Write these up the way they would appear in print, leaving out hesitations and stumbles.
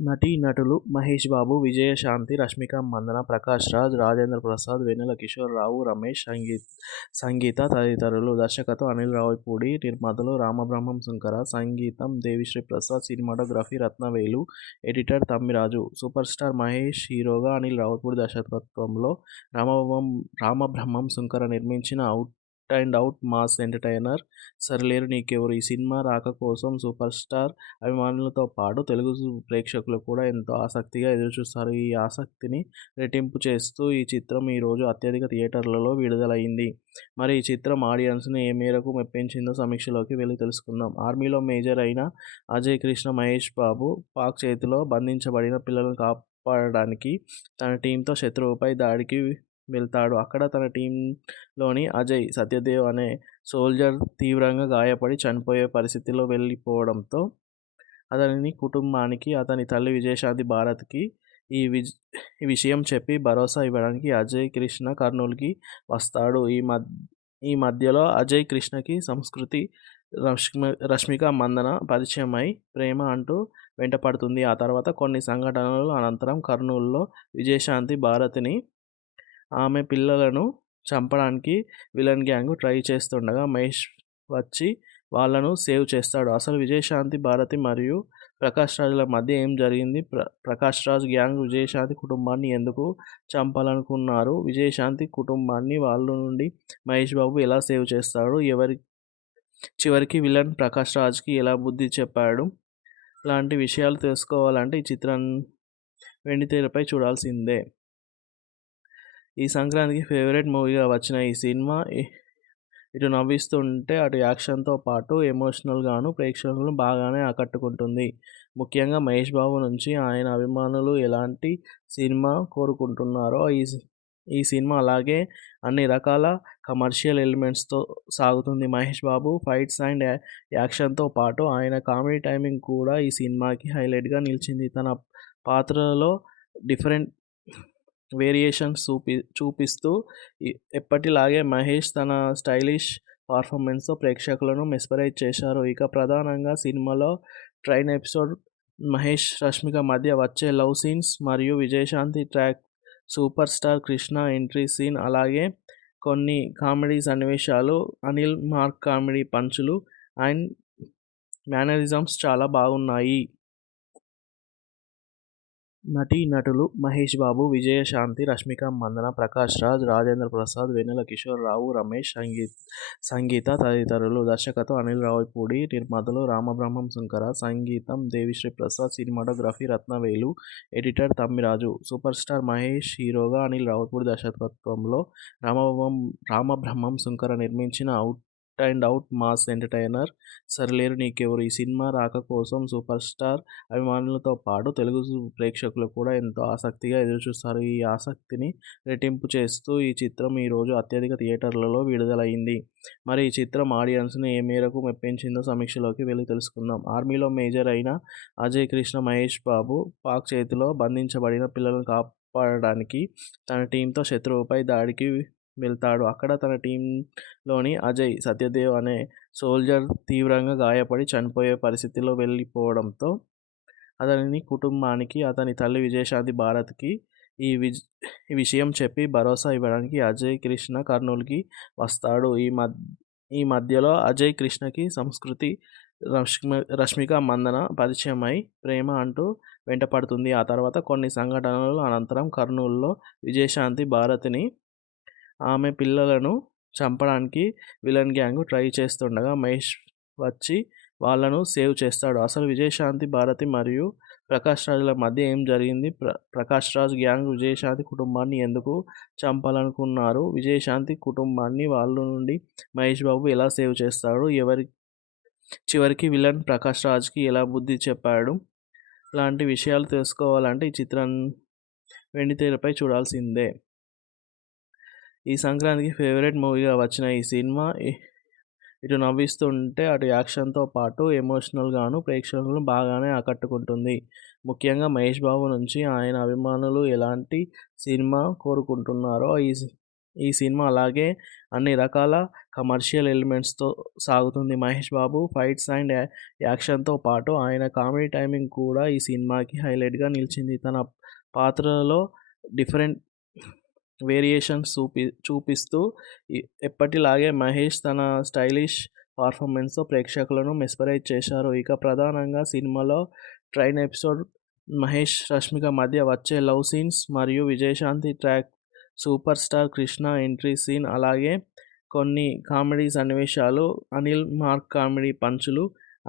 నటీనటులు మహేష్ బాబు, విజయశాంతి, రష్మిక మందన, ప్రకాష్ రాజ్, రాజేంద్ర ప్రసాద్, వెన్నెల కిషోర్ రావు, రమేష్, సంగీత తదితరులు. దర్శకత్వం అనిల్ రావిపూడి, నిర్మాతలు రామబ్రహ్మం శంకర, సంగీతం Devi Sri Prasad, cinematography Rathnavelu, editor Tammiraju. Super star Mahesh హీరోగా, అనిల్ రావిపూడి దర్శకత్వంలో రామబ్రహ్మం శంకర నిర్మించిన out and out mass entertainer 'Sarileru Neekevvaru'. ఈ సినిమా రాక కోసం సూపర్ స్టార్ అభిమానులతో పాటు తెలుగు ప్రేక్షకులు కూడా ఎంతో ఆసక్తిగా ఎదురుచూస్తారు. ఈ ఆసక్తిని రెట్టింపు చేస్తూ ఈ చిత్రం ఈరోజు అత్యధిక థియేటర్లలో విడుదలైంది. మరి ఈ చిత్రం ఆడియన్స్ను ఏ మేరకు మెప్పించిందో సమీక్షలోకి వెళ్లి తెలుసుకుందాం. ఆర్మీలో మేజర్ అయిన అజయ్ కృష్ణ మహేష్ బాబు పాక్ చేతిలో బంధించబడిన పిల్లలను కాపాడడానికి తన టీంతో శత్రువుపై దాడికి వెళ్తాడు. అక్కడ తన టీంలోని అజయ్ సత్యదేవ్ అనే సోల్జర్ తీవ్రంగా గాయపడి చనిపోయే పరిస్థితిలో వెళ్లిపోవడంతో అతని కుటుంబానికి అతని తల్లి విజయశాంతి భారత్కి ఈ విషయం చెప్పి భరోసా ఇవ్వడానికి అజయ్ కృష్ణ కర్నూలుకి వస్తాడు. ఈ మధ్యలో అజయ్ కృష్ణకి సంస్కృతి రష్మిక మందన పరిచయమై ప్రేమ అంటూ వెంటపడుతుంది. ఆ తర్వాత కొన్ని సంఘటనల అనంతరం కర్నూలులో విజయశాంతి భారతిని, ఆమె పిల్లలను చంపడానికి విలన్ గ్యాంగ్ ట్రై చేస్తుండగా మహేష్ వచ్చి వాళ్ళను సేవ్ చేస్తాడు. అసలు విజయశాంతి భారతి మరియు ప్రకాష్ రాజ్ల మధ్య ఏం జరిగింది? ప్రకాష్ రాజ్ గ్యాంగ్ విజయశాంతి కుటుంబాన్ని ఎందుకు చంపాలనుకున్నారు? విజయశాంతి కుటుంబాన్ని వాళ్ళ నుండి మహేష్ బాబు ఎలా సేవ్ చేస్తాడు? చివరికి విలన్ ప్రకాష్ రాజ్కి ఎలా బుద్ధి చెప్పాడు? లాంటి విషయాలు తెలుసుకోవాలంటే ఈ చిత్రాన్ని వెండితెరపై చూడాల్సిందే. ఈ సంక్రాంతికి ఫేవరెట్ మూవీగా వచ్చిన ఈ సినిమా ఇటు నవ్విస్తుంటే అటు యాక్షన్తో పాటు ఎమోషనల్గాను ప్రేక్షకులను బాగానే ఆకట్టుకుంటుంది. ముఖ్యంగా మహేష్ బాబు నుంచి ఆయన అభిమానులు ఎలాంటి సినిమా కోరుకుంటున్నారో ఈ సినిమా అలాగే అన్ని రకాల కమర్షియల్ ఎలిమెంట్స్తో సాగుతుంది. మహేష్ బాబు ఫైట్స్ అండ్ యాక్షన్తో పాటు ఆయన కామెడీ టైమింగ్ కూడా ఈ సినిమాకి హైలైట్గా నిలిచింది. తన పాత్రలో డిఫరెంట్ వేరియేషన్స్ చూపిస్తూ ఎప్పటిలాగే మహేష్ తన స్టైలిష్ పర్ఫార్మెన్స్తో ప్రేక్షకులను మెస్మరైజ్ చేశారు. ఇక ప్రధానంగా సినిమాలో ట్రైన్ ఎపిసోడ్, మహేష్ రష్మిక మధ్య వచ్చే లవ్ సీన్స్ మరియు Vijayashanti track, super star Krishna entry scene, అలాగే కొన్ని కామెడీ సన్నివేశాలు, అనిల్ మార్క్ కామెడీ పంచులు అండ్ మేనరిజమ్స్ చాలా బాగున్నాయి. నటీనటులు మహేష్ బాబు, విజయశాంతి, రష్మిక మందన, ప్రకాష్ రాజ్, రాజేంద్ర ప్రసాద్, వెన్నెల కిషోర్ రావు, రమేష్, సంగీత తదితరులు. దర్శకత్వం అనిల్ రావిపూడి, నిర్మాతలు రామబ్రహ్మం శంకర, సంగీతం Devi Sri Prasad, cinematography Rathnavelu, editor Tammiraju. Super star Mahesh హీరోగా, అనిల్ రావిపూడి దర్శకత్వంలో రామబ్రహ్మం శంకర నిర్మించిన out and out mass entertainer 'Sarileru Neekevvaru'. ఈ సినిమా రాక కోసం సూపర్ స్టార్ అభిమానులతో పాటు తెలుగు ప్రేక్షకులు కూడా ఎంతో ఆసక్తిగా ఎదురుచూస్తారు. ఈ ఆసక్తిని రెట్టింపు చేస్తూ ఈ చిత్రం ఈరోజు అత్యధిక థియేటర్లలో విడుదలైంది. మరి ఈ చిత్రం ఆడియన్స్ను ఏ మేరకు మెప్పించిందో సమీక్షలోకి వెళ్లి తెలుసుకుందాం. ఆర్మీలో మేజర్ అయిన అజయ్ కృష్ణ మహేష్ బాబు పాక్ చేతిలో బంధించబడిన పిల్లలను కాపాడడానికి తన టీంతో శత్రువుపై దాడికి వెళ్తాడు. అక్కడ తన టీంలోని అజయ్ సత్యదేవ్ అనే సోల్జర్ తీవ్రంగా గాయపడి చనిపోయే పరిస్థితిలో వెళ్లిపోవడంతో అతని కుటుంబానికి అతని తల్లి విజయశాంతి భారత్కి ఈ విషయం చెప్పి భరోసా ఇవ్వడానికి అజయ్ కృష్ణ కర్నూలుకి వస్తాడు. ఈ మధ్యలో అజయ్ కృష్ణకి సంస్కృతి రష్మిక మందన పరిచయమై ప్రేమ అంటూ వెంటపడుతుంది. ఆ తర్వాత కొన్ని సంఘటనల అనంతరం కర్నూలులో విజయశాంతి భారతిని, ఆమె పిల్లలను చంపడానికి విలన్ గ్యాంగ్ ట్రై చేస్తుండగా మహేష్ వచ్చి వాళ్ళను సేవ్ చేస్తాడు. అసలు విజయశాంతి భారతి మరియు ప్రకాష్ రాజ్ల మధ్య ఏం జరిగింది? ప్రకాష్ రాజ్ గ్యాంగ్ విజయశాంతి కుటుంబాన్ని ఎందుకు చంపాలనుకున్నారు? విజయశాంతి కుటుంబాన్ని వాళ్ళ నుండి మహేష్ బాబు ఎలా సేవ్ చేస్తాడు? చివరికి విలన్ ప్రకాష్ రాజ్కి ఎలా బుద్ధి చెప్పాడు? లాంటి విషయాలు తెలుసుకోవాలంటే ఈ చిత్రాన్ని వెండితెరపై చూడాల్సిందే. ఈ సంక్రాంతికి ఫేవరెట్ మూవీగా వచ్చిన ఈ సినిమా ఇటు నవ్విస్తుంటే అటు యాక్షన్తో పాటు ఎమోషనల్గాను ప్రేక్షకులను బాగానే ఆకట్టుకుంటుంది. ముఖ్యంగా మహేష్ బాబు నుంచి ఆయన అభిమానులు ఎలాంటి సినిమా కోరుకుంటున్నారో ఈ సినిమా అలాగే అన్ని రకాల కమర్షియల్ ఎలిమెంట్స్తో సాగుతుంది. మహేష్ బాబు ఫైట్స్ అండ్ యాక్షన్తో పాటు ఆయన కామెడీ టైమింగ్ కూడా ఈ సినిమాకి హైలైట్గా నిలిచింది. తన పాత్రలలో డిఫరెంట్ వేరియేషన్స్ చూపిస్తూ ఎప్పటిలాగే మహేష్ తన స్టైలిష్ పర్ఫార్మెన్స్తో ప్రేక్షకులను మెస్మరైజ్ చేశారు. ఇక ప్రధానంగా సినిమాలో ట్రైన్ ఎపిసోడ్, మహేష్ రష్మిక మధ్య వచ్చే లవ్ సీన్స్ మరియు Vijayashanti track, super star Krishna entry scene, అలాగే కొన్ని కామెడీ సన్నివేశాలు, అనిల్ మార్క్ కామెడీ పంచులు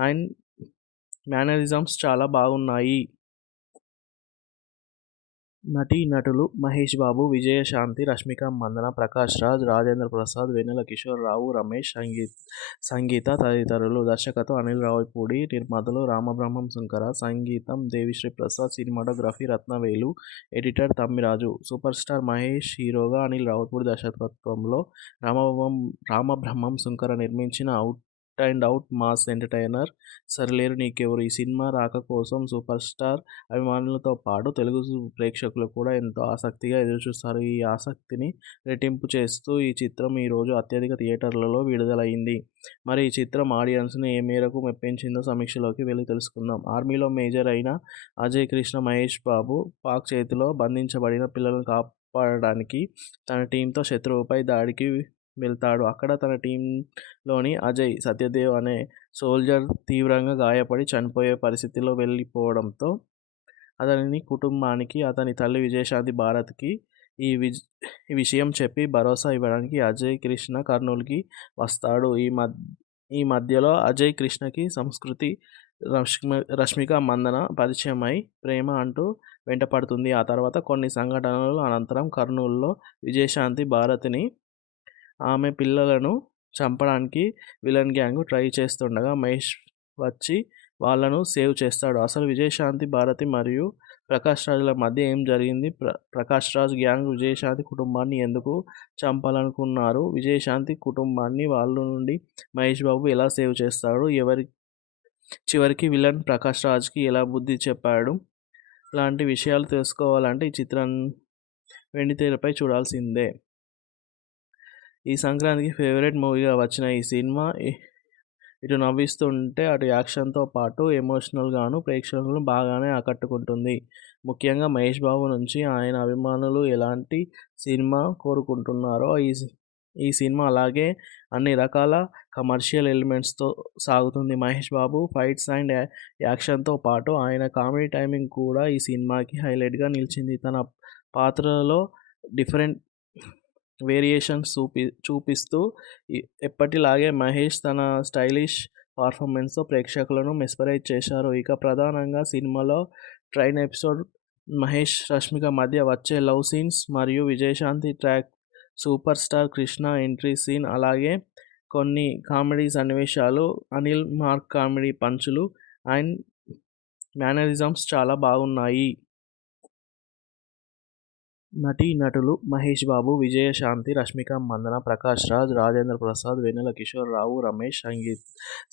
అండ్ మేనరిజమ్స్ చాలా బాగున్నాయి. నటీనటులు మహేష్ బాబు, విజయశాంతి, రష్మిక మందన, ప్రకాష్ రాజ్, రాజేంద్ర ప్రసాద్, వెన్నెల కిషోర్, రావు రమేష్, సంగీత తదితరులు. దర్శకత్వం అనిల్ రావిపూడి, నిర్మాతలు రామబ్రహ్మం శంకర, సంగీతం Devi Sri Prasad, cinematography Rathnavelu, editor Tammiraju. Super star Mahesh హీరోగా, అనిల్ రావిపూడి దర్శకత్వంలో రామబ్రహ్మం శంకర నిర్మించిన out and out mass entertainer Sarileru Neekevvaru. ఈ సినిమా రాక కోసం సూపర్ స్టార్ అభిమానులతో పాటు తెలుగు ప్రేక్షకులు కూడా ఎంతో ఆసక్తిగా ఎదురుచూస్తారు. ఈ ఆసక్తిని రెట్టింపు చేస్తూ ఈ చిత్రం ఈరోజు అత్యధిక థియేటర్లలో విడుదలైంది. మరి ఈ చిత్రం ఆడియన్స్ని ఏ మేరకు మెప్పించిందో సమీక్షలోకి వెళ్ళి తెలుసుకుందాం. ఆర్మీలో మేజర్ అయిన అజయ్ కృష్ణ మహేష్ బాబు పాక్ చేతిలో బంధించబడిన పిల్లలను కాపాడడానికి తన టీంతో శత్రువుపై దాడికి వెళ్తాడు. అక్కడ తన టీంలోని అజయ్ సత్యదేవ్ అనే సోల్జర్ తీవ్రంగా గాయపడి చనిపోయే పరిస్థితిలో వెళ్ళిపోవడంతో అతని కుటుంబానికి, అతని తల్లి విజయశాంతి భారత్కి ఈ విషయం చెప్పి భరోసా ఇవ్వడానికి అజయ్ కృష్ణ కర్నూలుకి వస్తాడు. ఈ మధ్యలో అజయ్ కృష్ణకి సంస్కృతి, రష్మిక మందన పరిచయమై ప్రేమ అంటూ వెంటపడుతుంది. ఆ తర్వాత కొన్ని సంఘటనల అనంతరం కర్నూలులో విజయశాంతి భారతిని, ఆమె పిల్లలను చంపడానికి విలన్ గ్యాంగ్ ట్రై చేస్తుండగా మహేష్ వచ్చి వాళ్ళను సేవ్ చేస్తాడు. అసలు విజయశాంతి భారతి మరియు ప్రకాష్ రాజ్ల మధ్య ఏం జరిగింది? ప్రకాష్ రాజ్ గ్యాంగ్ విజయశాంతి కుటుంబాన్ని ఎందుకు చంపాలనుకున్నారు? విజయశాంతి కుటుంబాన్ని వాళ్ళ నుండి మహేష్ బాబు ఎలా సేవ్ చేస్తాడు? చివరికి విలన్ ప్రకాష్ రాజ్కి ఎలా బుద్ధి చెప్పాడు? లాంటి విషయాలు తెలుసుకోవాలంటే ఈ చిత్రాన్ని వెండితెరపై చూడాల్సిందే. ఈ సంక్రాంతికి ఫేవరెట్ మూవీగా వచ్చిన ఈ సినిమా ఇటు నవ్విస్తుంటే అటు యాక్షన్తో పాటు ఎమోషనల్గాను ప్రేక్షకులను బాగానే ఆకట్టుకుంటుంది. ముఖ్యంగా మహేష్ బాబు నుంచి ఆయన అభిమానులు ఎలాంటి సినిమా కోరుకుంటున్నారో ఈ సినిమా అలాగే అన్ని రకాల కమర్షియల్ ఎలిమెంట్స్తో సాగుతుంది. మహేష్ బాబు ఫైట్స్ అండ్ యాక్షన్తో పాటు ఆయన కామెడీ టైమింగ్ కూడా ఈ సినిమాకి హైలైట్గా నిలిచింది. తన పాత్రలలో డిఫరెంట్ వేరియేషన్స్ చూపిస్తూ ఎప్పటిలాగే మహేష్ తన స్టైలిష్ పర్ఫార్మెన్స్తో ప్రేక్షకులను మెస్మరైజ్ చేశారు. ఇక ప్రధానంగా సినిమాలో ట్రైన్ ఎపిసోడ్, మహేష్ రష్మిక మధ్య వచ్చే లవ్ సీన్స్ మరియు Vijayashanti track, super star Krishna entry scene, అలాగే కొన్ని కామెడీ సన్నివేశాలు, అనిల్ మార్క్ కామెడీ పంచులు అండ్ మేనరిజమ్స్ చాలా బాగున్నాయి. నటీనటులు మహేష్ బాబు, విజయశాంతి, రష్మిక మందన, ప్రకాష్ రాజ్, రాజేంద్ర ప్రసాద్, వెన్నెల కిషోర్, రావు రమేష్,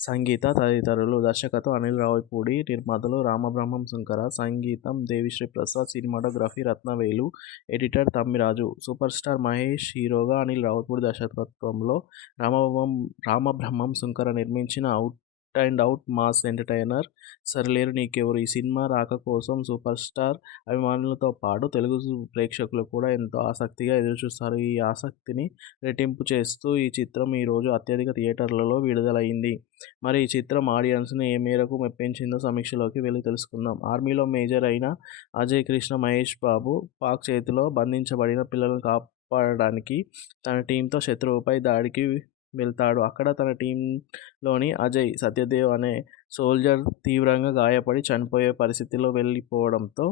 సంగీత తదితరులు. దర్శకత్వం అనిల్ రావిపూడి, నిర్మాతలు రామబ్రహ్మం శంకర, సంగీతం Devi Sri Prasad, cinematography Rathnavelu, editor Tammiraju. Super star Mahesh హీరోగా, అనిల్ రావిపూడి దర్శకత్వంలో రామబ్రహ్మం శంకర నిర్మించిన out and out mass entertainer Sarileru Neekevvaru. ఈ సినిమా రాక కోసం సూపర్ స్టార్ అభిమానులతో పాటు తెలుగు ప్రేక్షకులు కూడా ఎంతో ఆసక్తిగా ఎదురుచూస్తారు. ఈ ఆసక్తిని రెట్టింపు చేస్తూ ఈ చిత్రం ఈరోజు అత్యధిక థియేటర్లలో విడుదలైంది. మరి ఈ చిత్రం ఆడియన్స్ని ఏ మేరకు మెప్పించిందో సమీక్షలోకి వెళ్ళి తెలుసుకుందాం. ఆర్మీలో మేజర్ అయిన అజయ్ కృష్ణ మహేష్ బాబు పాక్ చేతిలో బంధించబడిన పిల్లలను కాపాడడానికి తన టీంతో శత్రువుపై దాడికి వెళ్తాడు. అక్కడ తన టీంలోని అజయ్ సత్యదేవ్ అనే సోల్జర్ తీవ్రంగా గాయపడి చనిపోయే పరిస్థితిలో వెళ్ళిపోవడంతో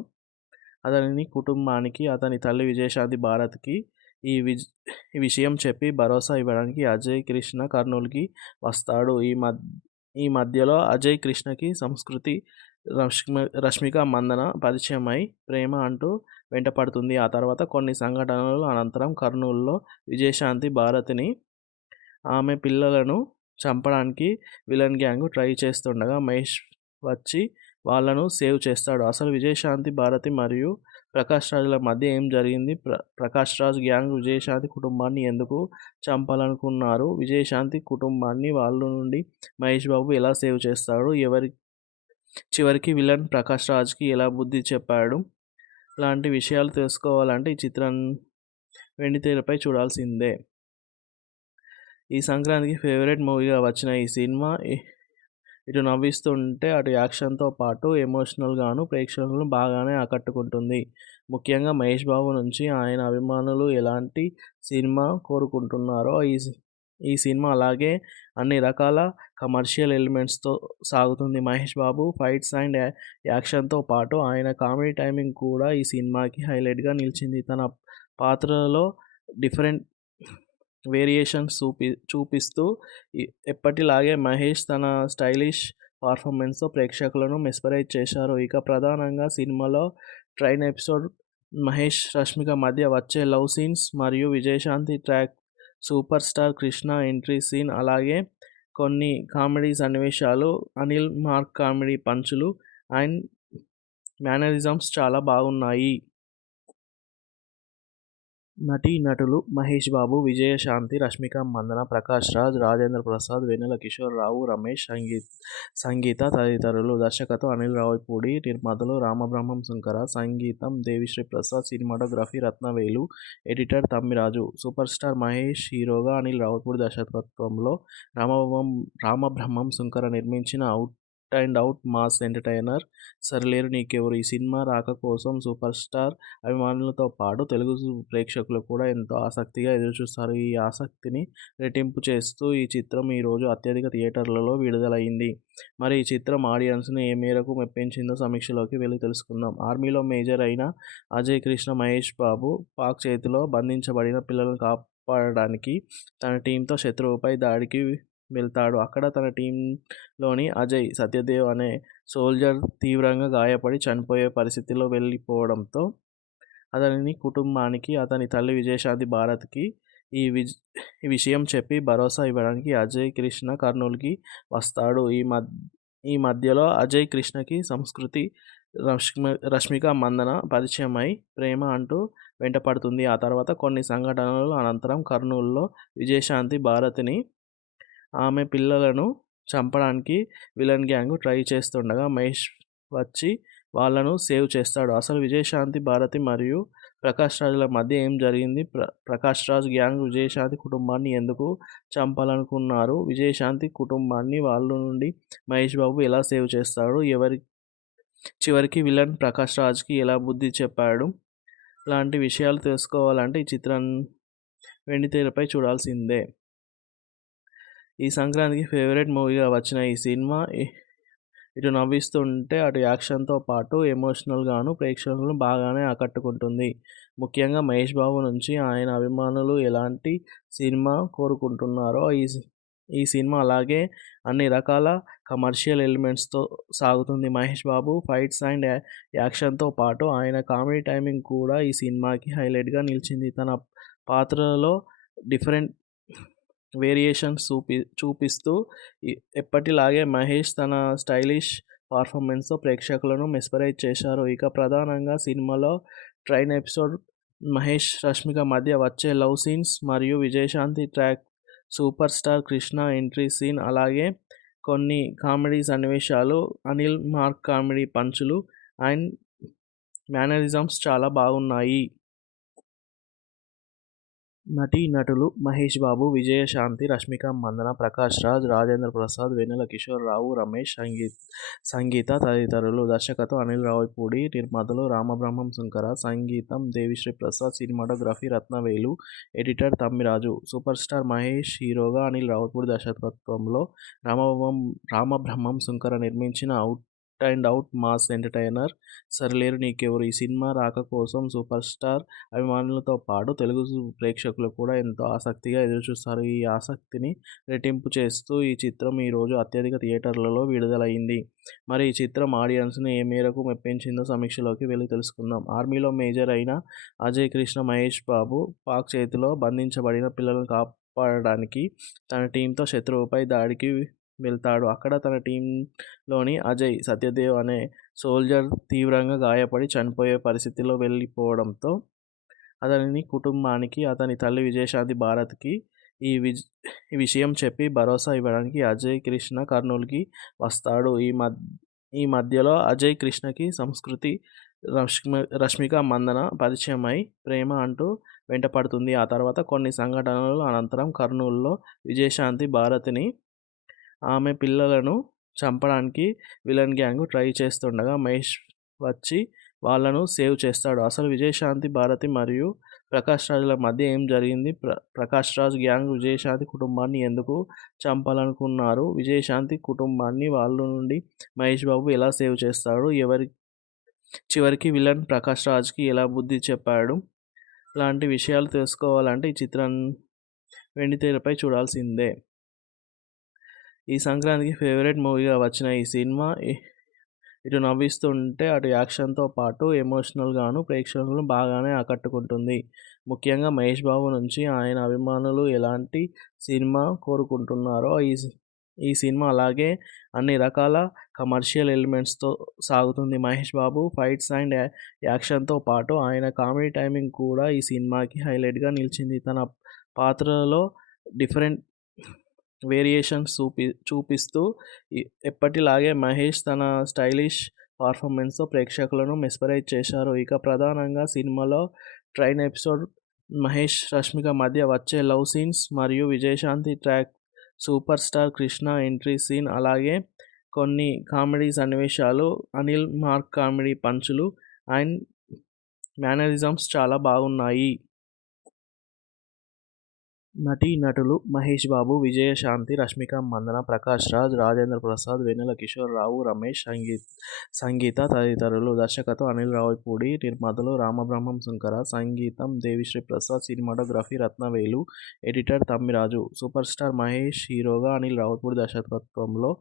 అతని కుటుంబానికి, అతని తల్లి విజయశాంతి భారత్కి ఈ విషయం చెప్పి భరోసా ఇవ్వడానికి అజయ్ కృష్ణ కర్నూలుకి వస్తాడు. ఈ మధ్యలో అజయ్ కృష్ణకి సంస్కృతి, రష్మిక మందన పరిచయమై ప్రేమ అంటూ వెంటపడుతుంది. ఆ తర్వాత కొన్ని సంఘటనల అనంతరం కర్నూలులో విజయశాంతి భారతిని, ఆమె పిల్లలను చంపడానికి విలన్ గ్యాంగ్ ట్రై చేస్తుండగా మహేష్ వచ్చి వాళ్ళను సేవ్ చేస్తాడు. అసలు విజయశాంతి భారతి మరియు ప్రకాష్ రాజ్ల మధ్య ఏం జరిగింది? ప్రకాష్ రాజ్ గ్యాంగ్ విజయశాంతి కుటుంబాన్ని ఎందుకు చంపాలనుకున్నారు? విజయశాంతి కుటుంబాన్ని వాళ్ళ నుండి మహేష్ బాబు ఎలా సేవ్ చేస్తాడు? చివరికి విలన్ ప్రకాష్ రాజ్కి ఎలా బుద్ధి చెప్పాడు? లాంటి విషయాలు తెలుసుకోవాలంటే ఈ చిత్రాన్ని వెండితెరపై చూడాల్సిందే. ఈ సంక్రాంతికి ఫేవరెట్ మూవీగా వచ్చిన ఈ సినిమా ఇటు నవ్విస్తుంటే అటు యాక్షన్తో పాటు ఎమోషనల్గాను ప్రేక్షకులను బాగానే ఆకట్టుకుంటుంది. ముఖ్యంగా మహేష్ బాబు నుంచి ఆయన అభిమానులు ఎలాంటి సినిమా కోరుకుంటున్నారో ఈ సినిమా అలాగే అన్ని రకాల కమర్షియల్ ఎలిమెంట్స్తో సాగుతుంది. మహేష్ బాబు ఫైట్స్ అండ్ యాక్షన్తో పాటు ఆయన కామెడీ టైమింగ్ కూడా ఈ సినిమాకి హైలైట్గా నిలిచింది. తన పాత్రలో డిఫరెంట్ వేరియేషన్స్ చూపిస్తూ ఎప్పటిలాగే మహేష్ తన స్టైలిష్ పర్ఫార్మెన్స్తో ప్రేక్షకులను మెస్మరైజ్ చేశారు. ఇక ప్రధానంగా సినిమాలో ట్రైన్ ఎపిసోడ్, మహేష్ రష్మిక మధ్య వచ్చే లవ్ సీన్స్ మరియు Vijayashanti track, super star Krishna entry scene, అలాగే కొన్ని కామెడీ సన్నివేశాలు, అనిల్ మార్క్ కామెడీ పంచులు అండ్ మేనరిజమ్స్ చాలా బాగున్నాయి. నటీనటులు మహేష్ బాబు, విజయశాంతి, రష్మిక మందన, ప్రకాష్ రాజ్, రాజేంద్ర ప్రసాద్, వెన్నెల కిషోర్, రావు రమేష్, సంగీత తదితరులు. దర్శకత్వం అనిల్ రావిపూడి, నిర్మాతలు రామబ్రహ్మం శంకర, సంగీతం Devi Sri Prasad, cinematography Rathnavelu, editor Tammiraju. Super star Mahesh హీరోగా, అనిల్ రావిపూడి దర్శకత్వంలో రామబ్రహ్మం శంకర నిర్మించిన out and out mass entertainer Sarileru Neekevvaru. ఈ సినిమా రాక కోసం సూపర్ స్టార్ అభిమానులతో పాటు తెలుగు ప్రేక్షకులు కూడా ఎంతో ఆసక్తిగా ఎదురుచూస్తారు. ఈ ఆసక్తిని రెట్టింపు చేస్తూ ఈ చిత్రం ఈరోజు అత్యధిక థియేటర్లలో విడుదలైంది. మరి ఈ చిత్రం ఆడియన్స్ని ఏ మేరకు మెప్పించిందో సమీక్షలోకి వెళ్ళి తెలుసుకుందాం. ఆర్మీలో మేజర్ అయిన అజయ్ కృష్ణ మహేష్ బాబు పాక్ చేతిలో బంధించబడిన పిల్లలను కాపాడడానికి తన టీంతో శత్రువుపై దాడికి వెళ్తాడు. అక్కడ తన టీంలోని అజయ్ సత్యదేవ్ అనే సోల్జర్ తీవ్రంగా గాయపడి చనిపోయే పరిస్థితిలో వెళ్ళిపోవడంతో అతని కుటుంబానికి, అతని తల్లి విజయశాంతి భారత్కి ఈ విషయం చెప్పి భరోసా ఇవ్వడానికి అజయ్ కృష్ణ కర్నూలుకి వస్తాడు. ఈ మధ్యలో అజయ్ కృష్ణకి సంస్కృతి, రష్మిక మందన పరిచయమై ప్రేమ అంటూ వెంటపడుతుంది. ఆ తర్వాత కొన్ని సంఘటనల అనంతరం కర్నూలులో విజయశాంతి భారత్ని, ఆమె పిల్లలను చంపడానికి విలన్ గ్యాంగ్ ట్రై చేస్తుండగా మహేష్ వచ్చి వాళ్ళను సేవ్ చేస్తాడు. అసలు విజయశాంతి భారతి మరియు ప్రకాష్ రాజ్ల మధ్య ఏం జరిగింది? ప్రకాష్ రాజ్ గ్యాంగ్ విజయశాంతి కుటుంబాన్ని ఎందుకు చంపాలనుకున్నారు? విజయశాంతి కుటుంబాన్ని వాళ్ళ నుండి మహేష్ బాబు ఎలా సేవ్ చేస్తాడు? చివరికి విలన్ ప్రకాష్ రాజ్కి ఎలా బుద్ధి చెప్పాడు? లాంటి విషయాలు తెలుసుకోవాలంటే ఈ చిత్రాన్ని వెండితెరపై చూడాల్సిందే. ఈ సంక్రాంతికి ఫేవరెట్ మూవీగా వచ్చిన ఈ సినిమా ఇటు నవ్విస్తుంటే అటు యాక్షన్తో పాటు ఎమోషనల్గాను ప్రేక్షకులను బాగానే ఆకట్టుకుంటుంది. ముఖ్యంగా మహేష్ బాబు నుంచి ఆయన అభిమానులు ఎలాంటి సినిమా కోరుకుంటున్నారో ఈ సినిమా అలాగే అన్ని రకాల కమర్షియల్ ఎలిమెంట్స్తో సాగుతుంది. మహేష్ బాబు ఫైట్స్ అండ్ యాక్షన్తో పాటు ఆయన కామెడీ టైమింగ్ కూడా ఈ సినిమాకి హైలైట్గా నిలిచింది. తన పాత్రలో డిఫరెంట్ వేరియేషన్స్ చూపిస్తూ ఎప్పటిలాగే మహేష్ తన స్టైలిష్ పర్ఫార్మెన్స్తో ప్రేక్షకులను మెస్మరైజ్ చేశారు. ఇక ప్రధానంగా సినిమాలో ట్రైన్ ఎపిసోడ్, మహేష్ రష్మిక మధ్య వచ్చే లవ్ సీన్స్ మరియు Vijayashanti track, super star Krishna entry scene, అలాగే కొన్ని కామెడీ సన్నివేశాలు, అనిల్ మార్క్ కామెడీ పంచులు అండ్ మేనరిజమ్స్ చాలా బాగున్నాయి. నటీనటులు మహేష్ బాబు, విజయశాంతి, రష్మిక మందన, ప్రకాష్ రాజ్, రాజేంద్ర ప్రసాద్, వెన్నెల కిషోర్, రావు రమేష్, సంగీత తదితరులు. దర్శకత్వం అనిల్ రావిపూడి, నిర్మాతలు రామబ్రహ్మం శంకర, సంగీతం Devi Sri Prasad, cinematography Rathnavelu, editor Tammiraju. Super star Mahesh హీరోగా, అనిల్ రావిపూడి దర్శకత్వంలో రామబ్రహ్మం శంకర నిర్మించిన out and out mass entertainer Sarileru Neekevvaru. ఈ సినిమా రాక కోసం సూపర్ స్టార్ అభిమానులతో పాటు తెలుగు ప్రేక్షకులు కూడా ఎంతో ఆసక్తిగా ఎదురుచూస్తారు. ఈ ఆసక్తిని రెట్టింపు చేస్తూ ఈ చిత్రం ఈరోజు అత్యధిక థియేటర్లలో విడుదలైంది. మరి ఈ చిత్రం ఆడియన్స్ని ఏ మేరకు మెప్పించిందో సమీక్షలోకి వెళ్ళి తెలుసుకుందాం. ఆర్మీలో మేజర్ అయిన అజయ్ కృష్ణ మహేష్ బాబు పాక్ చేతిలో బంధించబడిన పిల్లలను కాపాడడానికి తన టీంతో శత్రువుపై దాడికి వెళ్తాడు. అక్కడ తన టీంలోని అజయ్ సత్యదేవ్ అనే సోల్జర్ తీవ్రంగా గాయపడి చనిపోయే పరిస్థితిలో వెళ్ళిపోవడంతో అతని కుటుంబానికి, అతని తల్లి విజయశాంతి భారత్కి ఈ విషయం చెప్పి భరోసా ఇవ్వడానికి అజయ్ కృష్ణ కర్నూలుకి వస్తాడు. ఈ మధ్యలో అజయ్ కృష్ణకి సంస్కృతి, రష్మిక మందన పరిచయమై ప్రేమ అంటూ వెంటపడుతుంది. ఆ తర్వాత కొన్ని సంఘటనల అనంతరం కర్నూలులో విజయశాంతి భారతిని, ఆమె పిల్లలను చంపడానికి విలన్ గ్యాంగ్ ట్రై చేస్తుండగా మహేష్ వచ్చి వాళ్ళను సేవ్ చేస్తాడు. అసలు విజయశాంతి భారతి మరియు ప్రకాష్ రాజ్ల మధ్య ఏం జరిగింది? ప్రకాష్ రాజ్ గ్యాంగ్ విజయశాంతి కుటుంబాన్ని ఎందుకు చంపాలనుకున్నారు? విజయశాంతి కుటుంబాన్ని వాళ్ళ నుండి మహేష్ బాబు ఎలా సేవ్ చేస్తాడు? చివరికి విలన్ ప్రకాష్ రాజ్కి ఎలా బుద్ధి చెప్పాడు? లాంటి విషయాలు తెలుసుకోవాలంటే ఈ చిత్రాన్ని వెండితెరపై చూడాల్సిందే. ఈ సంక్రాంతికి ఫేవరెట్ మూవీగా వచ్చిన ఈ సినిమా ఇటు నవ్విస్తుంటే అటు యాక్షన్తో పాటు ఎమోషనల్గాను ప్రేక్షకులను బాగానే ఆకట్టుకుంటుంది. ముఖ్యంగా మహేష్ బాబు నుంచి ఆయన అభిమానులు ఎలాంటి సినిమా కోరుకుంటున్నారో ఈ సినిమా అలాగే అన్ని రకాల కమర్షియల్ ఎలిమెంట్స్తో సాగుతుంది. మహేష్ బాబు ఫైట్స్ అండ్ యాక్షన్తో పాటు ఆయన కామెడీ టైమింగ్ కూడా ఈ సినిమాకి హైలైట్గా నిలిచింది. తన పాత్రలో డిఫరెంట్ వేరియేషన్స్ చూపిస్తూ ఎప్పటిలాగే మహేష్ తన స్టైలిష్ పర్ఫార్మెన్స్తో ప్రేక్షకులను మెస్మరైజ్ చేశారు. ఇక ప్రధానంగా సినిమాలో ట్రైన్ ఎపిసోడ్, మహేష్ రష్మిక మధ్య వచ్చే లవ్ సీన్స్ మరియు Vijayashanti track, super star Krishna entry scene, అలాగే కొన్ని కామెడీ సన్నివేశాలు, అనిల్ మార్క్ కామెడీ పంచులు అండ్ మేనరిజమ్స్ చాలా బాగున్నాయి. నటీనటులు మహేష్ బాబు, విజయశాంతి, రష్మిక మందన, ప్రకాష్ రాజ్, రాజేంద్ర ప్రసాద్, వెన్నెల కిషోర్, రావు రమేష్, సంగీత తదితరులు. దర్శకత్వం అనిల్ రావిపూడి, నిర్మాతలు రామబ్రహ్మం శంకర, సంగీతం Devi Sri Prasad, cinematography Rathnavelu, editor Tammiraju. Super star Mahesh హీరోగా, అనిల్ రావిపూడి దర్శకత్వంలో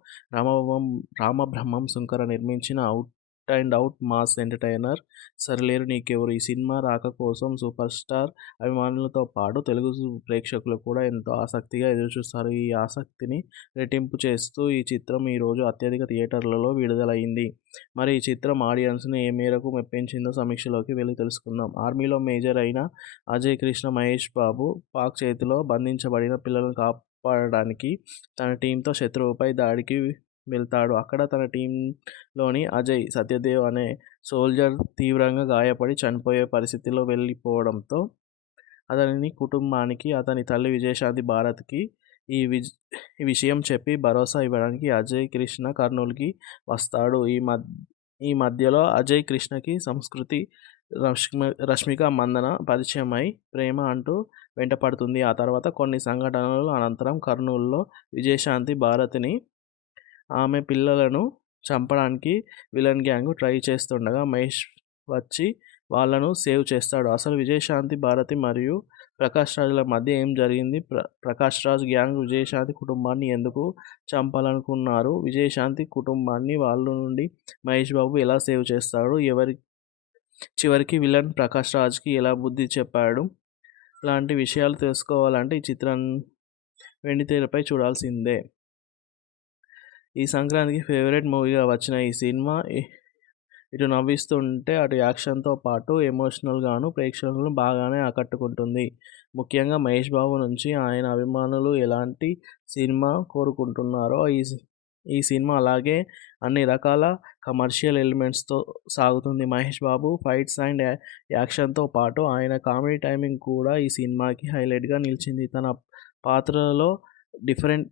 రామబ్రహ్మం శంకర నిర్మించిన out and out mass entertainer Sarileru Neekevvaru. ఈ సినిమా రాక కోసం సూపర్ స్టార్ అభిమానులతో పాటు తెలుగు ప్రేక్షకులు కూడా ఎంతో ఆసక్తిగా ఎదురుచూస్తారు. ఈ ఆసక్తిని రెట్టింపు చేస్తూ ఈ చిత్రం ఈరోజు అత్యధిక థియేటర్లలో విడుదలైంది. మరి ఈ చిత్రం ఆడియన్స్ని ఏ మేరకు మెప్పించిందో సమీక్షలోకి వెళ్ళి తెలుసుకుందాం. ఆర్మీలో మేజర్ అయిన అజయ్ కృష్ణ మహేష్ బాబు పాక్ చేతిలో బంధించబడిన పిల్లలను కాపాడడానికి తన టీంతో శత్రువుపై దాడికి వెళ్తాడు. అక్కడ తన టీంలోని అజయ్ సత్యదేవ్ అనే సోల్జర్ తీవ్రంగా గాయపడి చనిపోయే పరిస్థితిలో వెళ్ళిపోవడంతో అతని కుటుంబానికి, అతని తల్లి విజయశాంతి భారత్కి ఈ విషయం చెప్పి భరోసా ఇవ్వడానికి అజయ్ కృష్ణ కర్నూలుకి వస్తాడు. ఈ మధ్యలో అజయ్ కృష్ణకి సంస్కృతి, రష్మిక మందన పరిచయమై ప్రేమ అంటూ వెంటపడుతుంది. ఆ తర్వాత కొన్ని సంఘటనల అనంతరం కర్నూలులో విజయశాంతి భారతిని, ఆమె పిల్లలను చంపడానికి విలన్ గ్యాంగ్ ట్రై చేస్తుండగా మహేష్ వచ్చి వాళ్ళను సేవ్ చేస్తాడు. అసలు విజయశాంతి భారతి మరియు ప్రకాష్ రాజ్ల మధ్య ఏం జరిగింది? ప్రకాష్ రాజ్ గ్యాంగ్ విజయశాంతి కుటుంబాన్ని ఎందుకు చంపాలనుకున్నారు? విజయశాంతి కుటుంబాన్ని వాళ్ళ నుండి మహేష్ బాబు ఎలా సేవ్ చేస్తాడు? చివరికి విలన్ ప్రకాష్ రాజ్కి ఎలా బుద్ధి చెప్పాడు? లాంటి విషయాలు తెలుసుకోవాలంటే ఈ చిత్రాన్ని వెండితెరపై చూడాల్సిందే. ఈ సంక్రాంతికి ఫేవరెట్ మూవీగా వచ్చిన ఈ సినిమా ఇటు నవ్విస్తుంటే అటు యాక్షన్తో పాటు ఎమోషనల్గాను ప్రేక్షకులను బాగానే ఆకట్టుకుంటుంది. ముఖ్యంగా మహేష్ బాబు నుంచి ఆయన అభిమానులు ఎలాంటి సినిమా కోరుకుంటున్నారో ఈ సినిమా అలాగే అన్ని రకాల కమర్షియల్ ఎలిమెంట్స్తో సాగుతుంది. మహేష్ బాబు ఫైట్స్ అండ్ యాక్షన్తో పాటు ఆయన కామెడీ టైమింగ్ కూడా ఈ సినిమాకి హైలైట్గా నిలిచింది. తన పాత్రలో డిఫరెంట్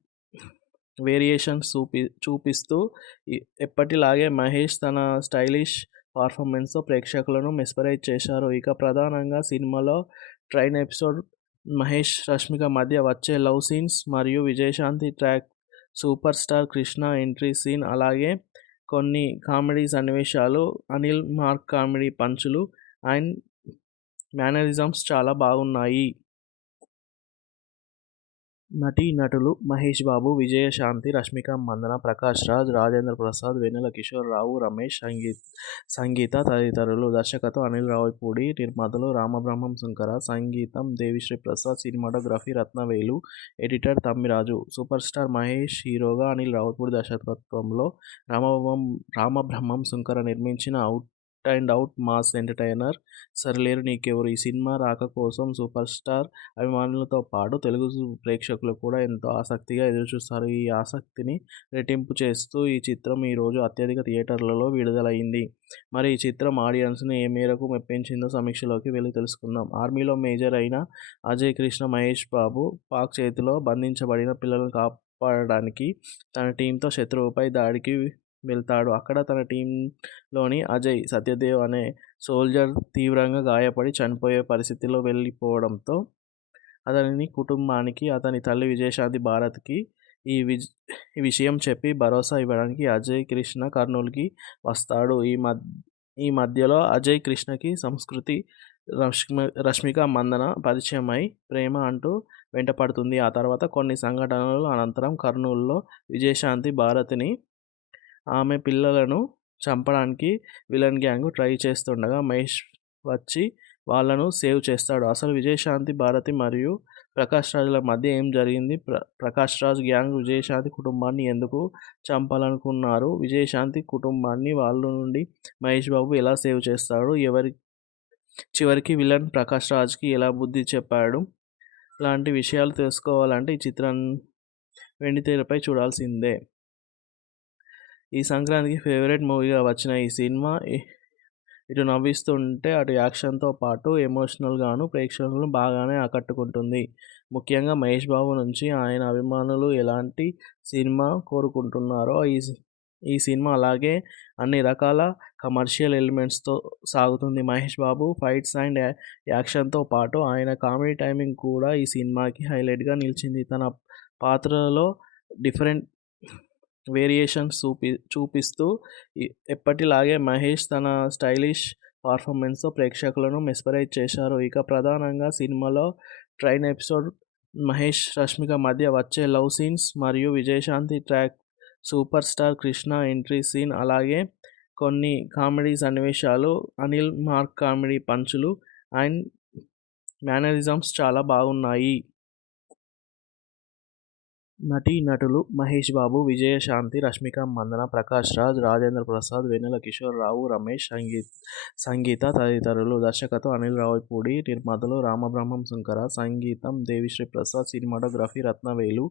వేరియేషన్స్ చూపిస్తూ ఎప్పటిలాగే మహేష్ తన స్టైలిష్ పర్ఫార్మెన్స్తో ప్రేక్షకులను మెస్మరైజ్ చేశారు. ఇక ప్రధానంగా సినిమాలో ట్రైన్ ఎపిసోడ్, మహేష్ రష్మిక మధ్య వచ్చే లవ్ సీన్స్ మరియు Vijayashanti track, super star Krishna entry scene, అలాగే కొన్ని కామెడీ సన్నివేశాలు, అనిల్ మార్క్ కామెడీ పంచులు అండ్ మేనరిజమ్స్ చాలా బాగున్నాయి. నటీనటులు మహేష్ బాబు, విజయశాంతి, రష్మిక మందన, ప్రకాష్ రాజ్, రాజేంద్ర ప్రసాద్, వెన్నెల కిషోర్ రావు, రమేష్, సంగీత తదితరులు. దర్శకత్వం అనిల్ రావిపూడి, నిర్మాతలు రామబ్రహ్మం శంకర, సంగీతం Devi Sri Prasad, cinematography Rathnavelu, editor Tammiraju. Super star Mahesh హీరోగా, అనిల్ రావిపూడి దర్శకత్వంలో రామబ్రహ్మం శంకర నిర్మించిన out and out mass entertainer 'Sarileru Neekevvaru'. ఈ సినిమా రాక కోసం సూపర్ స్టార్ అభిమానులతో పాటు తెలుగు ప్రేక్షకులు కూడా ఎంతో ఆసక్తిగా ఎదురుచూస్తారు. ఈ ఆసక్తిని రెట్టింపు చేస్తూ ఈ చిత్రం ఈరోజు అత్యధిక థియేటర్లలో విడుదలైంది. మరి ఈ చిత్రం ఆడియన్స్ని ఏ మేరకు మెప్పించిందో సమీక్షలోకి వెళ్లి తెలుసుకుందాం. ఆర్మీలో మేజర్ అయిన అజయ్ కృష్ణ మహేష్ బాబు పాక్ చేతిలో బంధించబడిన పిల్లలను కాపాడడానికి తన టీంతో శత్రువుపై దాడికి వెళ్తాడు. అక్కడ తన టీంలోని అజయ్ సత్యదేవ్ అనే సోల్జర్ తీవ్రంగా గాయపడి చనిపోయే పరిస్థితిలో వెళ్ళిపోవడంతో అతని కుటుంబానికి అతని తల్లి విజయశాంతి భారత్కి ఈ విషయం చెప్పి భరోసా ఇవ్వడానికి అజయ్ కృష్ణ కర్నూలుకి వస్తాడు. ఈ మధ్యలో అజయ్ కృష్ణకి సంస్కృతి రష్మిక మందన పరిచయమై ప్రేమ అంటూ వెంటపడుతుంది. ఆ తర్వాత కొన్ని సంఘటనల అనంతరం కర్నూలులో విజయశాంతి భారతిని, ఆమె పిల్లలను చంపడానికి విలన్ గ్యాంగ్ ట్రై చేస్తుండగా మహేష్ వచ్చి వాళ్ళను సేవ్ చేస్తాడు. అసలు విజయశాంతి భారతి మరియు ప్రకాష్ రాజ్ల మధ్య ఏం జరిగింది? ప్రకాష్ రాజ్ గ్యాంగ్ విజయశాంతి కుటుంబాన్ని ఎందుకు చంపాలనుకున్నారు? విజయశాంతి కుటుంబాన్ని వాళ్ళ నుండి మహేష్ బాబు ఎలా సేవ్ చేస్తాడు? చివరికి విలన్ ప్రకాష్ రాజ్కి ఎలా బుద్ధి చెప్పాడు? లాంటి విషయాలు తెలుసుకోవాలంటే ఈ చిత్రాన్ని వెండితెరపై చూడాల్సిందే. ఈ సంక్రాంతికి ఫేవరెట్ మూవీగా వచ్చిన ఈ సినిమా ఇటు నవ్విస్తుంటే అటు యాక్షన్తో పాటు ఎమోషనల్గాను ప్రేక్షకులను బాగానే ఆకట్టుకుంటుంది. ముఖ్యంగా మహేష్ బాబు నుంచి ఆయన అభిమానులు ఎలాంటి సినిమా కోరుకుంటున్నారో ఈ సినిమా అలాగే అన్ని రకాల కమర్షియల్ ఎలిమెంట్స్తో సాగుతుంది. మహేష్ బాబు ఫైట్స్ అండ్ యాక్షన్తో పాటు ఆయన కామెడీ టైమింగ్ కూడా ఈ సినిమాకి హైలైట్గా నిలిచింది. తన పాత్రలో డిఫరెంట్ వేరియేషన్స్ చూపిస్తూ ఎప్పటిలాగే మహేష్ తన స్టైలిష్ పర్ఫార్మెన్స్తో ప్రేక్షకులను మెస్మరైజ్ చేశారు. ఇక ప్రధానంగా సినిమాలో ట్రైన్ ఎపిసోడ్, మహేష్ రష్మిక మధ్య వచ్చే లవ్ సీన్స్ మరియు Vijayashanti track, super star Krishna entry scene, అలాగే కొన్ని కామెడీ సన్నివేశాలు, అనిల్ మార్క్ కామెడీ పంచులు అండ్ మేనరిజమ్స్ చాలా బాగున్నాయి. నటీనటులు మహేష్ బాబు, విజయశాంతి, రష్మిక మందన, ప్రకాష్ రాజ్, రాజేంద్ర ప్రసాద్, వెన్నెల కిషోర్ రావు, రమేష్, సంగీత తదితరులు. దర్శకత్వం అనిల్ రావిపూడి, నిర్మాతలు రామబ్రహ్మం శంకర, సంగీతం Devi Sri Prasad, cinematography Rathnavelu,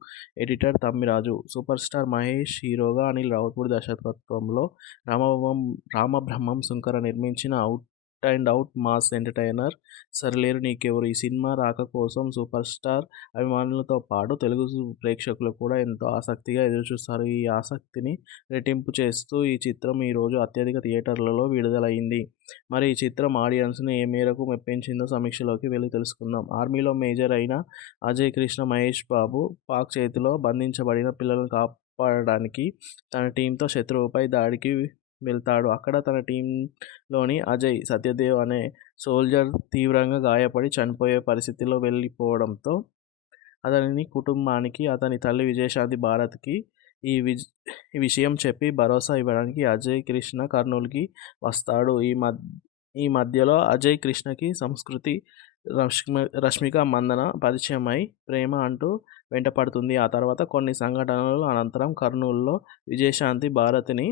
editor Tammiraju. Super star Mahesh హీరోగా, అనిల్ రావిపూడి దర్శకత్వంలో రామబ్రహ్మం శంకర నిర్మించిన out and out mass entertainer 'Sarileru Neekevvaru'. ఈ సినిమా రాక కోసం సూపర్ స్టార్ అభిమానులతో పాటు తెలుగు ప్రేక్షకులు కూడా ఎంతో ఆసక్తిగా ఎదురుచూస్తారు. ఈ ఆసక్తిని రెట్టింపు చేస్తూ ఈ చిత్రం ఈరోజు అత్యధిక థియేటర్లలో విడుదలైంది. మరి ఈ చిత్రం ఆడియన్స్ని ఏ మేరకు మెప్పించిందో సమీక్షలోకి వెళ్లి తెలుసుకుందాం. ఆర్మీలో మేజర్ అయిన అజయ్ కృష్ణ మహేష్ బాబు పాక్ చేతిలో బంధించబడిన పిల్లలను కాపాడడానికి తన టీంతో శత్రువుపై దాడికి వెళ్తాడు. అక్కడ తన టీంలోని అజయ్ సత్యదేవ్ అనే సోల్జర్ తీవ్రంగా గాయపడి చనిపోయే పరిస్థితిలో వెళ్ళిపోవడంతో అతని కుటుంబానికి అతని తల్లి విజయశాంతి భారత్కి ఈ విషయం చెప్పి భరోసా ఇవ్వడానికి అజయ్ కృష్ణ కర్నూలుకి వస్తాడు. ఈ మధ్యలో అజయ్ కృష్ణకి సంస్కృతి రష్మిక మందన పరిచయమై ప్రేమ అంటూ వెంటపడుతుంది. ఆ తర్వాత కొన్ని సంఘటనల అనంతరం కర్నూలులో విజయశాంతి భారతిని,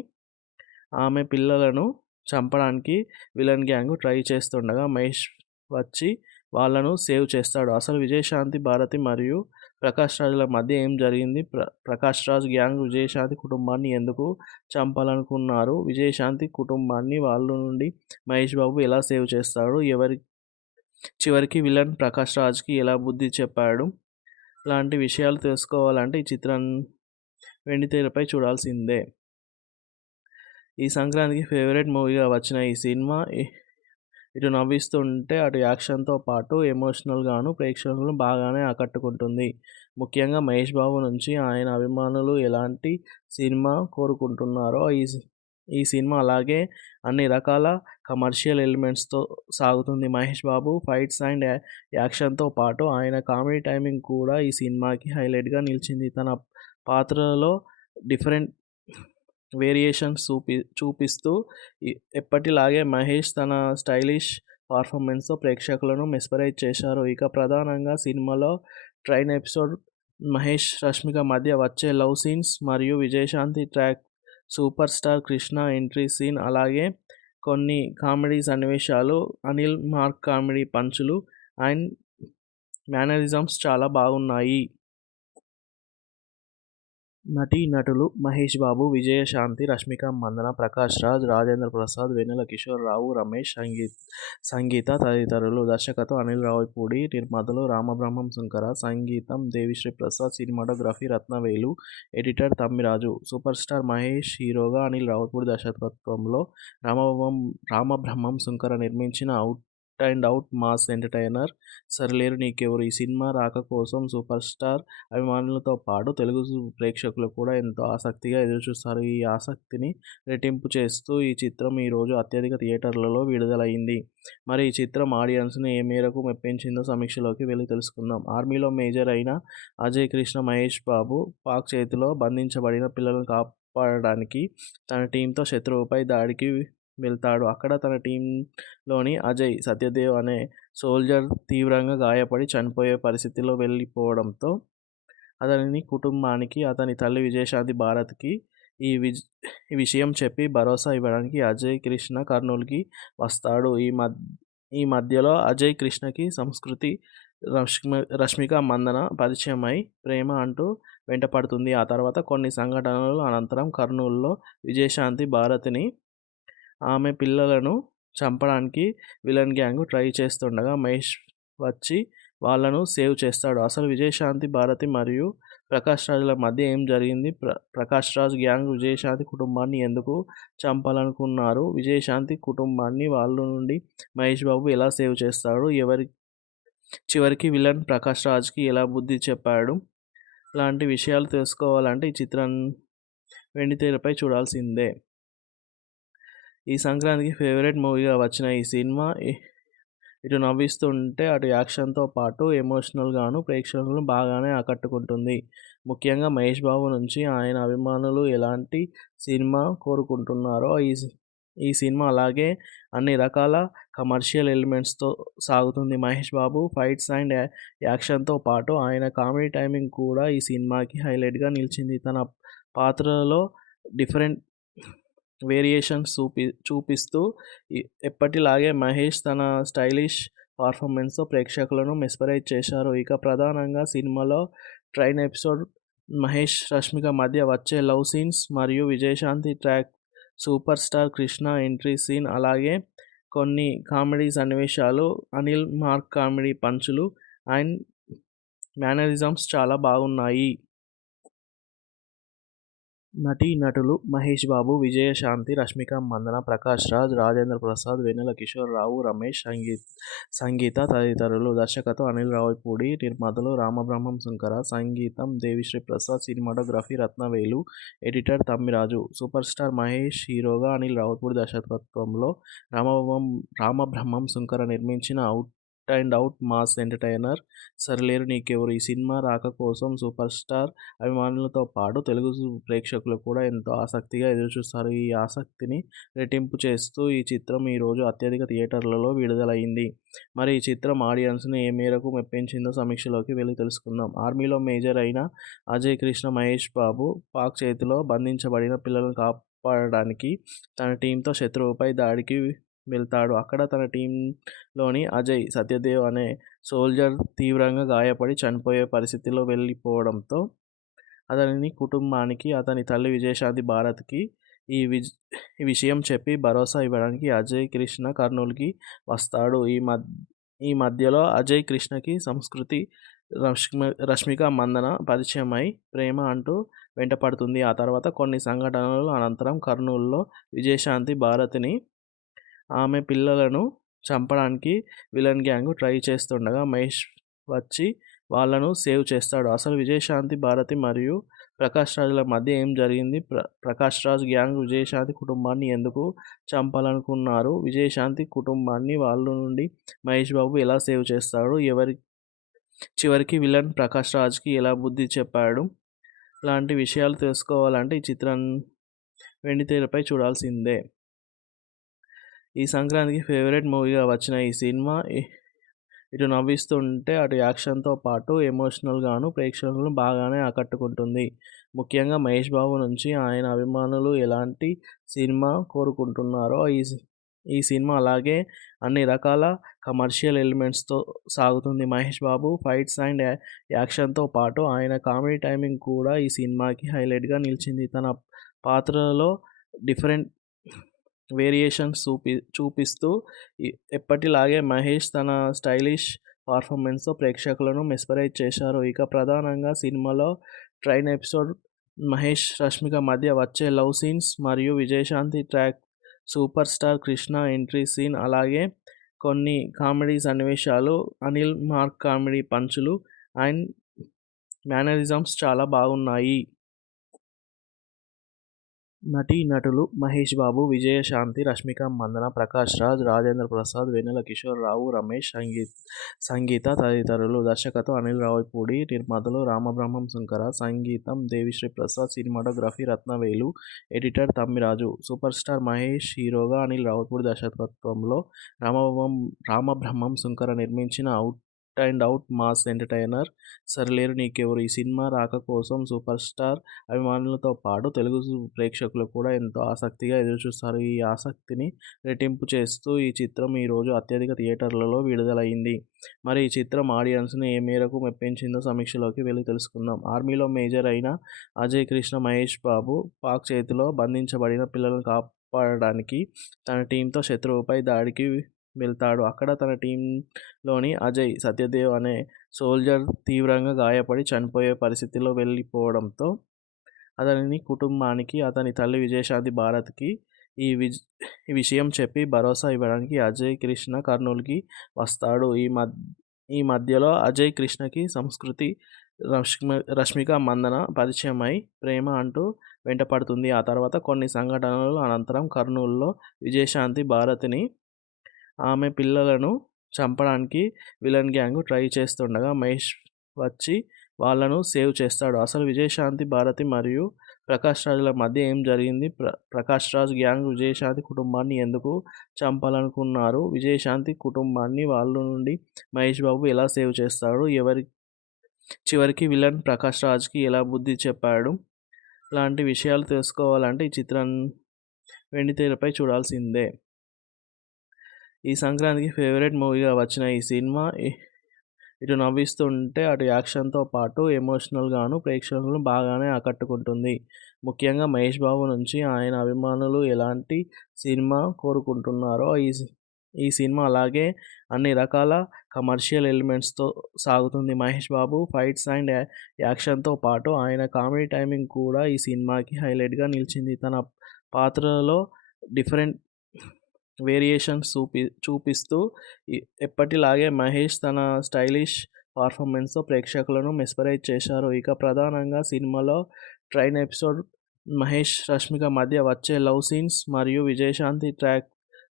ఆమె పిల్లలను చంపడానికి విలన్ గ్యాంగ్ ట్రై చేస్తుండగా మహేష్ వచ్చి వాళ్ళను సేవ్ చేస్తాడు. అసలు విజయశాంతి భారతి మరియు ప్రకాష్ రాజ్ల మధ్య ఏం జరిగింది? ప్రకాష్ రాజ్ గ్యాంగ్ విజయశాంతి కుటుంబాన్ని ఎందుకు చంపాలనుకున్నారు? విజయశాంతి కుటుంబాన్ని వాళ్ళ నుండి మహేష్ బాబు ఎలా సేవ్ చేస్తాడు? చివరికి విలన్ ప్రకాష్ రాజ్కి ఎలా బుద్ధి చెప్పాడు? లాంటి విషయాలు తెలుసుకోవాలంటే ఈ చిత్రాన్ని వెండితెరపై చూడాల్సిందే. ఈ సంక్రాంతికి ఫేవరెట్ మూవీగా వచ్చిన ఈ సినిమా ఇటు నవ్విస్తుంటే అటు యాక్షన్తో పాటు ఎమోషనల్గాను ప్రేక్షకులను బాగానే ఆకట్టుకుంటుంది. ముఖ్యంగా మహేష్ బాబు నుంచి ఆయన అభిమానులు ఎలాంటి సినిమా కోరుకుంటున్నారో ఈ సినిమా అలాగే అన్ని రకాల కమర్షియల్ ఎలిమెంట్స్తో సాగుతుంది. మహేష్ బాబు ఫైట్స్ అండ్ యాక్షన్తో పాటు ఆయన కామెడీ టైమింగ్ కూడా ఈ సినిమాకి హైలైట్గా నిలిచింది. తన పాత్రలో డిఫరెంట్ వేరియేషన్స్ చూపిస్తూ ఎప్పటిలాగే మహేష్ తన స్టైలిష్ పర్ఫార్మెన్స్తో ప్రేక్షకులను మెస్మరైజ్ చేశారు. ఇక ప్రధానంగా సినిమాలో ట్రైన్ ఎపిసోడ్, మహేష్ రష్మిక మధ్య వచ్చే లవ్ సీన్స్ మరియు Vijayashanti track, super star Krishna entry scene, అలాగే కొన్ని కామెడీ సన్నివేశాలు, అనిల్ మార్క్ కామెడీ పంచులు అండ్ మేనరిజమ్స్ చాలా బాగున్నాయి. నటీనటులు మహేష్ బాబు, విజయశాంతి, రష్మిక మందన, ప్రకాష్ రాజ్, రాజేంద్ర ప్రసాద్, వెన్నెల కిషోర్, రావు రమేష్, సంగీత తదితరులు. దర్శకత్వం అనిల్ రావిపూడి, నిర్మాతలు రామబ్రహ్మం శంకర, సంగీతం Devi Sri Prasad, cinematography Rathnavelu, editor Tammiraju. Super star Mahesh హీరోగా, అనిల్ రావిపూడి దర్శకత్వంలో రామబ్రహ్మం శంకర నిర్మించిన out and out mass entertainer Sarileru Neekevvaru. ఈ సినిమా రాక కోసం సూపర్ స్టార్ అభిమానులతో పాటు తెలుగు ప్రేక్షకులు కూడా ఎంతో ఆసక్తిగా ఎదురుచూస్తారు. ఈ ఆసక్తిని రెట్టింపు చేస్తూ ఈ చిత్రం ఈరోజు అత్యధిక థియేటర్లలో విడుదలైంది. మరి ఈ చిత్రం ఆడియన్స్ని ఏ మేరకు మెప్పించిందో సమీక్షలోకి వెళ్ళి తెలుసుకుందాం. ఆర్మీలో మేజర్ అయిన అజయ్ కృష్ణ మహేష్ బాబు పాక్ చేతిలో బంధించబడిన పిల్లలను కాపాడడానికి తన టీంతో శత్రువుపై దాడికి వెళ్తాడు. అక్కడ తన టీంలోని అజయ్ సత్యదేవ్ అనే సోల్జర్ తీవ్రంగా గాయపడి చనిపోయే పరిస్థితిలో వెళ్ళిపోవడంతో అతని కుటుంబానికి అతని తల్లి విజయశాంతి భారత్కి ఈ విషయం చెప్పి భరోసా ఇవ్వడానికి అజయ్ కృష్ణ కర్నూలుకి వస్తాడు. ఈ మధ్యలో అజయ్ కృష్ణకి సంస్కృతి రష్మిక మందన పరిచయమై ప్రేమ అంటూ వెంటపడుతుంది. ఆ తర్వాత కొన్ని సంఘటనల అనంతరం కర్నూలులో విజయశాంతి భారతిని, ఆమె పిల్లలను చంపడానికి విలన్ గ్యాంగ్ ట్రై చేస్తుండగా మహేష్ వచ్చి వాళ్ళను సేవ్ చేస్తాడు. అసలు విజయశాంతి భారతి మరియు ప్రకాష్ రాజ్ల మధ్య ఏం జరిగింది? ప్రకాష్ రాజ్ గ్యాంగ్ విజయశాంతి కుటుంబాన్ని ఎందుకు చంపాలనుకున్నారు? విజయశాంతి కుటుంబాన్ని వాళ్ళ నుండి మహేష్ బాబు ఎలా సేవ్ చేస్తాడు? చివరికి విలన్ ప్రకాష్ రాజ్కి ఎలా బుద్ధి చెప్పాడు? లాంటి విషయాలు తెలుసుకోవాలంటే ఈ చిత్రం వెండితెరపై చూడాల్సిందే. ఈ సంక్రాంతికి ఫేవరెట్ మూవీగా వచ్చిన ఈ సినిమా ఇటు నవ్విస్తుంటే అటు యాక్షన్తో పాటు ఎమోషనల్గాను ప్రేక్షకులను బాగానే ఆకట్టుకుంటుంది. ముఖ్యంగా మహేష్ బాబు నుంచి ఆయన అభిమానులు ఎలాంటి సినిమా కోరుకుంటున్నారో ఈ సినిమా అలాగే అన్ని రకాల కమర్షియల్ ఎలిమెంట్స్తో సాగుతుంది. మహేష్ బాబు ఫైట్స్ అండ్ యాక్షన్తో పాటు ఆయన కామెడీ టైమింగ్ కూడా ఈ సినిమాకి హైలైట్గా నిలిచింది. తన పాత్రలో డిఫరెంట్ వేరియేషన్స్ చూపిస్తూ ఎప్పటిలాగే మహేష్ తన స్టైలిష్ పర్ఫార్మెన్స్తో ప్రేక్షకులను మెస్మరైజ్ చేశారు. ఇక ప్రధానంగా సినిమాలో ట్రైన్ ఎపిసోడ్, మహేష్ రష్మిక మధ్య వచ్చే లవ్ సీన్స్ మరియు Vijayashanti track, super star Krishna entry scene, అలాగే కొన్ని కామెడీ సన్నివేశాలు, అనిల్ మార్క్ కామెడీ పంచులు అండ్ మేనరిజమ్స్ చాలా బాగున్నాయి. నటీనటులు మహేష్ బాబు, విజయశాంతి, రష్మిక మందన, ప్రకాష్ రాజ్, రాజేంద్ర ప్రసాద్, వెన్నెల కిషోర్, రావు రమేష్, సంగీత తదితరులు. దర్శకత్వం అనిల్ రావిపూడి, నిర్మాతలు రామబ్రహ్మం శంకర, సంగీతం Devi Sri Prasad, cinematography Rathnavelu, editor Tammiraju. Super star Mahesh హీరోగా, అనిల్ రావిపూడి దర్శకత్వంలో రామబ్రహ్మం శంకర నిర్మించిన out and out mass entertainer Sarileru Neekevvaru. ఈ సినిమా రాక కోసం సూపర్ స్టార్ అభిమానులతో పాటు తెలుగు ప్రేక్షకులు కూడా ఎంతో ఆసక్తిగా ఎదురుచూస్తారు. ఈ ఆసక్తిని రెట్టింపు చేస్తూ ఈ చిత్రం ఈరోజు అత్యధిక థియేటర్లలో విడుదలైంది. మరి ఈ చిత్రం ఆడియన్స్ని ఏ మేరకు మెప్పించిందో సమీక్షలోకి వెళ్ళి తెలుసుకుందాం. ఆర్మీలో మేజర్ అయిన అజయ్ కృష్ణ మహేష్ బాబు పాక్ చేతిలో బంధించబడిన పిల్లలను కాపాడడానికి తన టీంతో శత్రువుపై దాడికి వెళ్తాడు. అక్కడ తన టీంలోని అజయ్ సత్యదేవ్ అనే సోల్జర్ తీవ్రంగా గాయపడి చనిపోయే పరిస్థితిలో వెళ్ళిపోవడంతో అతని కుటుంబానికి అతని తల్లి విజయశాంతి భారత్కి ఈ విషయం చెప్పి భరోసా ఇవ్వడానికి అజయ్ కృష్ణ కర్నూలుకి వస్తాడు. ఈ మధ్యలో అజయ్ కృష్ణకి సంస్కృతి రష్మిక మందన పరిచయమై ప్రేమ అంటూ వెంటపడుతుంది. ఆ తర్వాత కొన్ని సంఘటనల అనంతరం కర్నూలులో విజయశాంతి భారతిని, ఆమె పిల్లలను చంపడానికి విలన్ గ్యాంగ్ ట్రై చేస్తుండగా మహేష్ వచ్చి వాళ్ళను సేవ్ చేస్తాడు. అసలు విజయశాంతి భారతి మరియు ప్రకాష్ రాజ్‌ల మధ్య ఏం జరిగింది? ప్రకాష్ రాజ్ గ్యాంగ్ విజయశాంతి కుటుంబాన్ని ఎందుకు చంపాలనుకున్నారు? విజయశాంతి కుటుంబాన్ని వాళ్ళ నుండి మహేష్ బాబు ఎలా సేవ్ చేస్తాడు? చివరికి విలన్ ప్రకాష్ రాజ్‌కి ఎలా బుద్ధి చెప్పాడు? లాంటి విషయాలు తెలుసుకోవాలంటే ఈ చిత్రాన్ని వెండితెరపై చూడాల్సిందే. ఈ సంక్రాంతికి ఫేవరెట్ మూవీగా వచ్చిన ఈ సినిమా ఇటు నవ్విస్తుంటే అటు యాక్షన్‌తో పాటు ఎమోషనల్‌గాను ప్రేక్షకులను బాగానే ఆకట్టుకుంటుంది. ముఖ్యంగా మహేష్ బాబు నుంచి ఆయన అభిమానులు ఎలాంటి సినిమా కోరుకుంటున్నారో ఈ సినిమా అలాగే అన్ని రకాల కమర్షియల్ ఎలిమెంట్స్‌తో సాగుతుంది. మహేష్ బాబు ఫైట్స్ అండ్ యాక్షన్‌తో పాటు ఆయన కామెడీ టైమింగ్ కూడా ఈ సినిమాకి హైలైట్‌గా నిలిచింది. తన పాత్రలలో డిఫరెంట్ వేరియేషన్స్ చూపిస్తూ ఎప్పటిలాగే మహేష్ తన స్టైలిష్ పర్ఫార్మెన్స్‌తో ప్రేక్షకులను మెస్మరైజ్ చేశారు. ఇక ప్రధానంగా సినిమాలో ట్రైన్ ఎపిసోడ్, మహేష్, రష్మిక మధ్య వచ్చే లవ్ సీన్స్ మరియు Vijayashanti track, super star Krishna entry scene, అలాగే కొన్ని కామెడీ సన్నివేశాలు, అనిల్ మార్క్ కామెడీ పంచులు అండ్ మేనరిజమ్స్ చాలా బాగున్నాయి. నటీనటులు మహేష్ బాబు, విజయశాంతి, రష్మిక మందన, ప్రకాష్ రాజ్, రాజేంద్ర ప్రసాద్, వెన్నెల కిషోర్, రమేష్, సంగీత తదితరులు. దర్శకత్వం అనిల్ రావిపూడి, నిర్మాతలు రామబ్రహ్మం శంకర, సంగీతం Devi Sri Prasad, cinematography Rathnavelu, editor Tammiraju. Super star Mahesh హీరోగా, అనిల్ రావిపూడి దర్శకత్వంలో రామబ్రహ్మం శంకర నిర్మించిన out and out mass entertainer Sarileru Neekevvaru. ఈ సినిమా రాక కోసం సూపర్ స్టార్ అభిమానులతో పాటు తెలుగు ప్రేక్షకులు కూడా ఎంతో ఆసక్తిగా ఎదురుచూస్తారు. ఈ ఆసక్తిని రెట్టింపు చేస్తూ ఈ చిత్రం ఈరోజు అత్యధిక థియేటర్లలో విడుదలైంది. మరి ఈ చిత్రం ఆడియన్స్‌ని ఏ మేరకు మెప్పించిందో సమీక్షలోకి వెళ్లి తెలుసుకుందాం. ఆర్మీలో మేజర్ అయిన అజయ్ కృష్ణ మహేష్ బాబు పాక్ చేతిలో బంధించబడిన పిల్లలను కాపాడడానికి తన టీంతో శత్రువుపై దాడికి వెళ్తాడు. అక్కడ తన టీంలోని అజయ్ సత్యదేవ్ అనే సోల్జర్ తీవ్రంగా గాయపడి చనిపోయే పరిస్థితిలో వెళ్ళిపోవడంతో అతని కుటుంబానికి, అతని తల్లి విజయశాంతి భారత్‌కి ఈ విషయం చెప్పి భరోసా ఇవ్వడానికి అజయ్ కృష్ణ కర్నూలుకి వస్తాడు. ఈ మధ్యలో అజయ్ కృష్ణకి సంస్కృతి, రష్మిక మందన పరిచయమై ప్రేమ అంటూ వెంటపడుతుంది. ఆ తర్వాత కొన్ని సంఘటనల అనంతరం కర్నూలులో విజయశాంతి భారతిని, ఆమె పిల్లలను చంపడానికి విలన్ గ్యాంగ్ ట్రై చేస్తుండగా మహేష్ వచ్చి వాళ్ళను సేవ్ చేస్తాడు. అసలు విజయశాంతి భారతి మరియు ప్రకాష్ రాజ్‌ల మధ్య ఏం జరిగింది? ప్రకాష్ రాజ్ గ్యాంగ్ విజయశాంతి కుటుంబాన్ని ఎందుకు చంపాలనుకున్నారు? విజయశాంతి కుటుంబాన్ని వాళ్ళ నుండి మహేష్ బాబు ఎలా సేవ్ చేస్తాడు? చివరికి విలన్ ప్రకాష్ రాజ్‌కి ఎలా బుద్ధి చెప్పాడు? లాంటి విషయాలు తెలుసుకోవాలంటే ఈ చిత్రాన్ని వెండితెరపై చూడాల్సిందే. ఈ సంక్రాంతికి ఫేవరెట్ మూవీగా వచ్చిన ఈ సినిమా ఇటు నవ్విస్తుంటే అటు యాక్షన్‌తో పాటు ఎమోషనల్‌గాను ప్రేక్షకులను బాగానే ఆకట్టుకుంటుంది. ముఖ్యంగా మహేష్ బాబు నుంచి ఆయన అభిమానులు ఎలాంటి సినిమా కోరుకుంటున్నారో ఈ సినిమా అలాగే అన్ని రకాల కమర్షియల్ ఎలిమెంట్స్‌తో సాగుతుంది. మహేష్ బాబు ఫైట్స్ అండ్ యాక్షన్‌తో పాటు ఆయన కామెడీ టైమింగ్ కూడా ఈ సినిమాకి హైలైట్‌గా నిలిచింది. తన పాత్రలలో డిఫరెంట్ వేరియేషన్స్ చూపిస్తూ ఎప్పటిలాగే మహేష్ తన స్టైలిష్ పర్ఫార్మెన్స్‌తో ప్రేక్షకులను మెస్మరైజ్ చేశారు. ఇక ప్రధానంగా సినిమాలో ట్రైన్ ఎపిసోడ్, మహేష్, రష్మిక మధ్య వచ్చే లవ్ సీన్స్ మరియు Vijayashanti track,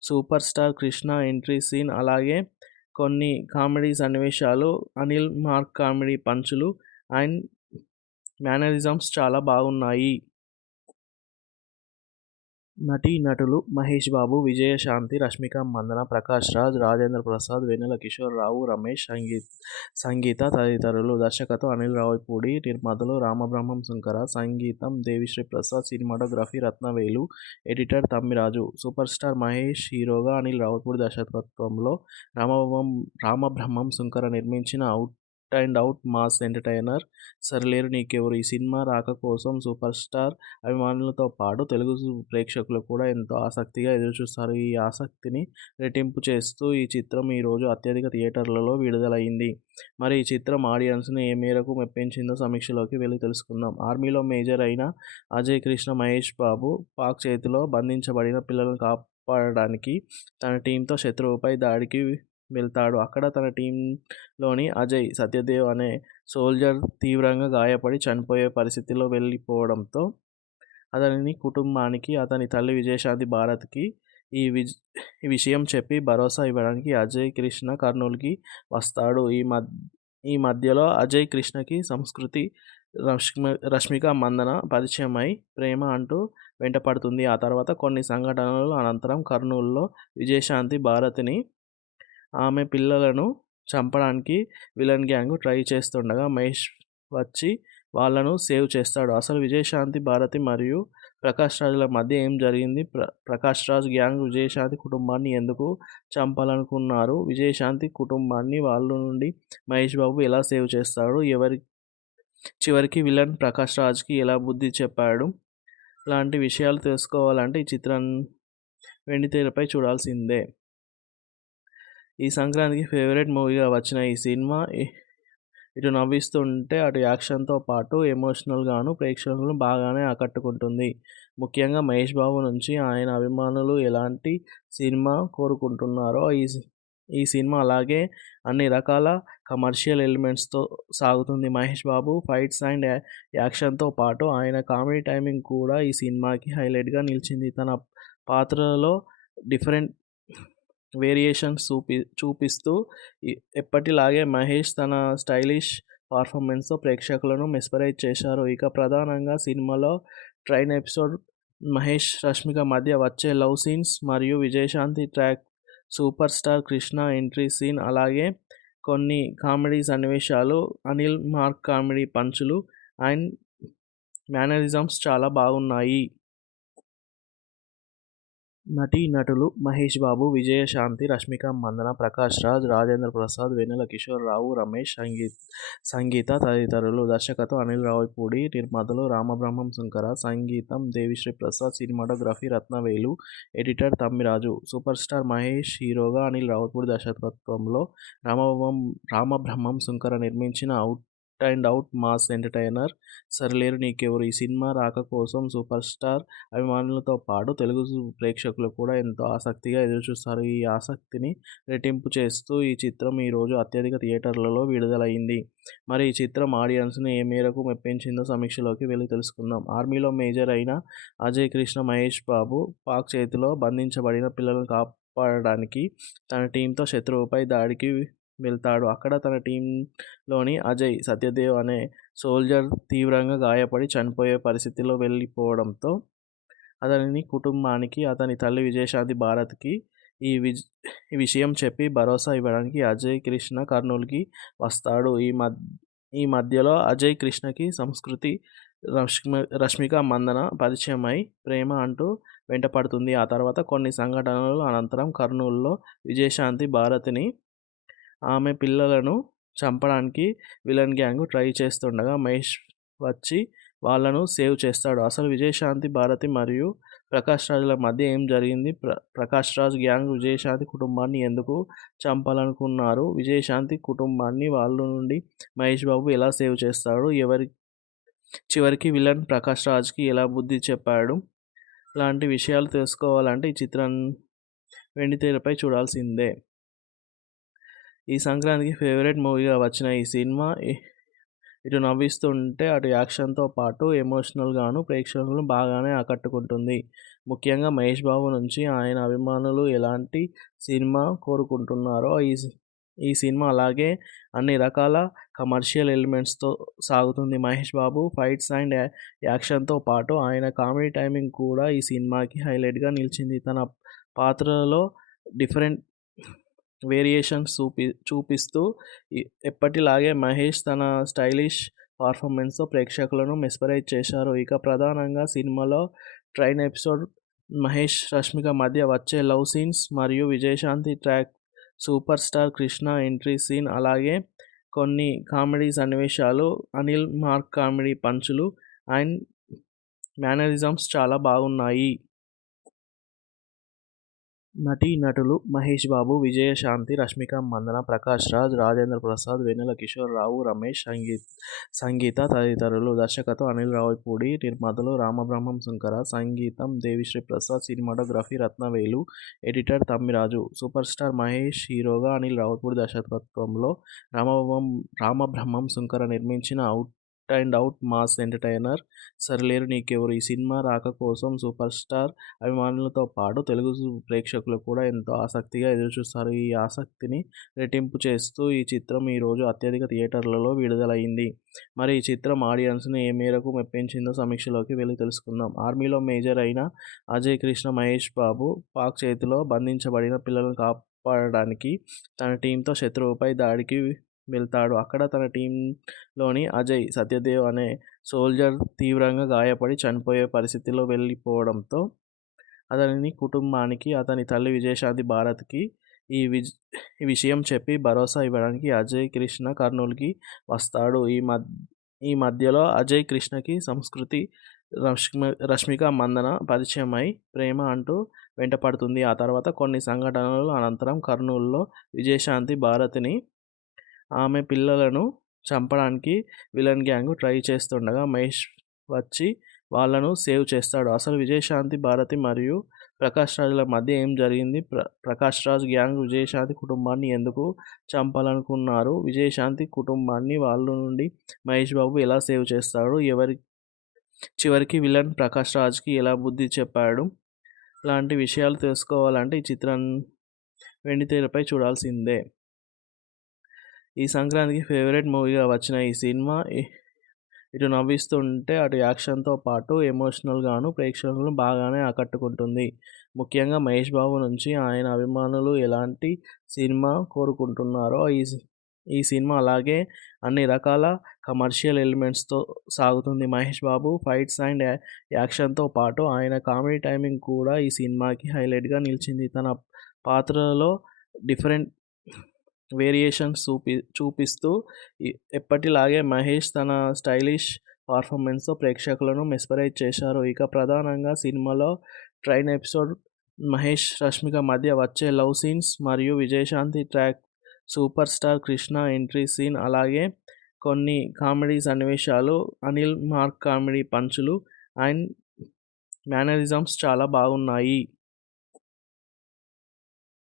super star Krishna entry scene, అలాగే కొన్ని కామెడీ సన్నివేశాలు, అనిల్ మార్క్ కామెడీ పంచులు అండ్ మేనరిజమ్స్ చాలా బాగున్నాయి. నటీనటులు మహేష్ బాబు, విజయశాంతి, రష్మిక మందన, ప్రకాష్ రాజ్, రాజేంద్ర ప్రసాద్, వెన్నెల కిషోర్, రమేష్, సంగీత తదితరులు. దర్శకత్వం అనిల్ రావిపూడి, నిర్మాతలు రామబ్రహ్మం శంకర, సంగీతం Devi Sri Prasad, cinematography Rathnavelu, editor Tammiraju. Super star Mahesh హీరోగా, అనిల్ రావిపూడి దర్శకత్వంలో రామబ్రహ్మం శంకర నిర్మించిన out and out mass entertainer Sarileru Neekevvaru. ఈ సినిమా రాక కోసం సూపర్ స్టార్ అభిమానులతో పాటు తెలుగు ప్రేక్షకులు కూడా ఎంతో ఆసక్తిగా ఎదురుచూస్తారు. ఈ ఆసక్తిని రెట్టింపు చేస్తూ ఈ చిత్రం ఈరోజు అత్యధిక థియేటర్లలో విడుదలైంది. మరి ఈ చిత్రం ఆడియన్స్‌ని ఏ మేరకు మెప్పించిందో సమీక్షలోకి వెళ్లి తెలుసుకుందాం. ఆర్మీలో మేజర్ అయిన అజయ్ కృష్ణ మహేష్ బాబు పాక్ చేతిలో బంధించబడిన పిల్లలను కాపాడడానికి తన టీంతో శత్రువుపై దాడికి వెళ్తాడు. అక్కడ తన టీంలోని అజయ్, సత్యదేవ్ అనే సోల్జర్ తీవ్రంగా గాయపడి చనిపోయే పరిస్థితిలో వెళ్ళిపోవడంతో అతని కుటుంబానికి, అతని తల్లి విజయశాంతి భారత్‌కి ఈ విషయం చెప్పి భరోసా ఇవ్వడానికి అజయ్, కృష్ణ కర్నూలుకి వస్తాడు. ఈ మధ్యలో అజయ్, కృష్ణకి సంస్కృతి, రష్మిక మందన పరిచయమై ప్రేమ అంటూ వెంటపడుతుంది. ఆ తర్వాత కొన్ని సంఘటనల అనంతరం కర్నూలులో విజయశాంతి భారతిని, ఆమె పిల్లలను చంపడానికి విలన్ గ్యాంగ్ ట్రై చేస్తుండగా మహేష్ వచ్చి వాళ్ళను సేవ్ చేస్తాడు. అసలు విజయశాంతి భారతి మరియు ప్రకాష్ రాజ్‌ల మధ్య ఏం జరిగింది? ప్రకాష్ రాజ్ గ్యాంగ్ విజయశాంతి కుటుంబాన్ని ఎందుకు చంపాలనుకున్నారు? విజయశాంతి కుటుంబాన్ని వాళ్ళ నుండి మహేష్ బాబు ఎలా సేవ్ చేస్తాడు? చివరికి విలన్ ప్రకాష్ రాజ్‌కి ఎలా బుద్ధి చెప్పాడు? లాంటి విషయాలు తెలుసుకోవాలంటే ఈ చిత్రం వెండితెరపై చూడాల్సిందే. ఈ సంక్రాంతికి ఫేవరెట్ మూవీగా వచ్చిన ఈ సినిమా ఇటు నవ్విస్తుంటే అటు యాక్షన్‌తో పాటు ఎమోషనల్‌గాను ప్రేక్షకులను బాగానే ఆకట్టుకుంటుంది. ముఖ్యంగా మహేష్ బాబు నుంచి ఆయన అభిమానులు ఎలాంటి సినిమా కోరుకుంటున్నారో ఈ సినిమా అలాగే అన్ని రకాల కమర్షియల్ ఎలిమెంట్స్‌తో సాగుతుంది. మహేష్ బాబు ఫైట్స్ అండ్ యాక్షన్‌తో పాటు ఆయన కామెడీ టైమింగ్ కూడా ఈ సినిమాకి హైలైట్‌గా నిలిచింది. తన పాత్రలలో డిఫరెంట్ వేరియేషన్స్ చూపిస్తూ ఎప్పటిలాగే మహేష్ తన స్టైలిష్ పర్ఫార్మెన్స్‌తో ప్రేక్షకులను మెస్మరైజ్ చేశారు. ఇక ప్రధానంగా సినిమాలో ట్రైన్ ఎపిసోడ్, మహేష్, రష్మిక మధ్య వచ్చే లవ్ సీన్స్ మరియు Vijayashanti track, super star Krishna entry scene, అలాగే కొన్ని కామెడీ సన్నివేశాలు, అనిల్ మార్క్ కామెడీ పంచులు అండ్ మేనరిజమ్స్ చాలా బాగున్నాయి. నటీనటులు మహేష్ బాబు, విజయశాంతి, రష్మిక మందన, ప్రకాష్ రాజ్, రాజేంద్ర ప్రసాద్, వెన్నెల కిషోర్, రావు రమేష్, సంగీత తదితరులు. దర్శకత్వం అనిల్ రావిపూడి, నిర్మాతలు రామబ్రహ్మం శంకర, సంగీతం Devi Sri Prasad, cinematography Rathnavelu, editor Tammiraju. Super star Mahesh హీరోగా, అనిల్ రావిపూడి దర్శకత్వంలో రామబ్రహ్మం శంకర నిర్మించిన out and out mass entertainer Sarileru Neekevvaru. ఈ సినిమా రాక కోసం సూపర్ స్టార్ అభిమానులతో పాటు తెలుగు ప్రేక్షకులు కూడా ఎంతో ఆసక్తిగా ఎదురుచూస్తారు. ఈ ఆసక్తిని రెట్టింపు చేస్తూ ఈ చిత్రం ఈరోజు అత్యధిక థియేటర్లలో విడుదలైంది. మరి ఈ చిత్రం ఆడియన్స్‌ని ఏ మేరకు మెప్పించిందో సమీక్షలోకి వెళ్లి తెలుసుకుందాం. ఆర్మీలో మేజర్ అయిన అజయ్ కృష్ణ మహేష్ బాబు పాక్ చేతిలో బంధించబడిన పిల్లలను కాపాడడానికి తన టీంతో శత్రువుపై దాడికి వెళ్తాడు. అక్కడ తన టీంలోని అజయ్, సత్యదేవ్ అనే సోల్జర్ తీవ్రంగా గాయపడి చనిపోయే పరిస్థితిలో వెళ్ళిపోవడంతో అతని కుటుంబానికి, అతని తల్లి విజయశాంతి భారత్‌కి ఈ విషయం చెప్పి భరోసా ఇవ్వడానికి అజయ్, కృష్ణ కర్నూలుకి వస్తాడు. ఈ మధ్యలో అజయ్, కృష్ణకి సంస్కృతి, రష్మిక మందన పరిచయమై ప్రేమ అంటూ వెంటపడుతుంది. ఆ తర్వాత కొన్ని సంఘటనల అనంతరం కర్నూలులో విజయశాంతి భారతిని, ఆమె పిల్లలను చంపడానికి విలన్ గ్యాంగ్ ట్రై చేస్తుండగా మహేష్ వచ్చి వాళ్ళను సేవ్ చేస్తాడు. అసలు విజయశాంతి భారతి మరియు ప్రకాష్ రాజ్‌ల మధ్య ఏం జరిగింది? ప్రకాష్ రాజ్ గ్యాంగ్ విజయశాంతి కుటుంబాన్ని ఎందుకు చంపాలనుకున్నారు? విజయశాంతి కుటుంబాన్ని వాళ్ళ నుండి మహేష్ బాబు ఎలా సేవ్ చేస్తాడు? చివరికి విలన్ ప్రకాష్ రాజ్‌కి ఎలా బుద్ధి చెప్పాడు? లాంటి విషయాలు తెలుసుకోవాలంటే ఈ చిత్రం వెండితెరపై చూడాల్సిందే. ఈ సంక్రాంతికి ఫేవరెట్ మూవీగా వచ్చిన ఈ సినిమా ఇటు నవ్విస్తుంటే అటు యాక్షన్‌తో పాటు ఎమోషనల్‌గాను ప్రేక్షకులను బాగానే ఆకట్టుకుంటుంది. ముఖ్యంగా మహేష్ బాబు నుంచి ఆయన అభిమానులు ఎలాంటి సినిమా కోరుకుంటున్నారో ఈ సినిమా అలాగే అన్ని రకాల కమర్షియల్ ఎలిమెంట్స్‌తో సాగుతుంది. మహేష్ బాబు ఫైట్స్ అండ్ యాక్షన్‌తో పాటు ఆయన కామెడీ టైమింగ్ కూడా ఈ సినిమాకి హైలైట్‌గా నిలిచింది. తన పాత్రలలో డిఫరెంట్ వేరియేషన్స్ చూపిస్తూ ఎప్పటిలాగే మహేష్ తన స్టైలిష్ పర్ఫార్మెన్స్‌తో ప్రేక్షకులను మెస్మరైజ్ చేశారు. ఇక ప్రధానంగా సినిమాలో ట్రైన్ ఎపిసోడ్, మహేష్, రష్మిక మధ్య వచ్చే లవ్ సీన్స్ మరియు Vijayashanti track, super star Krishna entry scene, అలాగే కొన్ని కామెడీ సన్నివేశాలు, అనిల్ మార్క్ కామెడీ పంచులు అండ్ మేనరిజమ్స్ చాలా బాగున్నాయి. నటీనటులు మహేష్ బాబు, విజయశాంతి, రష్మిక మందన, ప్రకాష్ రాజ్, రాజేంద్ర ప్రసాద్, వెన్నెల కిషోర్, రమేష్, సంగీత తదితరులు. దర్శకత్వం అనిల్ రావిపూడి, నిర్మాతలు రామబ్రహ్మం శంకర, సంగీతం Devi Sri Prasad, cinematography Rathnavelu, editor Tammiraju. Super star Mahesh హీరోగా, అనిల్ రావిపూడి దర్శకత్వంలో రామబ్రహ్మం శంకర నిర్మించిన out and out mass entertainer 'Sarileru Neekevvaru'. ఈ సినిమా రాక కోసం సూపర్ స్టార్ అభిమానులతో పాటు తెలుగు ప్రేక్షకులు కూడా ఎంతో ఆసక్తిగా ఎదురుచూస్తారు. ఈ ఆసక్తిని రెట్టింపు చేస్తూ ఈ చిత్రం ఈరోజు అత్యధిక థియేటర్లలో విడుదలైంది. మరి ఈ చిత్రం ఆడియన్స్‌ని ఏ మేరకు మెప్పించిందో సమీక్షలోకి వెళ్లి తెలుసుకుందాం. ఆర్మీలో మేజర్ అయిన అజయ్ కృష్ణ మహేష్ బాబు పాక్ చేతిలో బంధించబడిన పిల్లలను కాపాడడానికి తన టీమ్‌తో శత్రువుపై దాడికి వెళ్తాడు. అక్కడ తన టీమ్‌లోని అజయ్ సత్యదేవ్ అనే సోల్జర్ తీవ్రంగా గాయపడి చనిపోయే పరిస్థితిలో వెళ్లిపోవడంతో అతని కుటుంబానికి, అతని తల్లి విజయశాంతి భారత్‌కి ఈ విషయం చెప్పి భరోసా ఇవ్వడానికి అజయ్ కృష్ణ కర్నూలుకి వస్తాడు. ఈ మధ్యలో అజయ్ కృష్ణకి సంస్కృతి, రష్మిక మందన పరిచయమై ప్రేమ అంటూ వెంటపడుతుంది. ఆ తర్వాత కొన్ని సంఘటనల అనంతరం కర్నూలులో విజయశాంతి భారతిని, ఆమె పిల్లలను చంపడానికి విలన్ గ్యాంగ్ ట్రై చేస్తుండగా మహేష్ వచ్చి వాళ్ళను సేవ్ చేస్తాడు. అసలు విజయశాంతి భారతి మరియు ప్రకాష్ రాజ్‌ల మధ్య ఏం జరిగింది? ప్రకాష్ రాజ్ గ్యాంగ్ విజయశాంతి కుటుంబాన్ని ఎందుకు చంపాలనుకున్నారు? విజయశాంతి కుటుంబాన్ని వాళ్ళ నుండి మహేష్ బాబు ఎలా సేవ్ చేస్తాడు? చివరికి విలన్ ప్రకాష్ రాజ్‌కి ఎలా బుద్ధి చెప్పాడు? లాంటి విషయాలు తెలుసుకోవాలంటే ఈ చిత్రాన్ని వెండితెరపై చూడాల్సిందే. ఈ సంక్రాంతికి ఫేవరెట్ మూవీగా వచ్చిన ఈ సినిమా ఇటు నవ్విస్తుంటే అటు యాక్షన్‌తో పాటు ఎమోషనల్‌గాను ప్రేక్షకులను బాగానే ఆకట్టుకుంటుంది. ముఖ్యంగా మహేష్ బాబు నుంచి ఆయన అభిమానులు ఎలాంటి సినిమా కోరుకుంటున్నారో ఈ సినిమా అలాగే అన్ని రకాల కమర్షియల్ ఎలిమెంట్స్‌తో సాగుతుంది. మహేష్ బాబు ఫైట్స్ అండ్ యాక్షన్‌తో పాటు ఆయన కామెడీ టైమింగ్ కూడా ఈ సినిమాకి హైలైట్‌గా నిలిచింది. తన పాత్రలలో డిఫరెంట్ వేరియేషన్స్ చూపిస్తూ ఎప్పటిలాగే మహేష్ తన స్టైలిష్ పర్ఫార్మెన్స్‌తో ప్రేక్షకులను మెస్మరైజ్ చేశారు. ఇక ప్రధానంగా సినిమాలో ట్రైన్ ఎపిసోడ్, మహేష్, రష్మిక మధ్య వచ్చే లవ్ సీన్స్ మరియు Vijayashanti track, super star Krishna entry scene, అలాగే కొన్ని కామెడీ సన్నివేశాలు, అనిల్ మార్క్ కామెడీ పంచులు అండ్ మేనరిజమ్స్ చాలా బాగున్నాయి.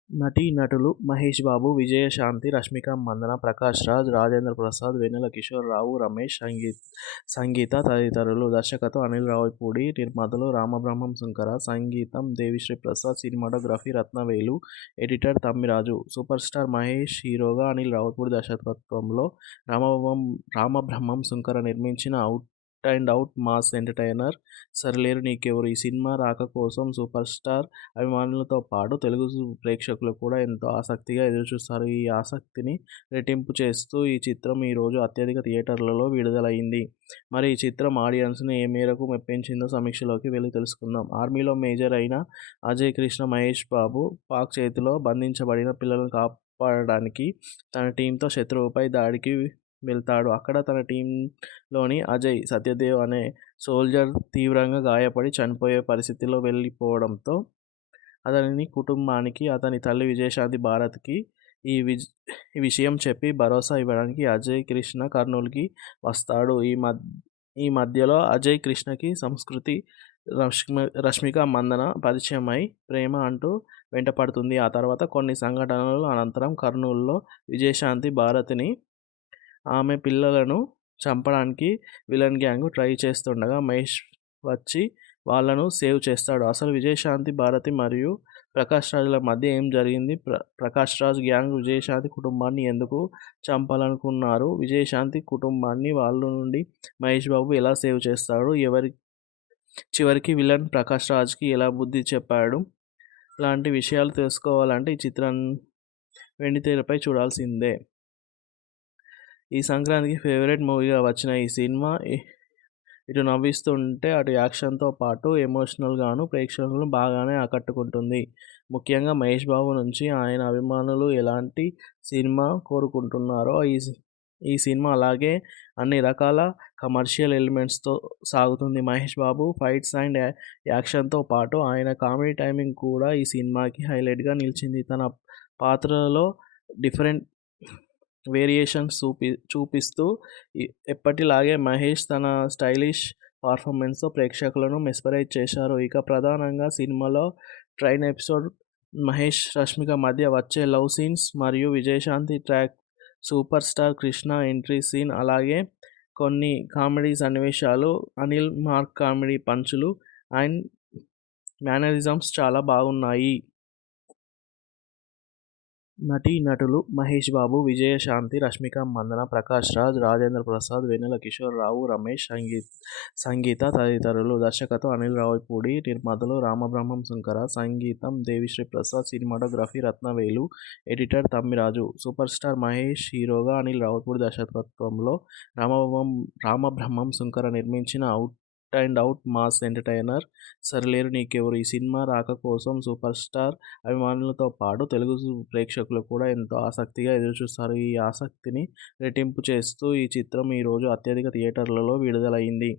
నటీనటులు మహేష్ బాబు, విజయశాంతి, రష్మిక మందన, ప్రకాష్ రాజ్, రాజేంద్ర ప్రసాద్, వెన్నెల కిషోర్, రమేష్, సంగీత తదితరులు. దర్శకత్వం అనిల్ రావిపూడి, నిర్మాతలు రామబ్రహ్మం శంకర, సంగీతం Devi Sri Prasad, cinematography Rathnavelu, editor Tammiraju. Super star Mahesh హీరోగా, అనిల్ రావిపూడి దర్శకత్వంలో రామబ్రహ్మం శంకర నిర్మించిన out and out mass entertainer 'Sarileru Neekevvaru'. ఈ సినిమా రాక కోసం సూపర్ స్టార్ అభిమానులతో పాటు తెలుగు ప్రేక్షకులు కూడా ఎంతో ఆసక్తిగా ఎదురుచూస్తారు. ఈ ఆసక్తిని రెట్టింపు చేస్తూ ఈ చిత్రం ఈరోజు అత్యధిక థియేటర్లలో విడుదలైంది. మరి ఈ చిత్రం ఆడియన్స్‌ని ఏ మేరకు మెప్పించిందో సమీక్షలోకి వెళ్లి తెలుసుకుందాం. ఆర్మీలో మేజర్ అయిన అజయ్ కృష్ణ మహేష్ బాబు పాక్ చేతిలో బంధించబడిన పిల్లలను కాపాడడానికి తన టీమ్‌తో శత్రువుపై దాడికి వెళ్తాడు. అక్కడ తన టీమ్‌లోని అజయ్ సత్యదేవ్ అనే సోల్జర్ తీవ్రంగా గాయపడి చనిపోయే పరిస్థితిలో వెళ్లిపోవడంతో అతని కుటుంబానికి, అతని తల్లి విజయశాంతి భారత్‌కి ఈ విషయం చెప్పి భరోసా ఇవ్వడానికి అజయ్ కృష్ణ కర్నూలుకి వస్తాడు. ఈ మధ్యలో అజయ్ కృష్ణకి సంస్కృతి, రష్మిక మందన పరిచయమై ప్రేమ అంటూ వెంటపడుతుంది. ఆ తర్వాత కొన్ని సంఘటనల అనంతరం కర్నూలులో విజయశాంతి భారతిని, ఆమె పిల్లలను చంపడానికి విలన్ గ్యాంగ్ ట్రై చేస్తుండగా మహేష్ వచ్చి వాళ్ళను సేవ్ చేస్తాడు. అసలు విజయశాంతి భారతి మరియు ప్రకాష్ రాజ్‌ల మధ్య ఏం జరిగింది? ప్రకాష్ రాజ్ గ్యాంగ్ విజయశాంతి కుటుంబాన్ని ఎందుకు చంపాలనుకున్నారు? విజయశాంతి కుటుంబాన్ని వాళ్ళ నుండి మహేష్ బాబు ఎలా సేవ్ చేస్తాడు? చివరికి విలన్ ప్రకాష్ రాజ్‌కి ఎలా బుద్ధి చెప్పాడు? లాంటి విషయాలు తెలుసుకోవాలంటే ఈ చిత్రాన్ని వెండితెరపై చూడాల్సిందే. ఈ సంక్రాంతికి ఫేవరెట్ మూవీగా వచ్చిన ఈ సినిమా ఇటు నవ్విస్తుంటే అటు యాక్షన్‌తో పాటు ఎమోషనల్‌గాను ప్రేక్షకులను బాగానే ఆకట్టుకుంటుంది. ముఖ్యంగా మహేష్ బాబు నుంచి ఆయన అభిమానులు ఎలాంటి సినిమా కోరుకుంటున్నారో ఈ సినిమా అలాగే అన్ని రకాల కమర్షియల్ ఎలిమెంట్స్‌తో సాగుతుంది. మహేష్ బాబు ఫైట్స్ అండ్ యాక్షన్‌తో పాటు ఆయన కామెడీ టైమింగ్ కూడా ఈ సినిమాకి హైలైట్‌గా నిలిచింది. తన పాత్రలలో డిఫరెంట్ వేరియేషన్స్ చూపిస్తూ ఎప్పటిలాగే మహేష్ తన స్టైలిష్ పర్ఫార్మెన్స్‌తో ప్రేక్షకులను మెస్మరైజ్ చేశారు. ఇక ప్రధానంగా సినిమాలో ట్రైన్ ఎపిసోడ్, మహేష్, రష్మిక మధ్య వచ్చే లవ్ సీన్స్ మరియు Vijayashanti track, super star Krishna entry scene, అలాగే కొన్ని కామెడీ సన్నివేశాలు, అనిల్ మార్క్ కామెడీ పంచులు అండ్ మేనరిజమ్స్ చాలా బాగున్నాయి. నటీనటులు మహేష్ బాబు, విజయశాంతి, రష్మిక మందన, ప్రకాష్ రాజ్, రాజేంద్ర ప్రసాద్, వెన్నెల కిషోర్, రమేష్, సంగీత తదితరులు. దర్శకత్వం అనిల్ రావిపూడి, నిర్మాతలు రామబ్రహ్మం శంకర, సంగీతం Devi Sri Prasad, cinematography Rathnavelu, editor Tammiraju. Super star Mahesh హీరోగా, అనిల్ రావిపూడి దర్శకత్వంలో రామబ్రహ్మం శంకర నిర్మించిన out and out mass entertainer Sarileru Neekevvaru. ఈ సినిమా రాక కోసం సూపర్ స్టార్ అభిమానులతో పాటు తెలుగు ప్రేక్షకులు కూడా ఎంతో ఆసక్తిగా ఎదురుచూస్తారు. ఈ ఆసక్తిని రెట్టింపు చేస్తూ ఈ చిత్రం ఈరోజు అత్యధిక థియేటర్లలో విడుదలైంది.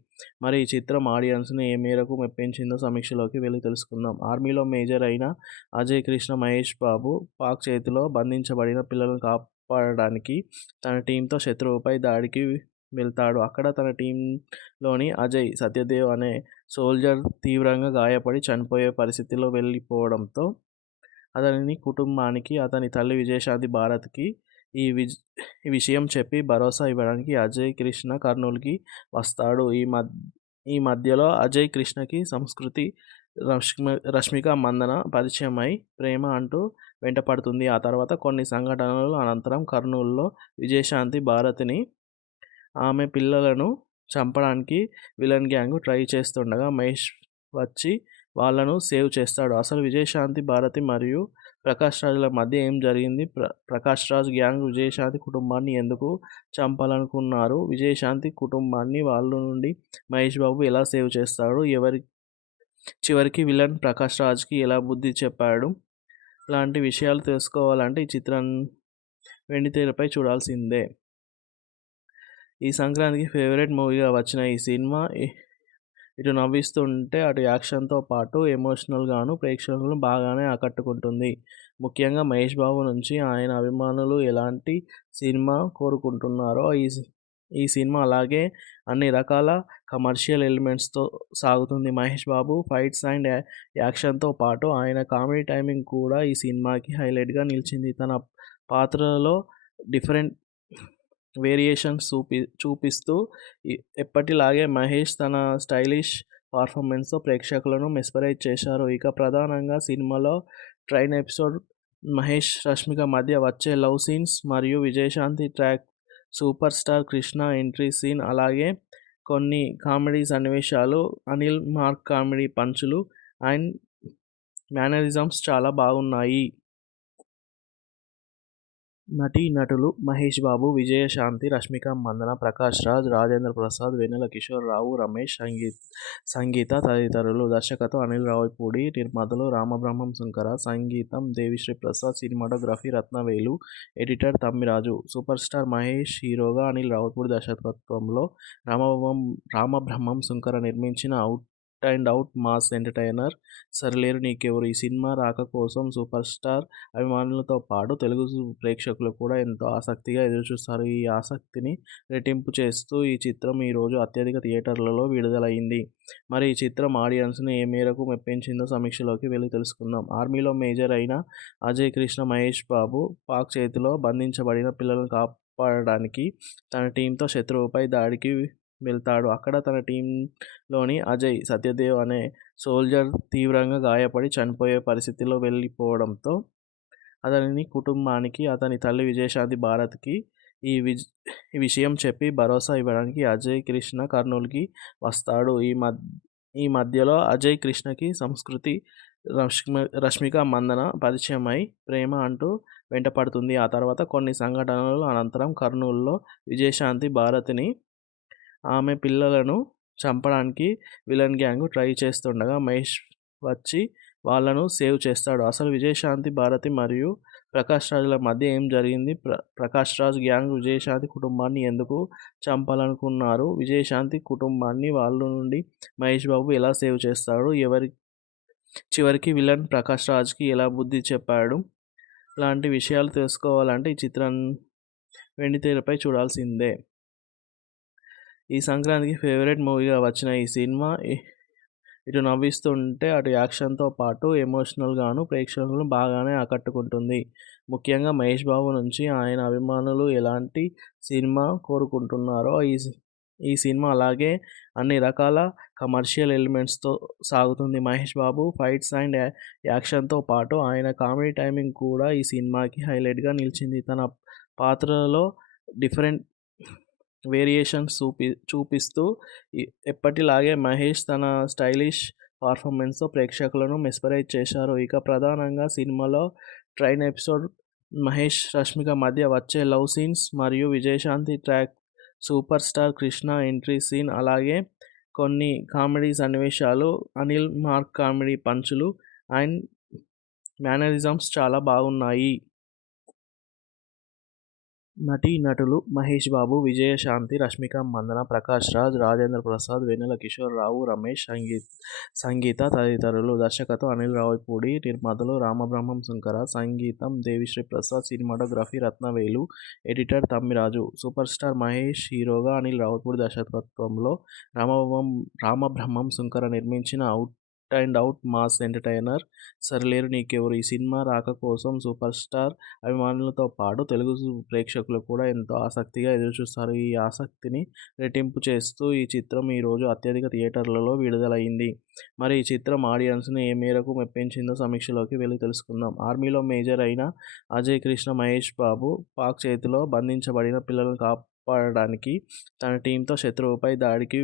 మరి ఈ చిత్రం ఆడియన్స్‌ని ఏ మేరకు మెప్పించిందో సమీక్షలోకి వెళ్లి తెలుసుకుందాం. ఆర్మీలో మేజర్ అయిన అజయ్ కృష్ణ మహేష్ బాబు పాక్ చేతిలో బంధించబడిన పిల్లలను కాపాడడానికి తన టీంతో శత్రువుపై దాడికి వెళ్తాడు. అక్కడ తన టీంలోని అజయ్ సత్యదేవ్ అనే సోల్జర్ తీవ్రంగా గాయపడి చనిపోయే పరిస్థితిలో వెళ్ళిపోవడంతో అతని కుటుంబానికి అతని తల్లి విజయశాంతి భారత్‌కి ఈ విషయం చెప్పి భరోసా ఇవ్వడానికి అజయ్ కృష్ణ కర్నూలుకి వస్తాడు. ఈ మధ్యలో అజయ్ కృష్ణకి సంస్కృతి, రష్మిక మందన పరిచయమై ప్రేమ అంటూ వెంటపడుతుంది. ఆ తర్వాత కొన్ని సంఘటనల అనంతరం కర్నూలులో విజయశాంతి భారతిని, ఆమె పిల్లలను చంపడానికి విలన్ గ్యాంగ్ ట్రై చేస్తుండగా మహేష్ వచ్చి వాళ్ళను సేవ్ చేస్తాడు. అసలు విజయశాంతి భారతి మరియు ప్రకాష్ రాజ్‌ల మధ్య ఏం జరిగింది? ప్రకాష్ రాజ్ గ్యాంగ్ విజయశాంతి కుటుంబాన్ని ఎందుకు చంపాలనుకున్నారు? విజయశాంతి కుటుంబాన్ని వాళ్ళ నుండి మహేష్ బాబు ఎలా సేవ్ చేస్తాడు? చివరికి విలన్ ప్రకాష్ రాజ్‌కి ఎలా బుద్ధి చెప్పాడు? లాంటి విషయాలు తెలుసుకోవాలంటే ఈ చిత్రాన్ని వెండితెరపై చూడాల్సిందే. ఈ సంక్రాంతికి ఫేవరెట్ మూవీగా వచ్చిన ఈ సినిమా ఇటు నవ్విస్తుంటే అటు యాక్షన్‌తో పాటు ఎమోషనల్‌గాను ప్రేక్షకులను బాగానే ఆకట్టుకుంటుంది. ముఖ్యంగా మహేష్ బాబు నుంచి ఆయన అభిమానులు ఎలాంటి సినిమా కోరుకుంటున్నారో ఈ సినిమా అలాగే అన్ని రకాల కమర్షియల్ ఎలిమెంట్స్‌తో సాగుతుంది. మహేష్ బాబు ఫైట్స్ అండ్ యాక్షన్‌తో పాటు ఆయన కామెడీ టైమింగ్ కూడా ఈ సినిమాకి హైలైట్‌గా నిలిచింది. తన పాత్రలలో డిఫరెంట్ వేరియేషన్స్ చూపిస్తూ ఎప్పటిలాగే మహేష్ తన స్టైలిష్ పర్ఫార్మెన్స్‌తో ప్రేక్షకులను మెస్మరైజ్ చేశారు. ఇక ప్రధానంగా సినిమాలో ట్రైన్ ఎపిసోడ్, మహేష్, రష్మిక మధ్య వచ్చే లవ్ సీన్స్ మరియు Vijayashanti track, super star Krishna entry scene, అలాగే కొన్ని కామెడీ సన్నివేశాలు, అనిల్ మార్క్ కామెడీ పంచులు అండ్ మేనరిజమ్స్ చాలా బాగున్నాయి. నటీనటులు మహేష్ బాబు, విజయశాంతి, రష్మిక మందన, ప్రకాష్ రాజ్, రాజేంద్ర ప్రసాద్, వెన్నెల కిషోర్, రమేష్, సంగీత తదితరులు. దర్శకత్వం అనిల్ రావిపూడి, నిర్మాతలు రామబ్రహ్మం శంకర, సంగీతం Devi Sri Prasad, cinematography Rathnavelu, editor Tammiraju. Super star Mahesh హీరోగా, అనిల్ రావిపూడి దర్శకత్వంలో రామబ్రహ్మం శంకర నిర్మించిన out and out mass entertainer Sarileru Neekevvaru. ఈ సినిమా రాక కోసం సూపర్ స్టార్ అభిమానులతో పాటు తెలుగు ప్రేక్షకులు కూడా ఎంతో ఆసక్తిగా ఎదురుచూస్తారు. ఈ ఆసక్తిని రెట్టింపు చేస్తూ ఈ చిత్రం ఈరోజు అత్యధిక థియేటర్లలో విడుదలైంది. మరి ఈ చిత్రం ఆడియన్స్‌ని ఏ మేరకు మెప్పించిందో సమీక్షలోకి వెళ్లి తెలుసుకుందాం. ఆర్మీలో మేజర్ అయిన అజయ్ కృష్ణ మహేష్ బాబు పాక్ చేతిలో బంధించబడిన పిల్లలను కాపాడడానికి తన టీంతో శత్రువుపై దాడికి వెళ్తాడు. అక్కడ తన టీంలోని అజయ్ సత్యదేవ్ అనే సోల్జర్ తీవ్రంగా గాయపడి చనిపోయే పరిస్థితిలో వెళ్ళిపోవడంతో అతని కుటుంబానికి అతని తల్లి విజయశాంతి భారత్‌కి ఈ విషయం చెప్పి భరోసా ఇవ్వడానికి అజయ్ కృష్ణ కర్నూలుకి వస్తాడు. ఈ మధ్యలో అజయ్ కృష్ణకి సంస్కృతి, రష్మిక మందన పరిచయమై ప్రేమ అంటూ వెంటపడుతుంది. ఆ తర్వాత కొన్ని సంఘటనల అనంతరం కర్నూలులో విజయశాంతి భారతిని, ఆమె పిల్లలను చంపడానికి విలన్ గ్యాంగ్ ట్రై చేస్తుండగా మహేష్ వచ్చి వాళ్ళను సేవ్ చేస్తాడు. అసలు విజయశాంతి భారతి మరియు ప్రకాష్ రాజ్‌ల మధ్య ఏం జరిగింది? ప్రకాష్ రాజ్ గ్యాంగ్ విజయశాంతి కుటుంబాన్ని ఎందుకు చంపాలనుకున్నారు? విజయశాంతి కుటుంబాన్ని వాళ్ళ నుండి మహేష్ బాబు ఎలా సేవ్ చేస్తాడు? చివరికి విలన్ ప్రకాష్ రాజ్‌కి ఎలా బుద్ధి చెప్పాడు? లాంటి విషయాలు తెలుసుకోవాలంటే ఈ చిత్రాన్ని వెండితెరపై చూడాల్సిందే. ఈ సంక్రాంతికి ఫేవరెట్ మూవీగా వచ్చిన ఈ సినిమా ఇటు నవ్విస్తుంటే అటు యాక్షన్‌తో పాటు ఎమోషనల్‌గాను ప్రేక్షకులను బాగానే ఆకట్టుకుంటుంది. ముఖ్యంగా మహేష్ బాబు నుంచి ఆయన అభిమానులు ఎలాంటి సినిమా కోరుకుంటున్నారో ఈ సినిమా అలాగే అన్ని రకాల కమర్షియల్ ఎలిమెంట్స్‌తో సాగుతుంది. మహేష్ బాబు ఫైట్స్ అండ్ యాక్షన్‌తో పాటు ఆయన కామెడీ టైమింగ్ కూడా ఈ సినిమాకి హైలైట్‌గా నిలిచింది. తన పాత్రలలో డిఫరెంట్ వేరియేషన్స్ చూపిస్తూ ఎప్పటిలాగే మహేష్ తన స్టైలిష్ పర్ఫార్మెన్స్‌తో ప్రేక్షకులను మెస్మరైజ్ చేశారు. ఇక ప్రధానంగా సినిమాలో ట్రైన్ ఎపిసోడ్, మహేష్, రష్మిక మధ్య వచ్చే లవ్ సీన్స్ మరియు Vijayashanti track, super star Krishna entry scene, అలాగే కొన్ని కామెడీ సన్నివేశాలు, అనిల్ మార్క్ కామెడీ పంచులు అండ్ మేనరిజమ్స్ చాలా బాగున్నాయి. నటీనటులు మహేష్ బాబు, విజయశాంతి, రష్మిక మందన, ప్రకాష్ రాజ్, రాజేంద్ర ప్రసాద్, వెన్నెల కిషోర్, రావు రమేష్, సంగీత తదితరులు. దర్శకత్వం అనిల్ రావిపూడి, నిర్మాతలు రామబ్రహ్మం శంకర, సంగీతం Devi Sri Prasad, cinematography Rathnavelu, editor Tammiraju. Super star Mahesh హీరోగా, అనిల్ రావిపూడి దర్శకత్వంలో రామబ్రహ్మం శంకర నిర్మించిన out and out mass entertainer Sarileru Neekevvaru. ఈ సినిమా రాక కోసం సూపర్ స్టార్ అభిమానులతో పాటు తెలుగు ప్రేక్షకులు కూడా ఎంతో ఆసక్తిగా ఎదురుచూస్తారు. ఈ ఆసక్తిని రెట్టింపు చేస్తూ ఈ చిత్రం ఈరోజు అత్యధిక థియేటర్లలో విడుదలైంది. మరి ఈ చిత్రం ఆడియన్స్‌ని ఏ మేరకు మెప్పించిందో సమీక్షలోకి వెళ్లి తెలుసుకుందాం. ఆర్మీలో మేజర్ అయిన అజయ్ కృష్ణ మహేష్ బాబు పాక్ చేతిలో బంధించబడిన పిల్లలను కాపాడడానికి తన టీంతో శత్రువుపై దాడికి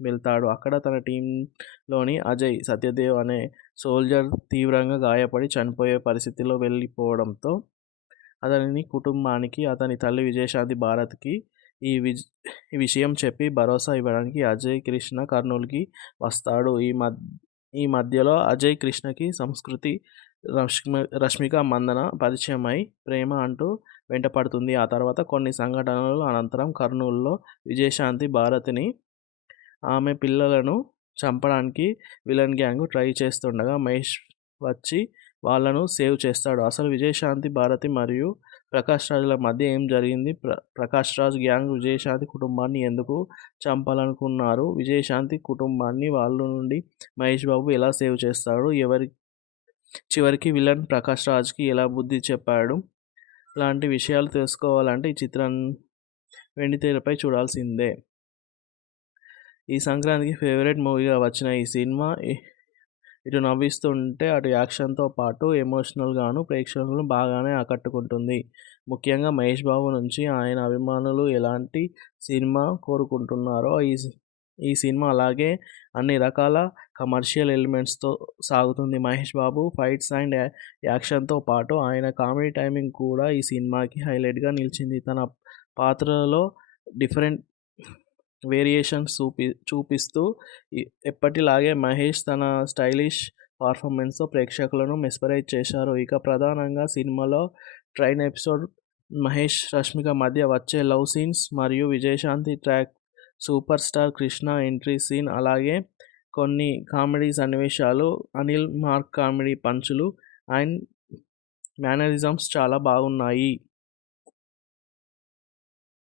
వెళ్తాడు. అక్కడ తన టీంలోని అజయ్ సత్యదేవ్ అనే సోల్జర్ తీవ్రంగా గాయపడి చనిపోయే పరిస్థితిలో వెళ్ళిపోవడంతో అతని కుటుంబానికి, అతని తల్లి విజయశాంతి భారత్‌కి ఈ విషయం చెప్పి భరోసా ఇవ్వడానికి అజయ్ కృష్ణ కర్నూలుకి వస్తాడు. ఈ మధ్యలో అజయ్ కృష్ణకి సంస్కృతి, రష్మిక మందన పరిచయమై ప్రేమ అంటూ వెంటపడుతుంది. ఆ తర్వాత కొన్ని సంఘటనల అనంతరం కర్నూలులో విజయశాంతి భారతిని, ఆమె పిల్లలను చంపడానికి విలన్ గ్యాంగ్ ట్రై చేస్తుండగా మహేష్ వచ్చి వాళ్ళను సేవ్ చేస్తాడు. అసలు విజయశాంతి భారతి మరియు ప్రకాష్ రాజ్‌ల మధ్య ఏం జరిగింది? ప్రకాష్ రాజ్ గ్యాంగ్ విజయశాంతి కుటుంబాన్ని ఎందుకు చంపాలనుకున్నారు? విజయశాంతి కుటుంబాన్ని వాళ్ళ నుండి మహేష్ బాబు ఎలా సేవ్ చేస్తాడు? చివరికి విలన్ ప్రకాష్ రాజ్‌కి ఎలా బుద్ధి చెప్పాడు? లాంటి విషయాలు తెలుసుకోవాలంటే ఈ చిత్రాన్ని వెండితెరపై చూడాల్సిందే. ఈ సంక్రాంతికి ఫేవరెట్ మూవీగా వచ్చిన ఈ సినిమా ఇటు నవ్విస్తుంటే అటు యాక్షన్‌తో పాటు ఎమోషనల్‌గాను ప్రేక్షకులను బాగానే ఆకట్టుకుంటుంది. ముఖ్యంగా మహేష్ బాబు నుంచి ఆయన అభిమానులు ఎలాంటి సినిమా కోరుకుంటున్నారో ఈ సినిమా అలాగే అన్ని రకాల కమర్షియల్ ఎలిమెంట్స్‌తో సాగుతుంది. మహేష్ బాబు ఫైట్స్ అండ్ యాక్షన్‌తో పాటు ఆయన కామెడీ టైమింగ్ కూడా ఈ సినిమాకి హైలైట్‌గా నిలిచింది. తన పాత్రలలో డిఫరెంట్ వేరియేషన్స్ చూపిస్తూ ఎప్పటిలాగే మహేష్ తన స్టైలిష్ పర్ఫార్మెన్స్‌తో ప్రేక్షకులను మెస్మరైజ్ చేశారు. ఇక ప్రధానంగా సినిమాలో ట్రైన్ ఎపిసోడ్, మహేష్, రష్మిక మధ్య వచ్చే లవ్ సీన్స్ మరియు Vijayashanti track, super star Krishna entry scene, అలాగే కొన్ని కామెడీ సన్నివేశాలు, అనిల్ మార్క్ కామెడీ పంచులు అండ్ మేనరిజమ్స్ చాలా బాగున్నాయి.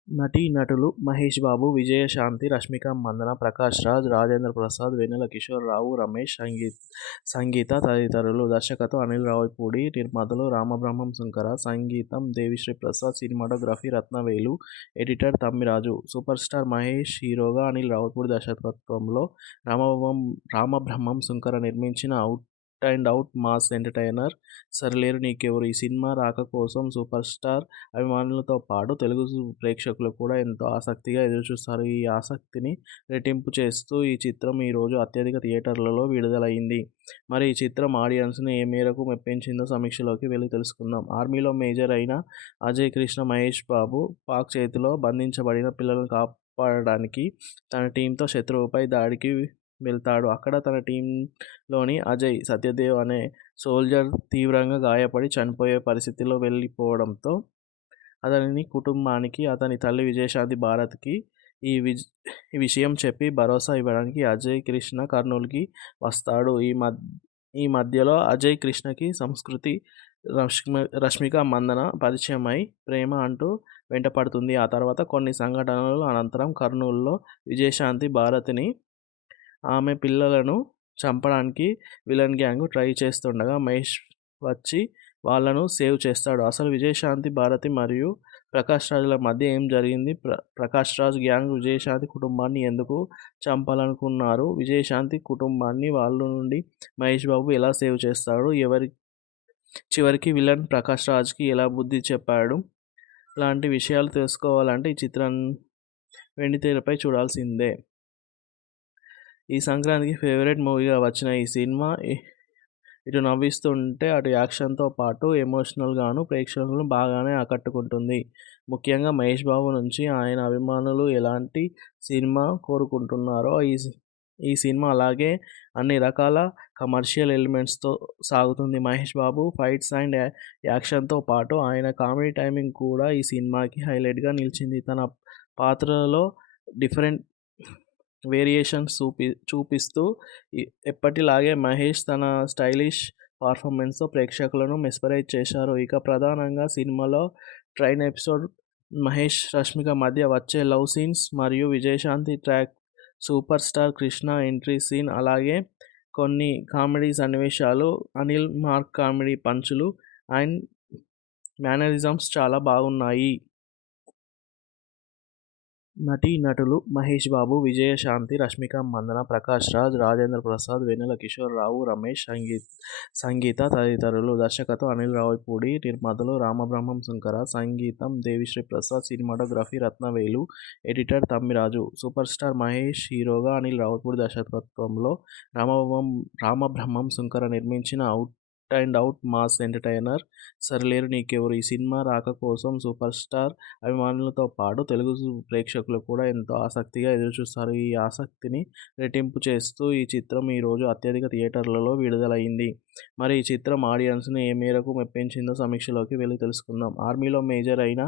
నటీనటులు మహేష్ బాబు, విజయశాంతి, రష్మిక మందన, ప్రకాష్ రాజ్, రాజేంద్ర ప్రసాద్, వెన్నెల కిషోర్, రావు రమేష్, సంగీత తదితరులు. దర్శకత్వం అనిల్ రావిపూడి, నిర్మాతలు రామబ్రహ్మం శంకర, సంగీతం Devi Sri Prasad, cinematography Rathnavelu, editor Tammiraju. Super star Mahesh హీరోగా, అనిల్ రావిపూడి దర్శకత్వంలో రామబ్రహ్మం శంకర నిర్మించిన out and out mass entertainer Sarileru Neekevvaru. ఈ సినిమా రాక కోసం సూపర్ స్టార్ అభిమానులతో పాటు తెలుగు ప్రేక్షకులు కూడా ఎంతో ఆసక్తిగా ఎదురుచూస్తారు. ఈ ఆసక్తిని రెట్టింపు చేస్తూ ఈ చిత్రం ఈరోజు అత్యధిక థియేటర్లలో విడుదలైంది. మరి ఈ చిత్రం ఆడియన్స్‌ని ఏ మేరకు మెప్పించిందో సమీక్షలోకి వెళ్లి తెలుసుకుందాం. ఆర్మీలో మేజర్ అయిన అజయ్ కృష్ణ మహేష్ బాబు పాక్ చేతిలో బంధించబడిన పిల్లలను కాపాడడానికి తన టీంతో శత్రువుపై దాడికి వెళ్తాడు. అక్కడ తన టీంలోని అజయ్ సత్యదేవ్ అనే సోల్జర్ తీవ్రంగా గాయపడి చనిపోయే పరిస్థితిలో వెళ్ళిపోవడంతో అతని కుటుంబానికి, అతని తల్లి విజయశాంతి భారత్కి ఈ విషయం చెప్పి భరోసా ఇవ్వడానికి అజయ్ కృష్ణ కర్నూలుకి వస్తాడు. ఈ మధ్యలో అజయ్ కృష్ణకి సంస్కృతి, రష్మిక మందన పరిచయమై ప్రేమ అంటూ వెంటపడుతుంది. ఆ తర్వాత కొన్ని సంఘటనల అనంతరం కర్నూలులో విజయశాంతి భారతిని, ఆమె పిల్లలను చంపడానికి విలన్ గ్యాంగ్ ట్రై చేస్తుండగా మహేష్ వచ్చి వాళ్ళను సేవ్ చేస్తాడు. అసలు విజయశాంతి భారతి మరియు ప్రకాష్ రాజ్ల మధ్య ఏం జరిగింది? ప్రకాష్ రాజ్ గ్యాంగ్ విజయశాంతి కుటుంబాన్ని ఎందుకు చంపాలనుకున్నారు? విజయశాంతి కుటుంబాన్ని వాళ్ళ నుండి మహేష్ బాబు ఎలా సేవ్ చేస్తాడు? చివరికి విలన్ ప్రకాష్ రాజ్కి ఎలా బుద్ధి చెప్పాడు? లాంటి విషయాలు తెలుసుకోవాలంటే ఈ చిత్రం వెండితెరపై చూడాల్సిందే. ఈ సంక్రాంతికి ఫేవరెట్ మూవీగా వచ్చిన ఈ సినిమా ఇటు నవ్విస్తుంటే అటు యాక్షన్తో పాటు ఎమోషనల్గాను ప్రేక్షకులను బాగానే ఆకట్టుకుంటుంది. ముఖ్యంగా మహేష్ బాబు నుంచి ఆయన అభిమానులు ఎలాంటి సినిమా కోరుకుంటున్నారో ఈ సినిమా అలాగే అన్ని రకాల కమర్షియల్ ఎలిమెంట్స్తో సాగుతుంది. మహేష్ బాబు ఫైట్స్ అండ్ యాక్షన్తో పాటు ఆయన కామెడీ టైమింగ్ కూడా ఈ సినిమాకి హైలైట్గా నిలిచింది. తన పాత్రలో డిఫరెంట్ వేరియేషన్స్ చూపిస్తూ ఎప్పటిలాగే మహేష్ తన స్టైలిష్ పర్ఫార్మెన్స్తో ప్రేక్షకులను మెస్మరైజ్ చేశారు. ఇక ప్రధానంగా సినిమాలో ట్రైన్ ఎపిసోడ్, మహేష్ రష్మిక మధ్య వచ్చే లవ్ సీన్స్ మరియు Vijayashanti track, super star Krishna entry scene, అలాగే కొన్ని కామెడీ సన్నివేశాలు, అనిల్ మార్క్ కామెడీ పంచులు అండ్ మేనరిజమ్స్ చాలా బాగున్నాయి. నటీనటులు మహేష్ బాబు, విజయశాంతి, రష్మిక మందన, ప్రకాష్ రాజ్, రాజేంద్ర ప్రసాద్, వెన్నెల కిషోర్, రావు రమేష్, సంగీత తదితరులు. దర్శకత్వం అనిల్ రావిపూడి, నిర్మాతలు రామబ్రహ్మం శంకర, సంగీతం Devi Sri Prasad, cinematography Rathnavelu, editor Tammiraju. Super star Mahesh హీరోగా, అనిల్ రావిపూడి దర్శకత్వంలో రామబ్రహ్మం శంకర నిర్మించిన out and out mass entertainer Sarileru Neekevvaru. ఈ సినిమా రాక కోసం సూపర్ స్టార్ అభిమానులతో పాటు తెలుగు ప్రేక్షకులు కూడా ఎంతో ఆసక్తిగా ఎదురుచూస్తారు. ఈ ఆసక్తిని రెట్టింపు చేస్తూ ఈ చిత్రం ఈరోజు అత్యధిక థియేటర్లలో విడుదలైంది. మరి ఈ చిత్రం ఆడియన్స్ని ఏ మేరకు మెప్పించిందో సమీక్షలోకి వెళ్ళి తెలుసుకుందాం. ఆర్మీలో మేజర్ అయిన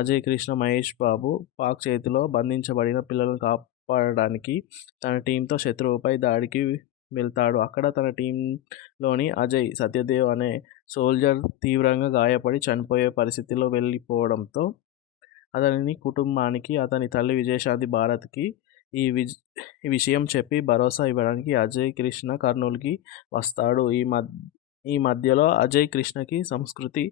అజయ్ కృష్ణ మహేష్ బాబు పాక్ చేతిలో బంధించబడిన పిల్లలను కాపాడడానికి తన టీంతో శత్రువుపై దాడికి వెళ్తాడు. అక్కడ తన టీంలోని అజయ్ సత్యదేవ్ అనే సోల్జర్ తీవ్రంగా గాయపడి చనిపోయే పరిస్థితిలో వెళ్ళిపోవడంతో అతని కుటుంబానికి, అతని తల్లి విజయశాంతి భారత్కి ఈ విషయం చెప్పి భరోసా ఇవ్వడానికి అజయ్ కృష్ణ కర్నూలుకి వస్తాడు. ఈ మధ్యలో అజయ్ కృష్ణకి సంస్కృతి,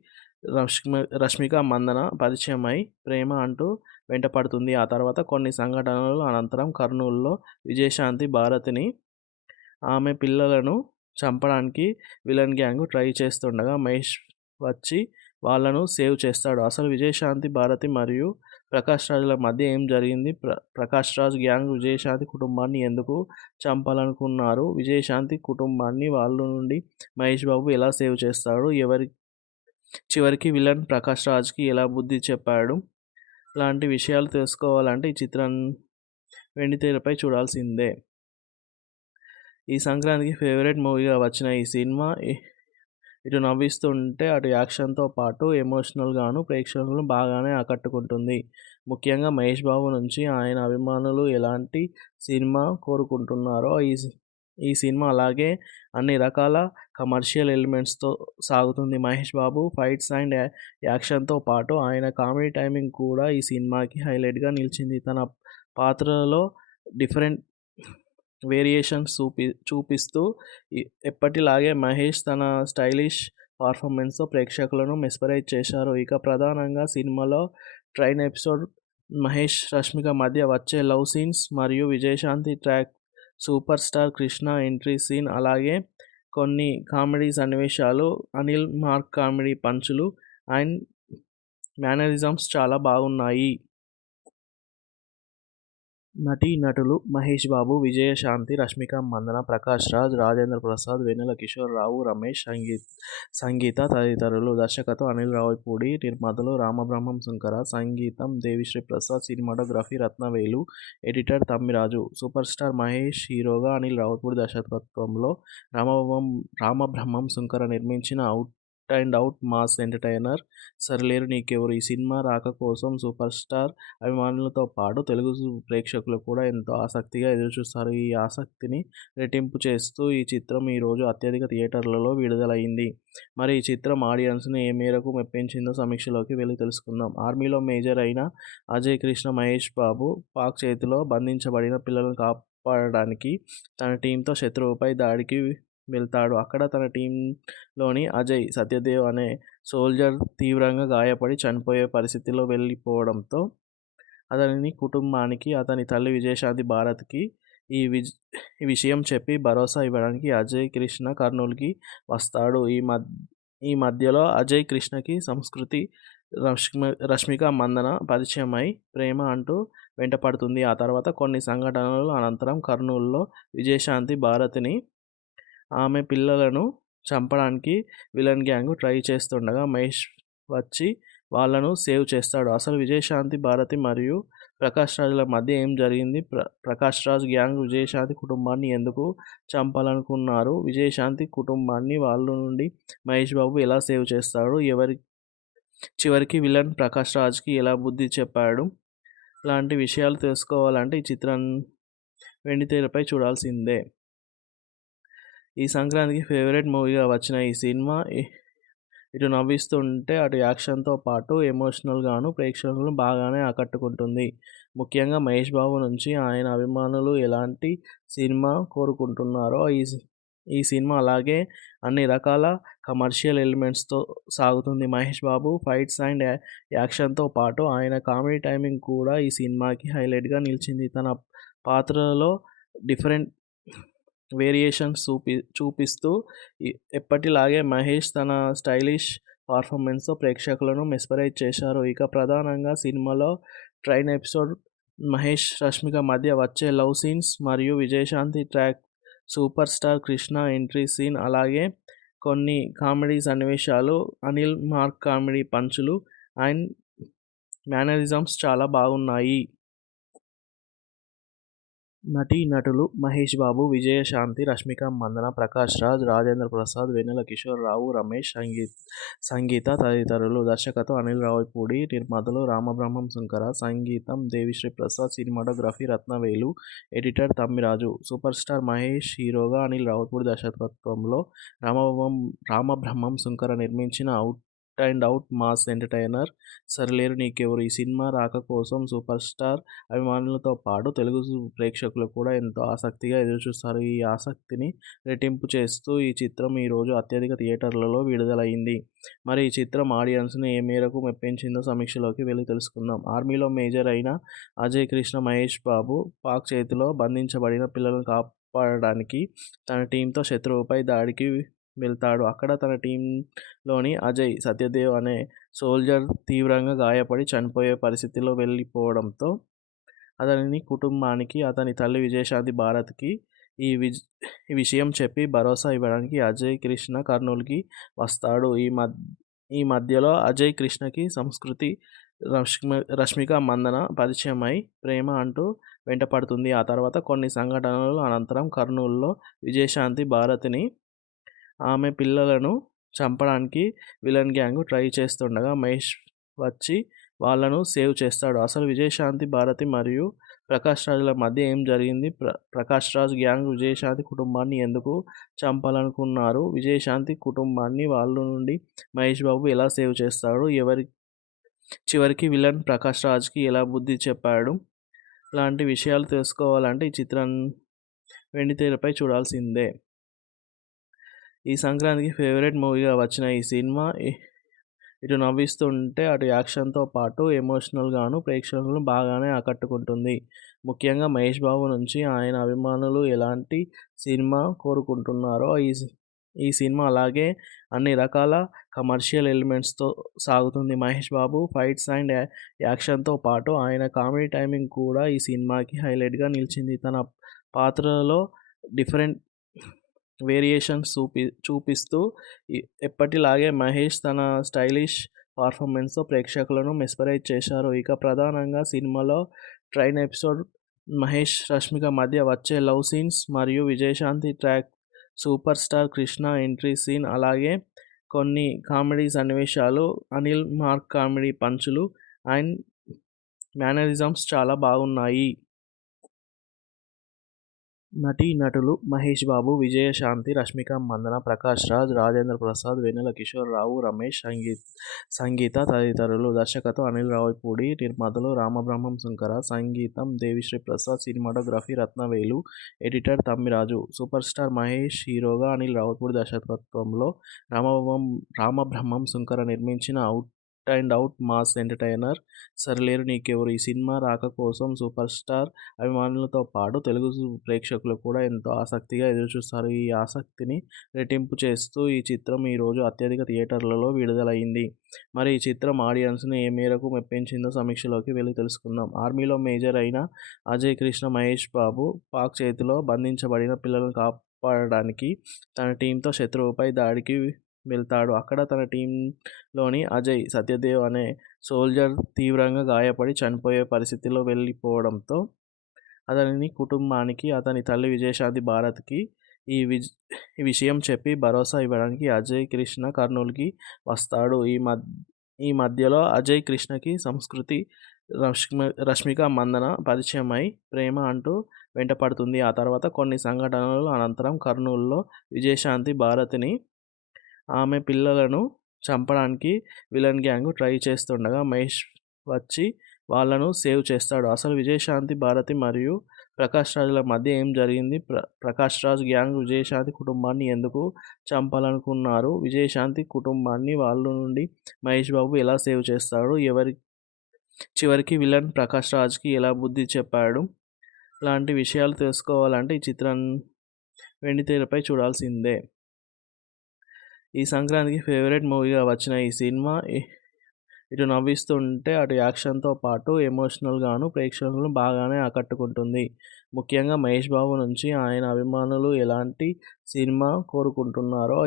రష్మిక మందన పరిచయమై ప్రేమ అంటూ వెంటపడుతుంది. ఆ తర్వాత కొన్ని సంఘటనల అనంతరం కర్నూలులో విజయశాంతి భారతిని, ఆమె పిల్లలను చంపడానికి విలన్ గ్యాంగ్ ట్రై చేస్తుండగా మహేష్ వచ్చి వాళ్ళను సేవ్ చేస్తాడు. అసలు విజయశాంతి భారతి మరియు ప్రకాష్ రాజ్ల మధ్య ఏం జరిగింది? ప్రకాష్ రాజ్ గ్యాంగ్ విజయశాంతి కుటుంబాన్ని ఎందుకు చంపాలనుకున్నారు? విజయశాంతి కుటుంబాన్ని వాళ్ళ నుండి మహేష్ బాబు ఎలా సేవ్ చేస్తాడు? చివరికి విలన్ ప్రకాష్ రాజ్కి ఎలా బుద్ధి చెప్పాడు? లాంటి విషయాలు తెలుసుకోవాలంటే ఈ చిత్రం వెండితెరపై చూడాల్సిందే. ఈ సంక్రాంతికి ఫేవరెట్ మూవీగా వచ్చిన ఈ సినిమా ఇటు నవ్విస్తుంటే అటు యాక్షన్తో పాటు ఎమోషనల్గాను ప్రేక్షకులను బాగానే ఆకట్టుకుంటుంది. ముఖ్యంగా మహేష్ బాబు నుంచి ఆయన అభిమానులు ఎలాంటి సినిమా కోరుకుంటున్నారో ఈ సినిమా అలాగే అన్ని రకాల కమర్షియల్ ఎలిమెంట్స్తో సాగుతుంది. మహేష్ బాబు ఫైట్స్ అండ్ యాక్షన్తో పాటు ఆయన కామెడీ టైమింగ్ కూడా ఈ సినిమాకి హైలైట్గా నిలిచింది. తన పాత్రలో డిఫరెంట్ వేరియేషన్స్ చూపిస్తూ ఎప్పటిలాగే మహేష్ తన స్టైలిష్ పర్ఫార్మెన్స్తో ప్రేక్షకులను మెస్మరైజ్ చేశారు. ఇక ప్రధానంగా సినిమాలో ట్రైన్ ఎపిసోడ్, మహేష్ రష్మిక మధ్య వచ్చే లవ్ సీన్స్ మరియు Vijayashanti track, super star Krishna entry scene, అలాగే కొన్ని కామెడీ సన్నివేశాలు, అనిల్ మార్క్ కామెడీ పంచులు అండ్ మేనరిజమ్స్ చాలా బాగున్నాయి. నటీనటులు మహేష్ బాబు, విజయశాంతి, రష్మిక మందన, ప్రకాష్ రాజ్, రాజేంద్ర ప్రసాద్, వెన్నెల కిషోర్, రావు రమేష్, సంగీత తదితరులు. దర్శకత్వం అనిల్ రావిపూడి, నిర్మాతలు రామబ్రహ్మం శంకర, సంగీతం Devi Sri Prasad, cinematography Rathnavelu, editor Tammiraju. Super star Mahesh హీరోగా, అనిల్ రావిపూడి దర్శకత్వంలో రామబ్రహ్మం శంకర నిర్మించిన out and out mass entertainer 'Sarileru Neekevvaru'. ఈ సినిమా రాక కోసం సూపర్ స్టార్ అభిమానులతో పాటు తెలుగు ప్రేక్షకులు కూడా ఎంతో ఆసక్తిగా ఎదురుచూస్తారు. ఈ ఆసక్తిని రెట్టింపు చేస్తూ ఈ చిత్రం ఈరోజు అత్యధిక థియేటర్లలో విడుదలైంది. మరి ఈ చిత్రం ఆడియన్స్‌ని ఏ మేరకు మెప్పించిందో సమీక్షలోకి వెళ్లి తెలుసుకుందాం. ఆర్మీలో మేజర్ అయిన అజయ్ కృష్ణ మహేష్ బాబు పాక్ చేతిలో బంధించబడిన పిల్లలను కాపాడడానికి తన టీమ్‌తో శత్రువుపై దాడికి వెళ్తాడు. అక్కడ తన టీమ్‌లోని అజయ్ సత్యదేవ్ అనే సోల్జర్ తీవ్రంగా గాయపడి చనిపోయే పరిస్థితిలో వెళ్లిపోవడంతో అతని కుటుంబానికి, అతని తల్లి విజయశాంతి భారత్‌కి ఈ విషయం చెప్పి భరోసా ఇవ్వడానికి అజయ్ కృష్ణ కర్నూలుకి వస్తాడు. ఈ మధ్యలో అజయ్ కృష్ణకి సంస్కృతి, రష్మిక మందన పరిచయమై ప్రేమ అంటూ వెంటపడుతుంది. ఆ తర్వాత కొన్ని సంఘటనల అనంతరం కర్నూలులో విజయశాంతి భారతిని, ఆమె పిల్లలను చంపడానికి విలన్ గ్యాంగ్ ట్రై చేస్తుండగా మహేష్ వచ్చి వాళ్ళను సేవ్ చేస్తాడు. అసలు విజయశాంతి భారతి మరియు ప్రకాష్ రాజ్‌ల మధ్య ఏం జరిగింది? ప్రకాష్ రాజ్ గ్యాంగ్ విజయశాంతి కుటుంబాన్ని ఎందుకు చంపాలనుకున్నారు? విజయశాంతి కుటుంబాన్ని వాళ్ళ నుండి మహేష్ బాబు ఎలా సేవ్ చేస్తాడు? చివరికి విలన్ ప్రకాష్ రాజ్‌కి ఎలా బుద్ధి చెప్పాడు? లాంటి విషయాలు తెలుసుకోవాలంటే ఈ చిత్రాన్ని వెండితెరపై చూడాల్సిందే. ఈ సంక్రాంతికి ఫేవరెట్ మూవీగా వచ్చిన ఈ సినిమా ఇటు నవ్విస్తుంటే అటు యాక్షన్‌తో పాటు ఎమోషనల్‌గాను ప్రేక్షకులను బాగానే ఆకట్టుకుంటుంది. ముఖ్యంగా మహేష్ బాబు నుంచి ఆయన అభిమానులు ఎలాంటి సినిమా కోరుకుంటున్నారో ఈ సినిమా అలాగే అన్ని రకాల కమర్షియల్ ఎలిమెంట్స్‌తో సాగుతుంది. మహేష్ బాబు ఫైట్స్ అండ్ యాక్షన్‌తో పాటు ఆయన కామెడీ టైమింగ్ కూడా ఈ సినిమాకి హైలైట్‌గా నిలిచింది. తన పాత్రలలో డిఫరెంట్ వేరియేషన్స్ చూపిస్తూ ఎప్పటిలాగే మహేష్ తన స్టైలిష్ పర్ఫార్మెన్స్‌తో ప్రేక్షకులను మెస్మరైజ్ చేశారు. ఇక ప్రధానంగా సినిమాలో ట్రైన్ ఎపిసోడ్, మహేష్, రష్మిక మధ్య వచ్చే లవ్ సీన్స్ మరియు Vijayashanti track, super star Krishna entry scene, అలాగే కొన్ని కామెడీ సన్నివేశాలు, అనిల్ మార్క్ కామెడీ పంచులు అండ్ మేనరిజమ్స్ చాలా బాగున్నాయి. నటీనటులు మహేష్ బాబు, విజయశాంతి, రష్మిక మందన, ప్రకాష్ రాజ్, రాజేంద్ర ప్రసాద్, వెన్నెల కిషోర్, రావు రమేష్, సంగీత తదితరులు. దర్శకత్వం అనిల్ రావిపూడి, నిర్మాతలు రామబ్రహ్మం శంకర, సంగీతం Devi Sri Prasad, cinematography Rathnavelu, editor Tammiraju. Super star Mahesh హీరోగా, అనిల్ రావిపూడి దర్శకత్వంలో రామబ్రహ్మం శంకర నిర్మించిన out and out mass entertainer 'Sarileru Neekevvaru'. ఈ సినిమా రాక కోసం సూపర్ స్టార్ అభిమానులతో పాటు తెలుగు ప్రేక్షకులు కూడా ఎంతో ఆసక్తిగా ఎదురుచూస్తారు. ఈ ఆసక్తిని రెట్టింపు చేస్తూ ఈ చిత్రం ఈరోజు అత్యధిక థియేటర్లలో విడుదలైంది. మరి ఈ చిత్రం ఆడియన్స్‌ని ఏ మేరకు మెప్పించిందో సమీక్షలోకి వెళ్లి తెలుసుకుందాం. ఆర్మీలో మేజర్ అయిన అజయ్ కృష్ణ మహేష్ బాబు పాక్ చేతిలో బంధించబడిన పిల్లలను కాపాడడానికి తన టీమ్‌తో శత్రువుపై దాడికి వెళ్తాడు. అక్కడ తన టీమ్‌లోని అజయ్ సత్యదేవ్ అనే సోల్జర్ తీవ్రంగా గాయపడి చనిపోయే పరిస్థితిలో వెళ్లిపోవడంతో అతని కుటుంబానికి, అతని తల్లి విజయశాంతి భారత్‌కి ఈ విషయం చెప్పి భరోసా ఇవ్వడానికి అజయ్ కృష్ణ కర్నూలుకి వస్తాడు. ఈ మధ్యలో అజయ్ కృష్ణకి సంస్కృతి, రష్మిక మందన పరిచయమై ప్రేమ అంటూ వెంటపడుతుంది. ఆ తర్వాత కొన్ని సంఘటనల అనంతరం కర్నూలులో విజయశాంతి భారతిని, ఆమె పిల్లలను చంపడానికి విలన్ గ్యాంగ్ ట్రై చేస్తుండగా మహేష్ వచ్చి వాళ్ళను సేవ్ చేస్తాడు. అసలు విజయశాంతి భారతి మరియు ప్రకాష్ రాజ్‌ల మధ్య ఏం జరిగింది? ప్రకాష్ రాజ్ గ్యాంగ్ విజయశాంతి కుటుంబాన్ని ఎందుకు చంపాలనుకున్నారు? విజయశాంతి కుటుంబాన్ని వాళ్ళ నుండి మహేష్ బాబు ఎలా సేవ్ చేస్తాడు? చివరికి విలన్ ప్రకాష్ రాజ్‌కి ఎలా బుద్ధి చెప్పాడు? లాంటి విషయాలు తెలుసుకోవాలంటే ఈ చిత్రాన్ని వెండితెరపై చూడాల్సిందే. ఈ సంక్రాంతికి ఫేవరెట్ మూవీగా వచ్చిన ఈ సినిమా ఇటు నవ్విస్తుంటే అటు యాక్షన్‌తో పాటు ఎమోషనల్‌గాను ప్రేక్షకులను బాగానే ఆకట్టుకుంటుంది. ముఖ్యంగా మహేష్ బాబు నుంచి ఆయన అభిమానులు ఎలాంటి సినిమా కోరుకుంటున్నారో ఈ సినిమా అలాగే అన్ని రకాల కమర్షియల్ ఎలిమెంట్స్‌తో సాగుతుంది. మహేష్ బాబు ఫైట్స్ అండ్ యాక్షన్‌తో పాటు ఆయన కామెడీ టైమింగ్ కూడా ఈ సినిమాకి హైలైట్‌గా నిలిచింది. తన పాత్రలలో డిఫరెంట్ వేరియేషన్స్ చూపిస్తూ ఎప్పటిలాగే మహేష్ తన స్టైలిష్ పర్ఫార్మెన్స్‌తో ప్రేక్షకులను మెస్మరైజ్ చేశారు. ఇక ప్రధానంగా సినిమాలో ట్రైన్ ఎపిసోడ్, మహేష్, రష్మిక మధ్య వచ్చే లవ్ సీన్స్ మరియు Vijayashanti track, super star Krishna entry scene, అలాగే కొన్ని కామెడీ సన్నివేశాలు, అనిల్ మార్క్ కామెడీ పంచులు అండ్ మేనరిజమ్స్ చాలా బాగున్నాయి. నటీనటులు మహేష్ బాబు, విజయశాంతి, రష్మిక మందన, ప్రకాష్ రాజ్, రాజేంద్ర ప్రసాద్, వెన్నెల కిషోర్, రమేష్, సంగీత తదితరులు. దర్శకత్వం అనిల్ రావిపూడి, నిర్మాతలు రామబ్రహ్మం శంకర, సంగీతం Devi Sri Prasad, cinematography Rathnavelu, editor Tammiraju. Super star Mahesh హీరోగా, అనిల్ రావిపూడి దర్శకత్వంలో రామబ్రహ్మం శంకర నిర్మించిన out and out mass entertainer Sarileru Neekevvaru. ఈ సినిమా రాక కోసం సూపర్ స్టార్ అభిమానులతో పాటు తెలుగు ప్రేక్షకులు కూడా ఎంతో ఆసక్తిగా ఎదురుచూస్తారు. ఈ ఆసక్తిని రెట్టింపు చేస్తూ ఈ చిత్రం ఈరోజు అత్యధిక థియేటర్లలో విడుదలైంది. మరి ఈ చిత్రం ఆడియన్స్ని ఏ మేరకు మెప్పించిందో సమీక్షలోకి వెళ్ళి తెలుసుకుందాం. ఆర్మీలో మేజర్ అయిన అజయ్ కృష్ణ మహేష్ బాబు పాక్ చేతిలో బంధించబడిన పిల్లలను కాపాడడానికి తన టీంతో శత్రువుపై దాడికి వెళ్తాడు. అక్కడ తన టీంలోని అజయ్ సత్యదేవ్ అనే సోల్జర్ తీవ్రంగా గాయపడి చనిపోయే పరిస్థితిలో వెళ్ళిపోవడంతో అతని కుటుంబానికి అతని తల్లి విజయశాంతి భారత్కి ఈ విషయం చెప్పి భరోసా ఇవ్వడానికి అజయ్ కృష్ణ కర్నూలుకి వస్తాడు. ఈ మధ్యలో అజయ్ కృష్ణకి సంస్కృతి, రష్మిక మందన పరిచయమై ప్రేమ అంటూ వెంటపడుతుంది. ఆ తర్వాత కొన్ని సంఘటనల అనంతరం కర్నూలులో విజయశాంతి భారతిని, ఆమె పిల్లలను చంపడానికి విలన్ గ్యాంగ్ ట్రై చేస్తుండగా మహేష్ వచ్చి వాళ్ళను సేవ్ చేస్తాడు. అసలు విజయశాంతి భారతి మరియు ప్రకాష్ రాజ్ల మధ్య ఏం జరిగింది? ప్రకాష్ రాజ్ గ్యాంగ్ విజయశాంతి కుటుంబాన్ని ఎందుకు చంపాలనుకున్నారు? విజయశాంతి కుటుంబాన్ని వాళ్ళ నుండి మహేష్ బాబు ఎలా సేవ్ చేస్తాడు? చివరికి విలన్ ప్రకాష్ రాజ్కి ఎలా బుద్ధి చెప్పాడు? లాంటి విషయాలు తెలుసుకోవాలంటే ఈ చిత్రాన్ని వెండితెరపై చూడాల్సిందే. ఈ సంక్రాంతికి ఫేవరెట్ మూవీగా వచ్చిన ఈ సినిమా ఇటు నవ్విస్తుంటే అటు యాక్షన్తో పాటు ఎమోషనల్గాను ప్రేక్షకులను బాగానే ఆకట్టుకుంటుంది. ముఖ్యంగా మహేష్ బాబు నుంచి ఆయన అభిమానులు ఎలాంటి సినిమా కోరుకుంటున్నారో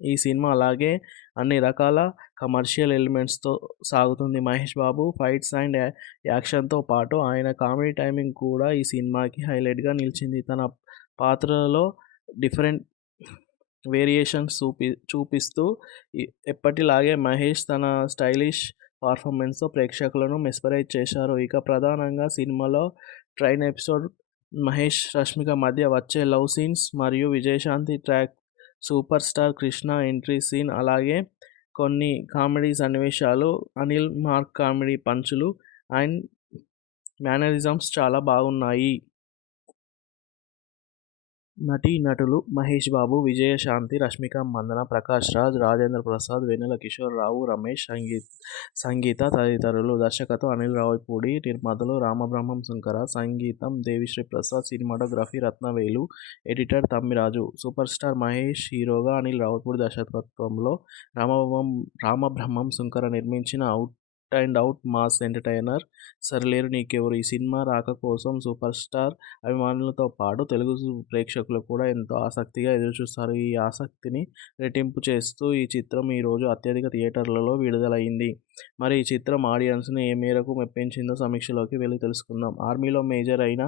ఈ సినిమా అలాగే అన్ని రకాల కమర్షియల్ ఎలిమెంట్స్తో సాగుతుంది. మహేష్ బాబు ఫైట్స్ అండ్ యాక్షన్తో పాటు ఆయన కామెడీ టైమింగ్ కూడా ఈ సినిమాకి హైలైట్గా నిలిచింది. తన పాత్రలలో డిఫరెంట్ వేరియేషన్స్ చూపిస్తూ ఎప్పటిలాగే మహేష్ తన స్టైలిష్ పర్ఫార్మెన్స్‌తో ప్రేక్షకులను మెస్మరైజ్ చేశారు. ఇక ప్రధానంగా సినిమాలో ట్రైన్ ఎపిసోడ్, మహేష్, రష్మిక మధ్య వచ్చే లవ్ సీన్స్ మరియు Vijayashanti track, super star Krishna entry scene, అలాగే కొన్ని కామెడీ సన్నివేశాలు, అనిల్ మార్క్ కామెడీ పంచులు అండ్ మేనరిజమ్స్ చాలా బాగున్నాయి. నటీనటులు మహేష్ బాబు, విజయశాంతి, రష్మిక మందన, ప్రకాష్ రాజ్, రాజేంద్ర ప్రసాద్, వెన్నెల కిషోర్, రమేష్, సంగీత తదితరులు. దర్శకత్వం అనిల్ రావిపూడి, నిర్మాతలు రామబ్రహ్మం శంకర, సంగీతం Devi Sri Prasad, cinematography Rathnavelu, editor Tammiraju. Super star Mahesh హీరోగా, అనిల్ రావిపూడి దర్శకత్వంలో రామబ్రహ్మం శంకర నిర్మించిన out and out mass entertainer Sarileru Neekevvaru. ఈ సినిమా రాక కోసం సూపర్ స్టార్ అభిమానులతో పాటు తెలుగు ప్రేక్షకులు కూడా ఎంతో ఆసక్తిగా ఎదురుచూస్తారు. ఈ ఆసక్తిని రెట్టింపు చేస్తూ ఈ చిత్రం ఈరోజు అత్యధిక థియేటర్లలో విడుదలైంది. మరి ఈ చిత్రం ఆడియన్స్ని ఏ మేరకు మెప్పించిందో సమీక్షలోకి వెళ్ళి తెలుసుకుందాం. ఆర్మీలో మేజర్ అయిన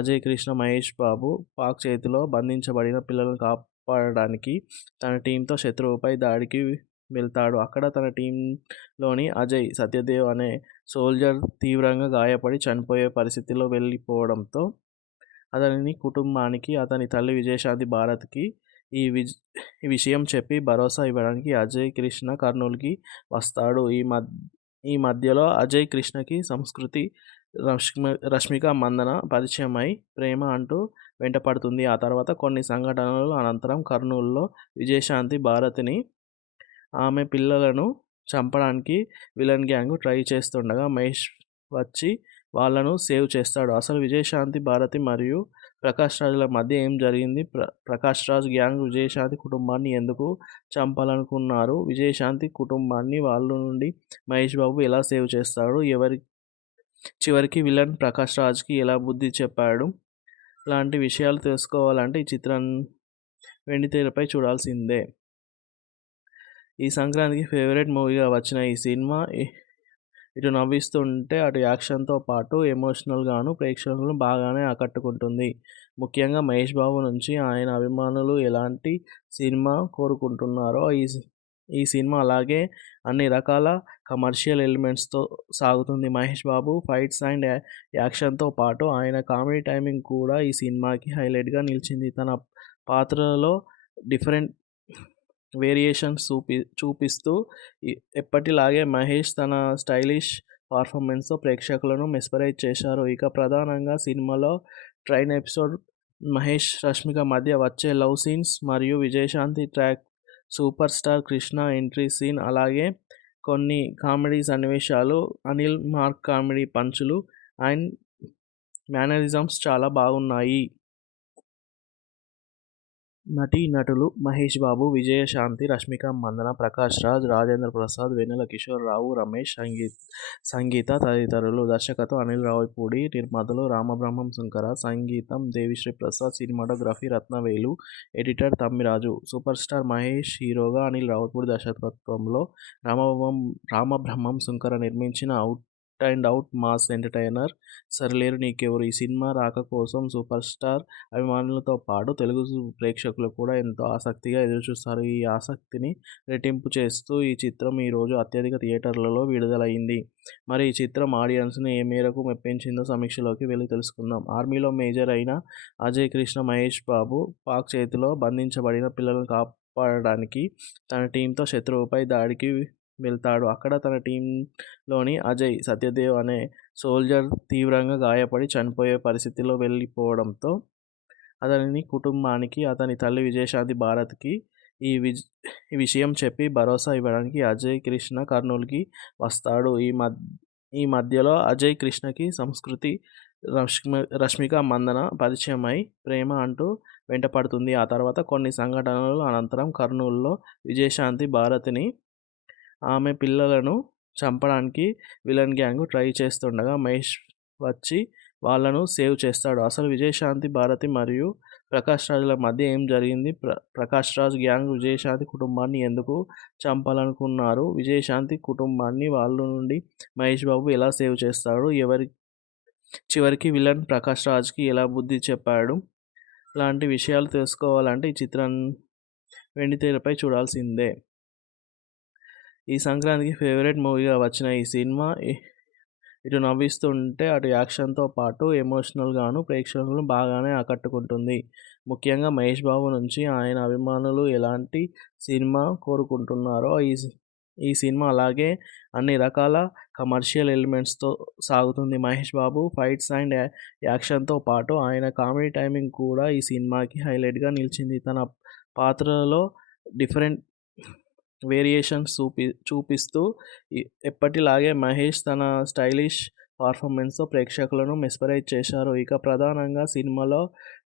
అజయ్ కృష్ణ మహేష్ బాబు పాక్ చేతిలో బంధించబడిన పిల్లలను కాపాడడానికి తన టీంతో శత్రువుపై దాడికి వెళ్తాడు. అక్కడ తన టీంలోని అజయ్ సత్యదేవ్ అనే సోల్జర్ తీవ్రంగా గాయపడి చనిపోయే పరిస్థితిలో వెళ్ళిపోవడంతో అతని కుటుంబానికి అతని తల్లి విజయశాంతి భారత్కి ఈ విషయం చెప్పి భరోసా ఇవ్వడానికి అజయ్ కృష్ణ కర్నూలుకి వస్తాడు. ఈ మధ్యలో అజయ్ కృష్ణకి సంస్కృతి, రష్మిక మందన పరిచయమై ప్రేమ అంటూ వెంటపడుతుంది. ఆ తర్వాత కొన్ని సంఘటనల అనంతరం కర్నూలులో విజయశాంతి భారతిని, ఆమె పిల్లలను చంపడానికి విలన్ గ్యాంగ్ ట్రై చేస్తుండగా మహేష్ వచ్చి వాళ్ళను సేవ్ చేస్తాడు. అసలు విజయశాంతి, భారతి మరియు ప్రకాష్ రాజ్‌ల మధ్య ఏం జరిగింది? ప్రకాష్ రాజ్ గ్యాంగ్ విజయశాంతి కుటుంబాన్ని ఎందుకు చంపాలనుకున్నారు? విజయశాంతి కుటుంబాన్ని వాళ్ళ నుండి మహేష్ బాబు ఎలా సేవ్ చేస్తాడు? చివరికి విలన్ ప్రకాష్ రాజ్‌కి ఎలా బుద్ధి చెప్పాడు? లాంటి విషయాలు తెలుసుకోవాలంటే ఈ చిత్రాన్ని వెండితెరపై చూడాల్సిందే. ఈ సంక్రాంతికి ఫేవరెట్ మూవీగా వచ్చిన ఈ సినిమా ఇటు నవ్విస్తుంటే అటు యాక్షన్‌తో పాటు ఎమోషనల్‌గాను ప్రేక్షకులను బాగానే ఆకట్టుకుంటుంది. ముఖ్యంగా మహేష్ బాబు నుంచి ఆయన అభిమానులు ఎలాంటి సినిమా కోరుకుంటున్నారో ఈ సినిమా అలాగే అన్ని రకాల కమర్షియల్ ఎలిమెంట్స్‌తో సాగుతుంది. మహేష్ బాబు ఫైట్స్ అండ్ యాక్షన్‌తో పాటు ఆయన కామెడీ టైమింగ్ కూడా ఈ సినిమాకి హైలైట్‌గా నిలిచింది. తన పాత్రలలో డిఫరెంట్ వేరియేషన్స్ చూపిస్తూ ఎప్పటిలాగే మహేష్ తన స్టైలిష్ పర్ఫార్మెన్స్‌తో ప్రేక్షకులను మెస్మరైజ్ చేశారు. ఇక ప్రధానంగా సినిమాలో ట్రైన్ ఎపిసోడ్, మహేష్, రష్మిక మధ్య వచ్చే లవ్ సీన్స్ మరియు Vijayashanti track, super star Krishna entry scene, అలాగే కొన్ని కామెడీ సన్నివేశాలు, అనిల్ మార్క్ కామెడీ పంచులు అండ్ మేనరిజమ్స్ చాలా బాగున్నాయి. నటీనటులు మహేష్ బాబు, విజయశాంతి, రష్మిక మందన, ప్రకాష్ రాజ్, రాజేంద్ర ప్రసాద్, వెన్నెల కిషోర్, రావు రమేష్, సంగీత తదితరులు. దర్శకత్వం అనిల్ రావిపూడి, నిర్మాతలు రామబ్రహ్మం శంకర, సంగీతం Devi Sri Prasad, cinematography Rathnavelu, editor Tammiraju. Super star Mahesh హీరోగా, అనిల్ రావిపూడి దర్శకత్వంలో రామబ్రహ్మం శంకర నిర్మించిన out and out mass entertainer Sarileru Neekevvaru. ఈ సినిమా రాక కోసం సూపర్ స్టార్ అభిమానులతో పాటు తెలుగు ప్రేక్షకులు కూడా ఎంతో ఆసక్తిగా ఎదురుచూస్తారు. ఈ ఆసక్తిని రెట్టింపు చేస్తూ ఈ చిత్రం ఈరోజు అత్యధిక థియేటర్లలో విడుదలైంది. మరి ఈ చిత్రం ఆడియన్స్‌ని ఏ మేరకు మెప్పించిందో సమీక్షలోకి వెళ్లి తెలుసుకుందాం. ఆర్మీలో మేజర్ అయిన అజయ్ కృష్ణ మహేష్ బాబు పాక్ చేతిలో బంధించబడిన పిల్లలను కాపాడడానికి తన టీంతో శత్రువుపై దాడికి వెళ్తాడు. అక్కడ తన టీంలోని అజయ్ సత్యదేవ్ అనే సోల్జర్ తీవ్రంగా గాయపడి చనిపోయే పరిస్థితిలో వెళ్ళిపోవడంతో అతని కుటుంబానికి, అతని తల్లి విజయశాంతి భారత్‌కి ఈ విషయం చెప్పి భరోసా ఇవ్వడానికి అజయ్ కృష్ణ కర్నూలుకి వస్తాడు. ఈ మధ్యలో అజయ్ కృష్ణకి సంస్కృతి, రష్మిక మందన పరిచయమై ప్రేమ అంటూ వెంటపడుతుంది. ఆ తర్వాత కొన్ని సంఘటనల అనంతరం కర్నూలులో విజయశాంతి భారతిని, ఆమె పిల్లలను చంపడానికి విలన్ గ్యాంగ్ ట్రై చేస్తుండగా మహేష్ వచ్చి వాళ్ళను సేవ్ చేస్తాడు. అసలు విజయశాంతి, భారతి మరియు ప్రకాష్ రాజ్‌ల మధ్య ఏం జరిగింది? ప్రకాష్ రాజ్ గ్యాంగ్ విజయశాంతి కుటుంబాన్ని ఎందుకు చంపాలనుకున్నారు? విజయశాంతి కుటుంబాన్ని వాళ్ళ నుండి మహేష్ బాబు ఎలా సేవ్ చేస్తాడు? చివరికి విలన్ ప్రకాష్ రాజ్‌కి ఎలా బుద్ధి చెప్పాడు? లాంటి విషయాలు తెలుసుకోవాలంటే ఈ చిత్రాన్ని వెండితెరపై చూడాల్సిందే. ఈ సంక్రాంతికి ఫేవరెట్ మూవీగా వచ్చిన ఈ సినిమా ఇటు నవ్విస్తుంటే అటు యాక్షన్‌తో పాటు ఎమోషనల్‌గాను ప్రేక్షకులను బాగానే ఆకట్టుకుంటుంది. ముఖ్యంగా మహేష్ బాబు నుంచి ఆయన అభిమానులు ఎలాంటి సినిమా కోరుకుంటున్నారో ఈ సినిమా అలాగే అన్ని రకాల కమర్షియల్ ఎలిమెంట్స్‌తో సాగుతుంది. మహేష్ బాబు ఫైట్స్ అండ్ యాక్షన్‌తో పాటు ఆయన కామెడీ టైమింగ్ కూడా ఈ సినిమాకి హైలైట్‌గా నిలిచింది. తన పాత్రలలో డిఫరెంట్ వేరియేషన్స్ చూపిస్తూ ఎప్పటిలాగే మహేష్ తన స్టైలిష్ పర్ఫార్మెన్స్‌తో ప్రేక్షకులను మెస్మరైజ్ చేశారు. ఇక ప్రధానంగా సినిమాలో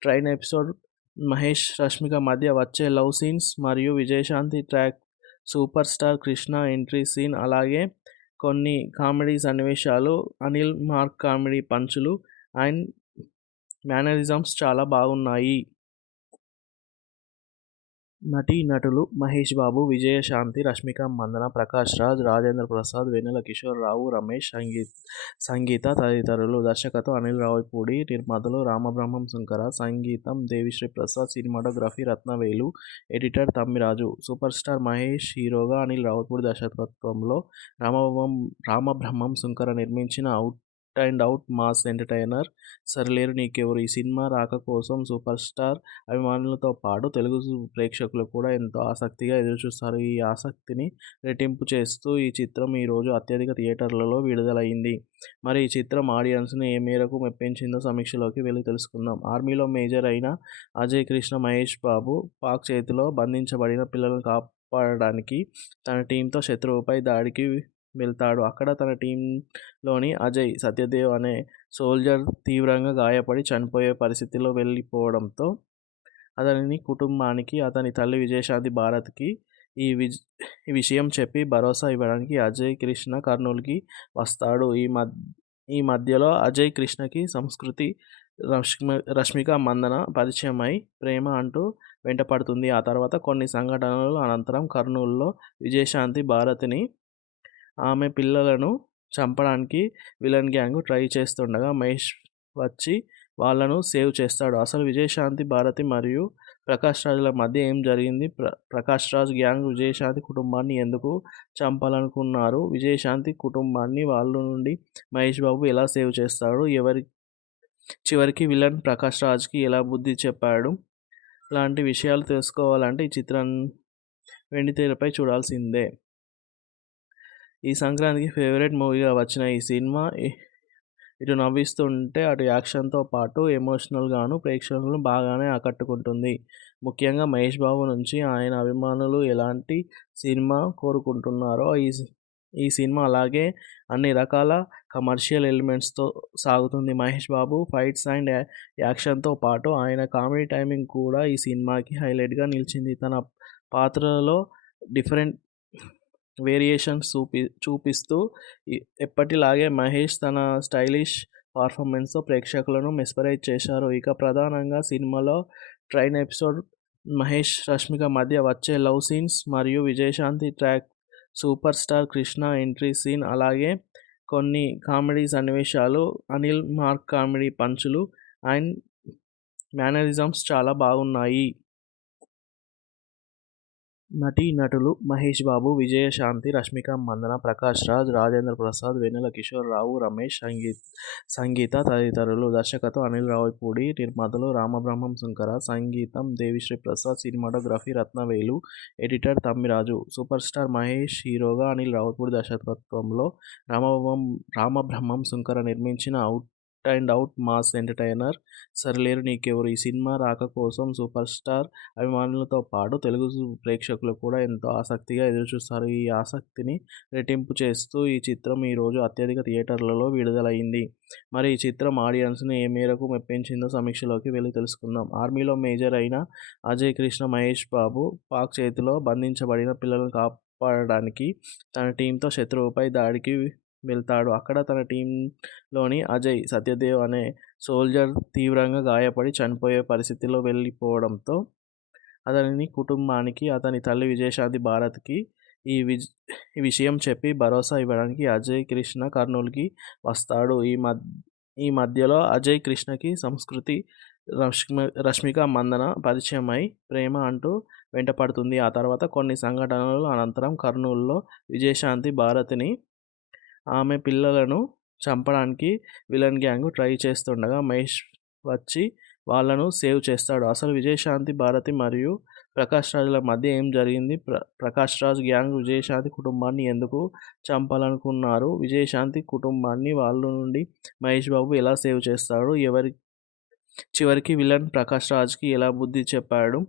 ట్రైన్ ఎపిసోడ్, మహేష్, రష్మిక మధ్య వచ్చే లవ్ సీన్స్ మరియు Vijayashanti track, super star Krishna entry scene, అలాగే కొన్ని కామెడీ సన్నివేశాలు, అనిల్ మార్క్ కామెడీ పంచులు అండ్ మేనరిజమ్స్ చాలా బాగున్నాయి. నటీనటులు మహేష్ బాబు, విజయశాంతి, రష్మిక మందన, ప్రకాష్ రాజ్, రాజేంద్ర ప్రసాద్, వెన్నెల కిషోర్, రావు రమేష్, సంగీత తదితరులు. దర్శకత్వం అనిల్ రావిపూడి, నిర్మాతలు రామబ్రహ్మం శంకర, సంగీతం Devi Sri Prasad, cinematography Rathnavelu, editor Tammiraju. Super star Mahesh హీరోగా, అనిల్ రావిపూడి దర్శకత్వంలో రామబ్రహ్మం శంకర నిర్మించిన out and out mass entertainer Sarileru Neekevvaru. ఈ సినిమా రాక కోసం సూపర్ స్టార్ అభిమానులతో పాటు తెలుగు ప్రేక్షకులు కూడా ఎంతో ఆసక్తిగా ఎదురుచూస్తారు. ఈ ఆసక్తిని రెట్టింపు చేస్తూ ఈ చిత్రం ఈరోజు అత్యధిక థియేటర్లలో విడుదలైంది. మరి ఈ చిత్రం ఆడియన్స్‌ని ఏ మేరకు మెప్పించిందో సమీక్షలోకి వెళ్లి తెలుసుకుందాం. ఆర్మీలో మేజర్ అయిన అజయ్ కృష్ణ మహేష్ బాబు పాక్ చేతిలో బంధించబడిన పిల్లలను కాపాడడానికి తన టీంతో శత్రువుపై దాడికి వెళ్తాడు. అక్కడ తన టీంలోని అజయ్, సత్యదేవ్ అనే సోల్జర్ తీవ్రంగా గాయపడి చనిపోయే పరిస్థితిలో వెళ్ళిపోవడంతో అతని కుటుంబానికి, అతని తల్లి విజయశాంతి భారత్కి ఈ విషయం చెప్పి భరోసా ఇవ్వడానికి అజయ్ కృష్ణ కర్నూలుకి వస్తాడు. ఈ మధ్యలో అజయ్ కృష్ణకి సంస్కృతి, రష్మిక మందన పరిచయమై ప్రేమ అంటూ వెంటపడుతుంది. ఆ తర్వాత కొన్ని సంఘటనల అనంతరం కర్నూలులో విజయశాంతి భారతిని, ఆమె పిల్లలను చంపడానికి విలన్ గ్యాంగ్ ట్రై చేస్తుండగా మహేష్ వచ్చి వాళ్ళను సేవ్ చేస్తాడు. అసలు విజయశాంతి భారతి మరియు ప్రకాష్ రాజ్ల మధ్య ఏం జరిగింది? ప్రకాష్ రాజ్ గ్యాంగ్ విజయశాంతి కుటుంబాన్ని ఎందుకు చంపాలనుకున్నారు? విజయశాంతి కుటుంబాన్ని వాళ్ళ నుండి మహేష్ బాబు ఎలా సేవ్ చేస్తాడు? చివరికి విలన్ ప్రకాష్ రాజ్కి ఎలా బుద్ధి చెప్పాడు? లాంటి విషయాలు తెలుసుకోవాలంటే ఈ చిత్రం వెండితెరపై చూడాల్సిందే. ఈ సంక్రాంతికి ఫేవరెట్ మూవీగా వచ్చిన ఈ సినిమా ఇటు నవ్విస్తుంటే అటు యాక్షన్తో పాటు ఎమోషనల్గాను ప్రేక్షకులను బాగానే ఆకట్టుకుంటుంది. ముఖ్యంగా మహేష్ బాబు నుంచి ఆయన అభిమానులు ఎలాంటి సినిమా కోరుకుంటున్నారో ఈ సినిమా అలాగే అన్ని రకాల కమర్షియల్ ఎలిమెంట్స్తో సాగుతుంది. మహేష్ బాబు ఫైట్స్ అండ్ యాక్షన్తో పాటు ఆయన కామెడీ టైమింగ్ కూడా ఈ సినిమాకి హైలైట్గా నిలిచింది. తన పాత్రలో డిఫరెంట్ వేరియేషన్స్ చూపిస్తూ ఎప్పటిలాగే మహేష్ తన స్టైలిష్ పర్ఫార్మెన్స్తో ప్రేక్షకులను మెస్మరైజ్ చేశారు. ఇక ప్రధానంగా సినిమాలో ట్రైన్ ఎపిసోడ్, మహేష్ రష్మిక మధ్య వచ్చే లవ్ సీన్స్ మరియు Vijayashanti track, super star Krishna entry scene, అలాగే కొన్ని కామెడీ సన్నివేశాలు, అనిల్ మార్క్ కామెడీ పంచులు అండ్ మేనరిజమ్స్ చాలా బాగున్నాయి. నటీనటులు మహేష్ బాబు, విజయశాంతి, రష్మిక మందన, ప్రకాష్ రాజ్, రాజేంద్ర ప్రసాద్, వెన్నెల కిషోర్, రావు రమేష్, సంగీత తదితరులు. దర్శకత్వం అనిల్ రావిపూడి, నిర్మాతలు రామబ్రహ్మం శంకర, సంగీతం Devi Sri Prasad, cinematography Rathnavelu, editor Tammiraju. Super star Mahesh హీరోగా, అనిల్ రావిపూడి దర్శకత్వంలో రామబ్రహ్మం శంకర నిర్మించిన out and out mass entertainer Sarileru Neekevvaru. ఈ సినిమా రాక కోసం సూపర్ స్టార్ అభిమానులతో పాటు తెలుగు ప్రేక్షకులు కూడా ఎంతో ఆసక్తిగా ఎదురుచూస్తారు. ఈ ఆసక్తిని రెట్టింపు చేస్తూ ఈ చిత్రం ఈరోజు అత్యధిక థియేటర్లలో విడుదలైంది. మరి ఈ చిత్రం ఆడియన్స్ని ఏ మేరకు మెప్పించిందో సమీక్షలోకి వెళ్ళి తెలుసుకుందాం. ఆర్మీలో మేజర్ అయిన అజయ్ కృష్ణ మహేష్ బాబు పాక్ చేతిలో బంధించబడిన పిల్లలను కాపాడడానికి తన టీంతో శత్రువుపై దాడికి వెళ్తాడు. అక్కడ తన టీంలోని అజయ్, సత్యదేవ్ అనే సోల్జర్ తీవ్రంగా గాయపడి చనిపోయే పరిస్థితిలో వెళ్ళిపోవడంతో అతని కుటుంబానికి, అతని తల్లి విజయశాంతి భారత్కి ఈ విషయం చెప్పి భరోసా ఇవ్వడానికి అజయ్ కృష్ణ కర్నూలుకి వస్తాడు. ఈ మధ్యలో అజయ్ కృష్ణకి సంస్కృతి, రష్మిక మందన పరిచయమై ప్రేమ అంటూ వెంటపడుతుంది. ఆ తర్వాత కొన్ని సంఘటనల అనంతరం కర్నూలులో విజయశాంతి భారతిని, ఆమె పిల్లలను చంపడానికి విలన్ గ్యాంగ్ ట్రై చేస్తుండగా మహేష్ వచ్చి వాళ్ళను సేవ్ చేస్తాడు. అసలు విజయశాంతి భారతి మరియు ప్రకాష్ రాజ్ల మధ్య ఏం జరిగింది? ప్రకాష్ రాజ్ గ్యాంగ్ విజయశాంతి కుటుంబాన్ని ఎందుకు చంపాలనుకున్నారు? విజయశాంతి కుటుంబాన్ని వాళ్ళ నుండి మహేష్ బాబు ఎలా సేవ్ చేస్తాడు? చివరికి విలన్ ప్రకాష్ రాజ్కి ఎలా బుద్ధి చెప్పాడు?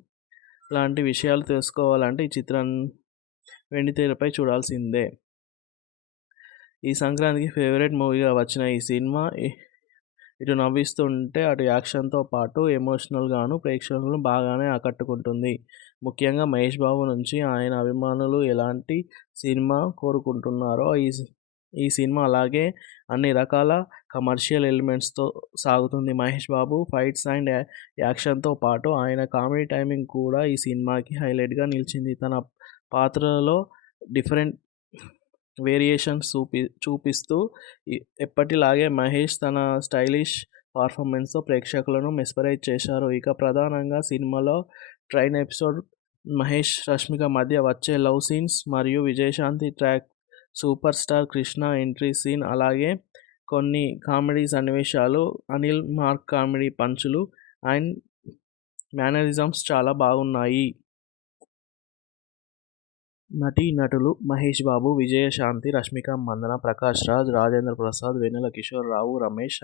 లాంటి విషయాలు తెలుసుకోవాలంటే ఈ చిత్రం వెండితెరపై చూడాల్సిందే. ఈ సంక్రాంతికి ఫేవరెట్ మూవీగా వచ్చిన ఈ సినిమా ఇటు నవ్విస్తుంటే అటు యాక్షన్తో పాటు ఎమోషనల్గాను ప్రేక్షకులను బాగానే ఆకట్టుకుంటుంది. ముఖ్యంగా మహేష్ బాబు నుంచి ఆయన అభిమానులు ఎలాంటి సినిమా కోరుకుంటున్నారో ఈ సినిమా అలాగే అన్ని రకాల కమర్షియల్ ఎలిమెంట్స్తో సాగుతుంది. మహేష్ బాబు ఫైట్స్ అండ్ యాక్షన్తో పాటు ఆయన కామెడీ టైమింగ్ కూడా ఈ సినిమాకి హైలైట్గా నిలిచింది. తన పాత్రలో డిఫరెంట్ వేరియేషన్స్ చూపిస్తూ ఎప్పటిలాగే మహేష్ తన స్టైలిష్ పర్ఫార్మెన్స్తో ప్రేక్షకులను మెస్మరైజ్ చేశారు. ఇక ప్రధానంగా సినిమాలో ట్రైన్ ఎపిసోడ్, మహేష్ రష్మిక మధ్య వచ్చే లవ్ సీన్స్ మరియు Vijayashanti track, super star Krishna entry scene, అలాగే కొన్ని కామెడీ సన్నివేశాలు, అనిల్ మార్క్ కామెడీ పంచులు అండ్ మేనరిజమ్స్ చాలా బాగున్నాయి. నటీనటులు మహేష్ బాబు, విజయశాంతి, రష్మిక మందన, ప్రకాష్ రాజ్, రాజేంద్ర ప్రసాద్, వెన్నెల కిషోర్, రావు రమేష్,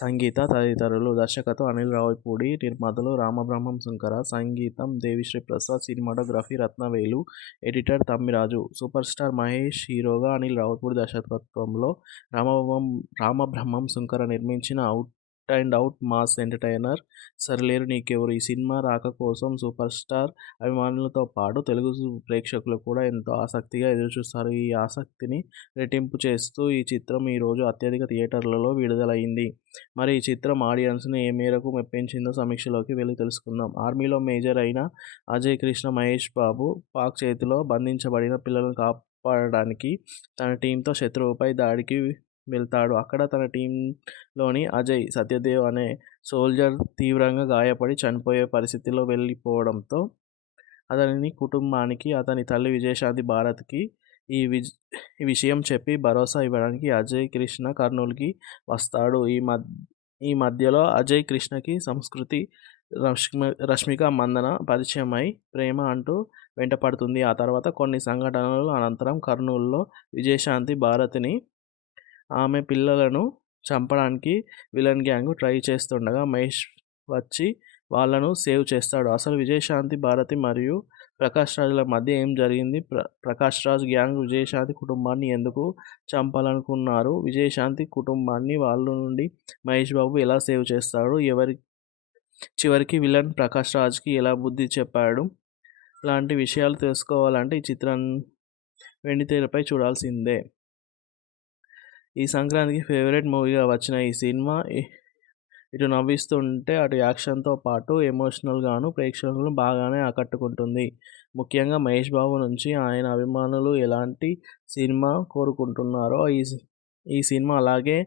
సంగీత తదితరులు. దర్శకత్వం అనిల్ రావిపూడి, నిర్మాతలు రామబ్రహ్మం శంకర, సంగీతం Devi Sri Prasad, cinematography Rathnavelu, editor Tammiraju. Super star Mahesh హీరోగా, అనిల్ రావిపూడి దర్శకత్వంలో రామబ్రహ్మం శంకర నిర్మించిన out and out mass entertainer Sarileru Neekevvaru. ఈ సినిమా రాక కోసం సూపర్ స్టార్ అభిమానులతో పాటు తెలుగు ప్రేక్షకులు కూడా ఎంతో ఆసక్తిగా ఎదురుచూస్తారు. ఈ ఆసక్తిని రెట్టింపు చేస్తూ ఈ చిత్రం ఈరోజు అత్యధిక థియేటర్లలో విడుదలైంది. మరి ఈ చిత్రం ఆడియన్స్ని ఏ మేరకు మెప్పించిందో సమీక్షలోకి వెళ్ళి తెలుసుకుందాం. ఆర్మీలో మేజర్ అయిన అజయ్ కృష్ణ మహేష్ బాబు పాక్ చేతిలో బంధించబడిన పిల్లలను కాపాడడానికి తన టీంతో శత్రువుపై దాడికి వెళ్తాడు. అక్కడ తన టీంలోని అజయ్ సత్యదేవ్ అనే సోల్జర్ తీవ్రంగా గాయపడి చనిపోయే పరిస్థితిలో వెళ్ళిపోవడంతో అతని కుటుంబానికి, అతని తల్లి విజయశాంతి భారత్కి ఈ విషయం చెప్పి భరోసా ఇవ్వడానికి అజయ్ కృష్ణ కర్నూలుకి వస్తాడు. ఈ మధ్యలో అజయ్ కృష్ణకి సంస్కృతి రష్మిక మందన పరిచయమై ప్రేమ అంటూ వెంటపడుతుంది. ఆ తర్వాత కొన్ని సంఘటనల అనంతరం కర్నూలులో విజయశాంతి భారతిని, ఆమె పిల్లలను చంపడానికి విలన్ గ్యాంగ్ ట్రై చేస్తుండగా మహేష్ వచ్చి వాళ్ళను సేవ్ చేస్తాడు. అసలు విజయశాంతి భారతి మరియు ప్రకాష్ రాజ్ల మధ్య ఏం జరిగింది? ప్రకాష్ రాజ్ గ్యాంగ్ విజయశాంతి కుటుంబాన్ని ఎందుకు చంపాలనుకున్నారు? విజయశాంతి కుటుంబాన్ని వాళ్ళ నుండి మహేష్ బాబు ఎలా సేవ్ చేస్తాడు? చివరికి విలన్ ప్రకాష్ రాజ్కి ఎలా బుద్ధి చెప్పాడు? లాంటి విషయాలు తెలుసుకోవాలంటే ఈ చిత్రం వెండితెరపై చూడాల్సిందే. ఈ సంక్రాంతికి ఫేవరెట్ మూవీగా వచ్చిన ఈ సినిమా ఇటు నవ్విస్తుంటే అటు యాక్షన్తో పాటు ఎమోషనల్గాను ప్రేక్షకులను బాగానే ఆకట్టుకుంటుంది. ముఖ్యంగా మహేష్ బాబు నుంచి ఆయన అభిమానులు ఎలాంటి సినిమా కోరుకుంటున్నారో ఈ సినిమా అలాగే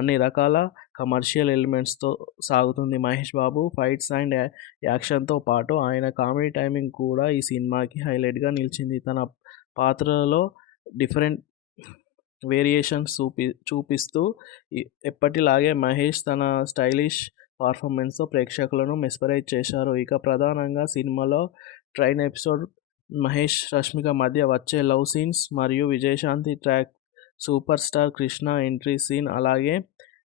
అన్ని రకాల కమర్షియల్ ఎలిమెంట్స్తో సాగుతుంది. మహేష్ బాబు ఫైట్స్ అండ్ యాక్షన్తో పాటు ఆయన కామెడీ టైమింగ్ కూడా ఈ సినిమాకి హైలైట్గా నిలిచింది. తన పాత్రలో డిఫరెంట్ వేరియేషన్స్ చూపిస్తూ ఎప్పటిలాగే మహేష్ తన స్టైలిష్ పర్ఫార్మెన్స్తో ప్రేక్షకులను మెస్మరైజ్ చేశారు. ఇక ప్రధానంగా సినిమాలో ట్రైన్ ఎపిసోడ్, మహేష్ రష్మిక మధ్య వచ్చే లవ్ సీన్స్ మరియు Vijayashanti track, super star Krishna entry scene, అలాగే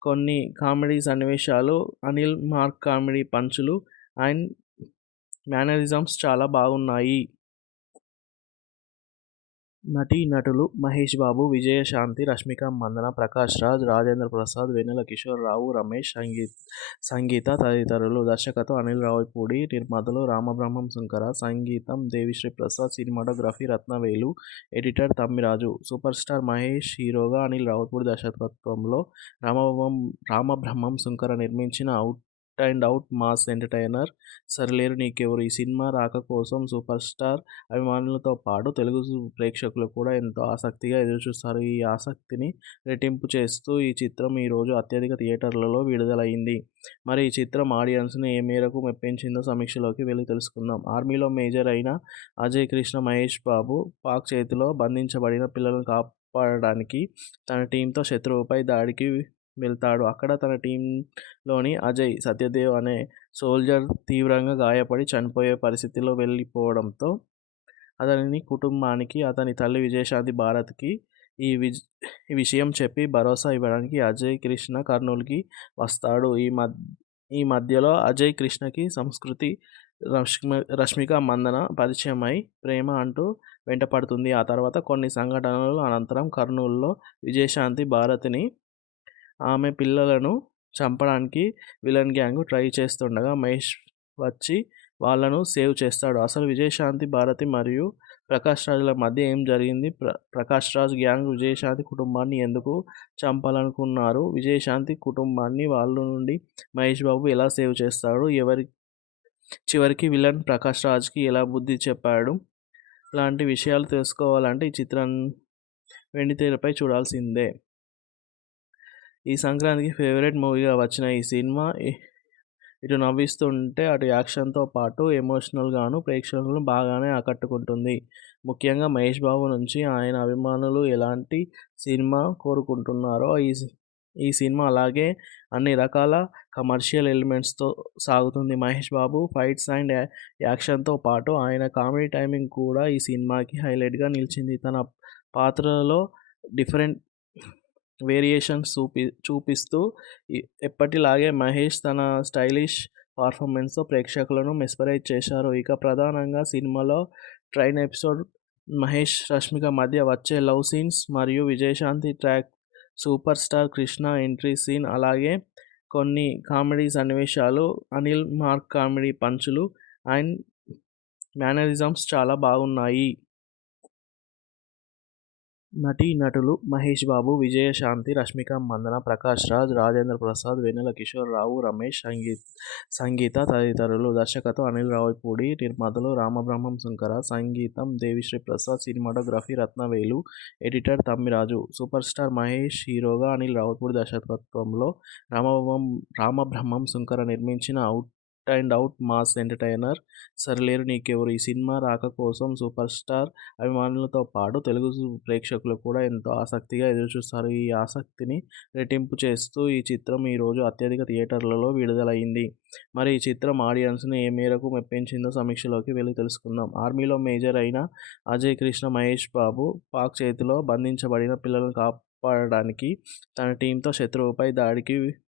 కొన్ని కామెడీ సన్నివేశాలు, అనిల్ మార్క్ కామెడీ పంచులు అండ్ మేనరిజమ్స్ చాలా బాగున్నాయి. నటీనటులు మహేష్ బాబు, విజయశాంతి, రష్మిక మందన, ప్రకాష్ రాజ్, రాజేంద్ర ప్రసాద్, వెన్నెల కిషోర్, రావు రమేష్, సంగీత తదితరులు. దర్శకత్వం అనిల్ రావిపూడి, నిర్మాతలు రామబ్రహ్మం శంకర, సంగీతం Devi Sri Prasad, cinematography Rathnavelu, editor Tammiraju. Super star Mahesh హీరోగా, అనిల్ రావిపూడి దర్శకత్వంలో రామబ్రహ్మం శంకర నిర్మించిన out and out mass entertainer Sarileru Neekevvaru. ఈ సినిమా రాక కోసం సూపర్ స్టార్ అభిమానులతో పాటు తెలుగు ప్రేక్షకులు కూడా ఎంతో ఆసక్తిగా ఎదురుచూస్తారు. ఈ ఆసక్తిని రెట్టింపు చేస్తూ ఈ చిత్రం ఈరోజు అత్యధిక థియేటర్లలో విడుదలైంది. మరి ఈ చిత్రం ఆడియన్స్ని ఏ మేరకు మెప్పించిందో సమీక్షలోకి వెళ్ళి తెలుసుకుందాం. ఆర్మీలో మేజర్ అయిన అజయ్ కృష్ణ మహేష్ బాబు పాక్ చేతిలో బంధించబడిన పిల్లలను కాపాడడానికి తన టీంతో శత్రువుపై దాడికి వెళ్తాడు. అక్కడ తన టీంలోని అజయ్ సత్యదేవ్ అనే సోల్జర్ తీవ్రంగా గాయపడి చనిపోయే పరిస్థితిలో వెళ్ళిపోవడంతో అతని కుటుంబానికి, అతని తల్లి విజయశాంతి భారత్కి ఈ విషయం చెప్పి భరోసా ఇవ్వడానికి అజయ్ కృష్ణ కర్నూలుకి వస్తాడు. ఈ మధ్యలో అజయ్ కృష్ణకి సంస్కృతి రష్మిక మందన పరిచయమై ప్రేమ అంటూ వెంటపడుతుంది. ఆ తర్వాత కొన్ని సంఘటనల అనంతరం కర్నూలులో విజయశాంతి భారతిని, ఆమె పిల్లలను చంపడానికి విలన్ గ్యాంగ్ ట్రై చేస్తుండగా మహేష్ వచ్చి వాళ్ళను సేవ్ చేస్తాడు. అసలు విజయశాంతి భారతి మరియు ప్రకాష్ రాజ్ల మధ్య ఏం జరిగింది? ప్రకాష్ రాజ్ గ్యాంగ్ విజయశాంతి కుటుంబాన్ని ఎందుకు చంపాలనుకున్నారు? విజయశాంతి కుటుంబాన్ని వాళ్ళ నుండి మహేష్ బాబు ఎలా సేవ్ చేస్తాడు? చివరికి విలన్ ప్రకాష్ రాజ్కి ఎలా బుద్ధి చెప్పాడు? లాంటి విషయాలు తెలుసుకోవాలంటే ఈ చిత్రం వెండితెరపై చూడాల్సిందే. ఈ సంక్రాంతికి ఫేవరెట్ మూవీగా వచ్చిన ఈ సినిమా ఇటు నవ్విస్తుంటే అటు యాక్షన్తో పాటు ఎమోషనల్గాను ప్రేక్షకులను బాగానే ఆకట్టుకుంటుంది. ముఖ్యంగా మహేష్ బాబు నుంచి ఆయన అభిమానులు ఎలాంటి సినిమా కోరుకుంటున్నారో ఈ సినిమా అలాగే అన్ని రకాల కమర్షియల్ ఎలిమెంట్స్తో సాగుతుంది. మహేష్ బాబు ఫైట్స్ అండ్ యాక్షన్తో పాటు ఆయన కామెడీ టైమింగ్ కూడా ఈ సినిమాకి హైలైట్గా నిలిచింది. తన పాత్రలలో డిఫరెంట్ వేరియేషన్స్ చూపిస్తూ ఎప్పటిలాగే మహేష్ తన స్టైలిష్ పర్ఫార్మెన్స్తో ప్రేక్షకులను మెస్మరైజ్ చేశారు. ఇక ప్రధానంగా సినిమాలో ట్రైన్ ఎపిసోడ్, మహేష్ రష్మిక మధ్య వచ్చే లవ్ సీన్స్ మరియు Vijayashanti track, super star Krishna entry scene, అలాగే కొన్ని కామెడీ సన్నివేశాలు, అనిల్ మార్క్ కామెడీ పంచులు అండ్ మేనరిజమ్స్ చాలా బాగున్నాయి. నటీనటులు మహేష్ బాబు, విజయశాంతి, రష్మిక మందన, ప్రకాష్ రాజ్, రాజేంద్ర ప్రసాద్, వెన్నెల కిషోర్, రావు రమేష్, సంగీత తదితరులు. దర్శకత్వం అనిల్ రావిపూడి, నిర్మాతలు రామబ్రహ్మం శంకర, సంగీతం Devi Sri Prasad, cinematography Rathnavelu, editor Tammiraju. Super star Mahesh హీరోగా, అనిల్ రావిపూడి దర్శకత్వంలో రామబ్రహ్మం శంకర నిర్మించిన out and out mass entertainer Sarileru Neekevvaru. ఈ సినిమా రాక కోసం సూపర్ స్టార్ అభిమానులతో పాటు తెలుగు ప్రేక్షకులు కూడా ఎంతో ఆసక్తిగా ఎదురుచూస్తారు. ఈ ఆసక్తిని రెట్టింపు చేస్తూ ఈ చిత్రం ఈరోజు అత్యధిక థియేటర్లలో విడుదలైంది. మరి ఈ చిత్రం ఆడియన్స్ని ఏ మేరకు మెప్పించిందో సమీక్షలోకి వెళ్ళి తెలుసుకుందాం. ఆర్మీలో మేజర్ అయిన అజయ్ కృష్ణ మహేష్ బాబు పాక్ చేతిలో బంధించబడిన పిల్లలను కాపాడడానికి తన టీంతో శత్రువుపై దాడికి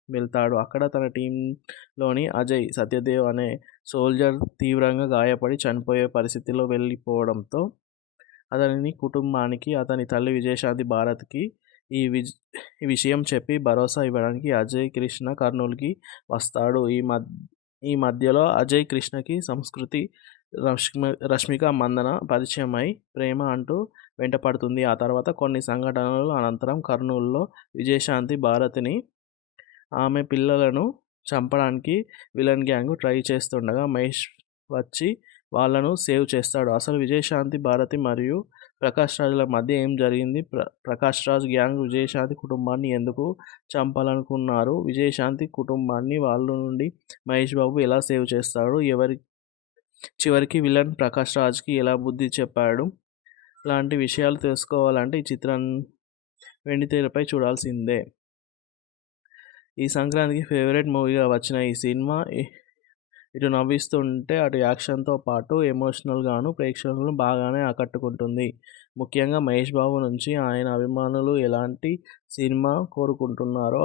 వెళ్తాడు. అక్కడ తన టీంలోని అజయ్ సత్యదేవ్ అనే సోల్జర్ తీవ్రంగా గాయపడి చనిపోయే పరిస్థితిలో వెళ్ళిపోవడంతో అతని కుటుంబానికి అతని తల్లి విజయశాంతి భారత్కి ఈ విషయం చెప్పి భరోసా ఇవ్వడానికి అజయ్ కృష్ణ కర్నూలుకి వస్తాడు. ఈ మధ్యలో అజయ్ కృష్ణకి సంస్కృతి, రష్మిక మందన పరిచయమై ప్రేమ అంటూ వెంటపడుతుంది. ఆ తర్వాత కొన్ని సంఘటనల అనంతరం కర్నూలులో విజయశాంతి భారత్ని, ఆమె పిల్లలను చంపడానికి విలన్ గ్యాంగ్ ట్రై చేస్తుండగా మహేష్ వచ్చి వాళ్ళను సేవ్ చేస్తాడు. అసలు విజయశాంతి భారతి మరియు ప్రకాష్ రాజ్ల మధ్య ఏం జరిగింది? ప్రకాష్ రాజ్ గ్యాంగ్ విజయశాంతి కుటుంబాన్ని ఎందుకు చంపాలనుకున్నారు? విజయశాంతి కుటుంబాన్ని వాళ్ళ నుండి మహేష్ బాబు ఎలా సేవ్ చేస్తాడు? చివరికి విలన్ ప్రకాష్ రాజ్కి ఎలా బుద్ధి చెప్పాడు? లాంటి విషయాలు తెలుసుకోవాలంటే ఈ చిత్రాన్ని వెండితెరపై చూడాల్సిందే. ఈ సంక్రాంతికి ఫేవరెట్ మూవీగా వచ్చిన ఈ సినిమా ఇటు నవ్విస్తుంటే అటు యాక్షన్తో పాటు ఎమోషనల్గాను ప్రేక్షకులను బాగానే ఆకట్టుకుంటుంది. ముఖ్యంగా మహేష్ బాబు నుంచి ఆయన అభిమానులు ఎలాంటి సినిమా కోరుకుంటున్నారో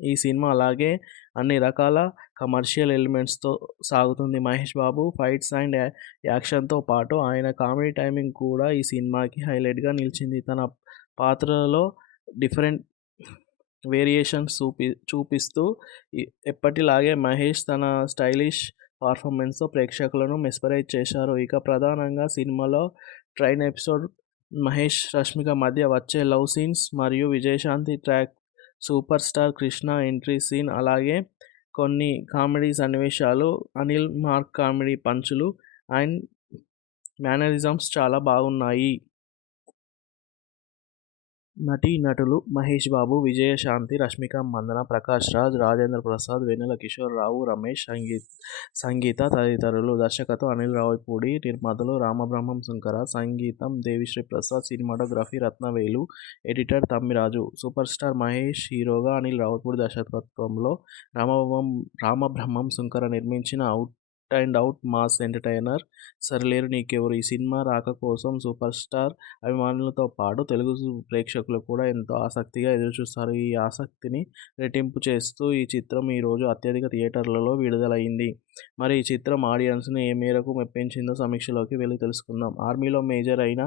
ఈ సినిమా అలాగే అన్ని రకాల కమర్షియల్ ఎలిమెంట్స్తో సాగుతుంది. మహేష్ బాబు ఫైట్స్ అండ్ యాక్షన్తో పాటు ఆయన కామెడీ టైమింగ్ కూడా ఈ సినిమాకి హైలైట్గా నిలిచింది. తన పాత్రలలో డిఫరెంట్ వేరియేషన్స్ చూపిస్తూ ఎప్పటిలాగే మహేష్ తన స్టైలిష్ పర్ఫార్మెన్స్తో ప్రేక్షకులను మెస్మరైజ్ చేశారు. ఇక ప్రధానంగా సినిమాలో ట్రైన్ ఎపిసోడ్, మహేష్ రష్మిక మధ్య వచ్చే లవ్ సీన్స్ మరియు Vijayashanti track, super star Krishna entry scene, అలాగే కొన్ని కామెడీ సన్నివేశాలు, అనిల్ మార్క్ కామెడీ పంచులు అండ్ మేనరిజమ్స్ చాలా బాగున్నాయి. నటీనటులు మహేష్ బాబు, విజయశాంతి, రష్మిక మందన, ప్రకాష్ రాజ్, రాజేంద్ర ప్రసాద్, వెన్నెల కిషోర్, రావు రమేష్, సంగీత తదితరులు. దర్శకత్వం అనిల్ రావిపూడి, నిర్మాతలు రామబ్రహ్మం శంకర, సంగీతం Devi Sri Prasad, cinematography Rathnavelu, editor Tammiraju. Super star Mahesh హీరోగా, అనిల్ రావిపూడి దర్శకత్వంలో రామబ్రహ్మం శంకర నిర్మించిన out and out mass entertainer Sarileru Neekevvaru. ఈ సినిమా రాక కోసం సూపర్ స్టార్ అభిమానులతో పాటు తెలుగు ప్రేక్షకులు కూడా ఎంతో ఆసక్తిగా ఎదురుచూస్తారు. ఈ ఆసక్తిని రెట్టింపు చేస్తూ ఈ చిత్రం ఈరోజు అత్యధిక థియేటర్లలో విడుదలైంది. మరి ఈ చిత్రం ఆడియన్స్ని ఏ మేరకు మెప్పించిందో సమీక్షలోకి వెళ్ళి తెలుసుకుందాం. ఆర్మీలో మేజర్ అయిన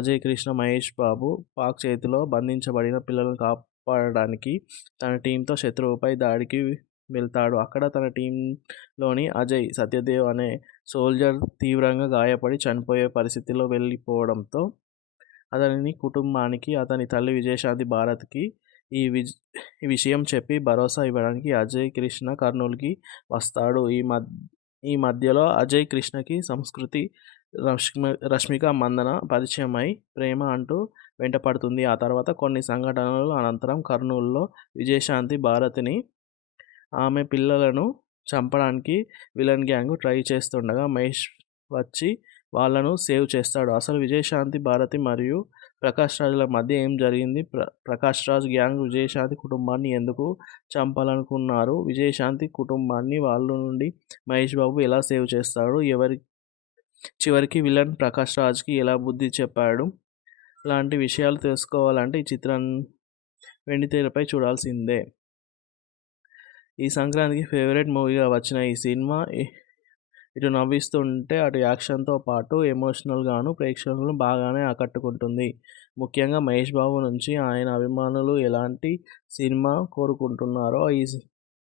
అజయ్ కృష్ణ మహేష్ బాబు పాక్ చేతిలో బంధించబడిన పిల్లలను కాపాడడానికి తన టీంతో శత్రువుపై దాడికి వెళ్తాడు. అక్కడ తన టీంలోని అజయ్ సత్యదేవ్ అనే సోల్జర్ తీవ్రంగా గాయపడి చనిపోయే పరిస్థితిలో వెళ్ళిపోవడంతో అతని కుటుంబానికి అతని తల్లి విజయశాంతి భారత్కి ఈ విషయం చెప్పి భరోసా ఇవ్వడానికి అజయ్ కృష్ణ కర్నూలుకి వస్తాడు. ఈ మధ్యలో అజయ్ కృష్ణకి సంస్కృతి, రష్మిక మందన పరిచయమై ప్రేమ అంటూ వెంటపడుతుంది. ఆ తర్వాత కొన్ని సంఘటనల అనంతరం కర్నూలులో విజయశాంతి భారత్ని, ఆమె పిల్లలను చంపడానికి విలన్ గ్యాంగ్ ట్రై చేస్తుండగా మహేష్ వచ్చి వాళ్ళను సేవ్ చేస్తాడు. అసలు విజయశాంతి భారతి మరియు ప్రకాష్ రాజ్ల మధ్య ఏం జరిగింది? ప్రకాష్ రాజ్ గ్యాంగ్ విజయశాంతి కుటుంబాన్ని ఎందుకు చంపాలనుకున్నారు? విజయశాంతి కుటుంబాన్ని వాళ్ళ నుండి మహేష్ బాబు ఎలా సేవ్ చేస్తాడు? చివరికి విలన్ ప్రకాష్ రాజ్కి ఎలా బుద్ధి చెప్పాడు? లాంటి విషయాలు తెలుసుకోవాలంటే ఈ చిత్రం వెండితెరపై చూడాల్సిందే. ఈ సంక్రాంతికి ఫేవరెట్ మూవీగా వచ్చిన ఈ సినిమా ఇటు నవ్విస్తుంటే అటు యాక్షన్తో పాటు ఎమోషనల్గాను ప్రేక్షకులను బాగానే ఆకట్టుకుంటుంది. ముఖ్యంగా మహేష్ బాబు నుంచి ఆయన అభిమానులు ఎలాంటి సినిమా కోరుకుంటున్నారో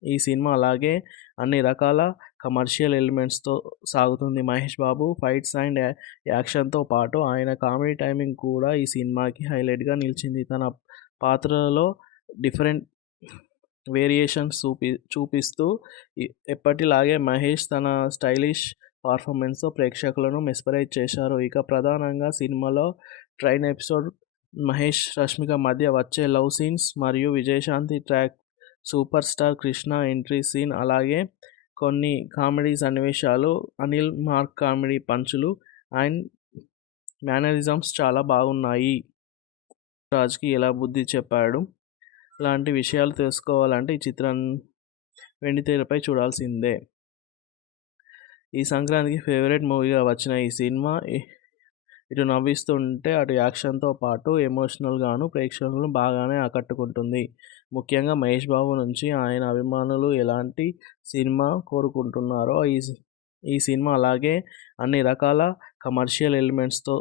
ఈ సినిమా అలాగే అన్ని రకాల కమర్షియల్ ఎలిమెంట్స్తో సాగుతుంది. మహేష్ బాబు ఫైట్స్ అండ్ యాక్షన్తో పాటు ఆయన కామెడీ టైమింగ్ కూడా ఈ సినిమాకి హైలైట్గా నిలిచింది. తన పాత్రలో డిఫరెంట్ వేరియేషన్స్ చూపిస్తూ ఎప్పటిలాగే మహేష్ తన స్టైలిష్ పర్ఫార్మెన్స్తో ప్రేక్షకులను మెస్పరైజ్ చేశారు. ఇక ప్రధానంగా సినిమాలో ట్రైన్ ఎపిసోడ్, మహేష్ రష్మిక మధ్య వచ్చే లవ్ సీన్స్ మరియు Vijayashanti track, super star Krishna entry scene, అలాగే కొన్ని కామెడీ సన్నివేశాలు, అనిల్ మార్క్ కామెడీ పంచులు అండ్ మేనరిజమ్స్ చాలా బాగున్నాయి. రాజ్కి ఎలా బుద్ధి చెప్పాడు? లాంటి విషయాలు తెలుసుకోవాలంటే ఈ చిత్రం వెండితెరపై చూడాల్సిందే. ఈ సంక్రాంతికి ఫేవరెట్ మూవీగా వచ్చిన ఈ సినిమా ఇటు నవ్విస్తుంటే అటు యాక్షన్తో పాటు ఎమోషనల్గాను ప్రేక్షకులను బాగానే ఆకట్టుకుంటుంది. ముఖ్యంగా మహేష్ బాబు నుంచి ఆయన అభిమానులు ఎలాంటి సినిమా కోరుకుంటున్నారో ఈ సినిమా అలాగే అన్ని రకాల కమర్షియల్ ఎలిమెంట్స్తో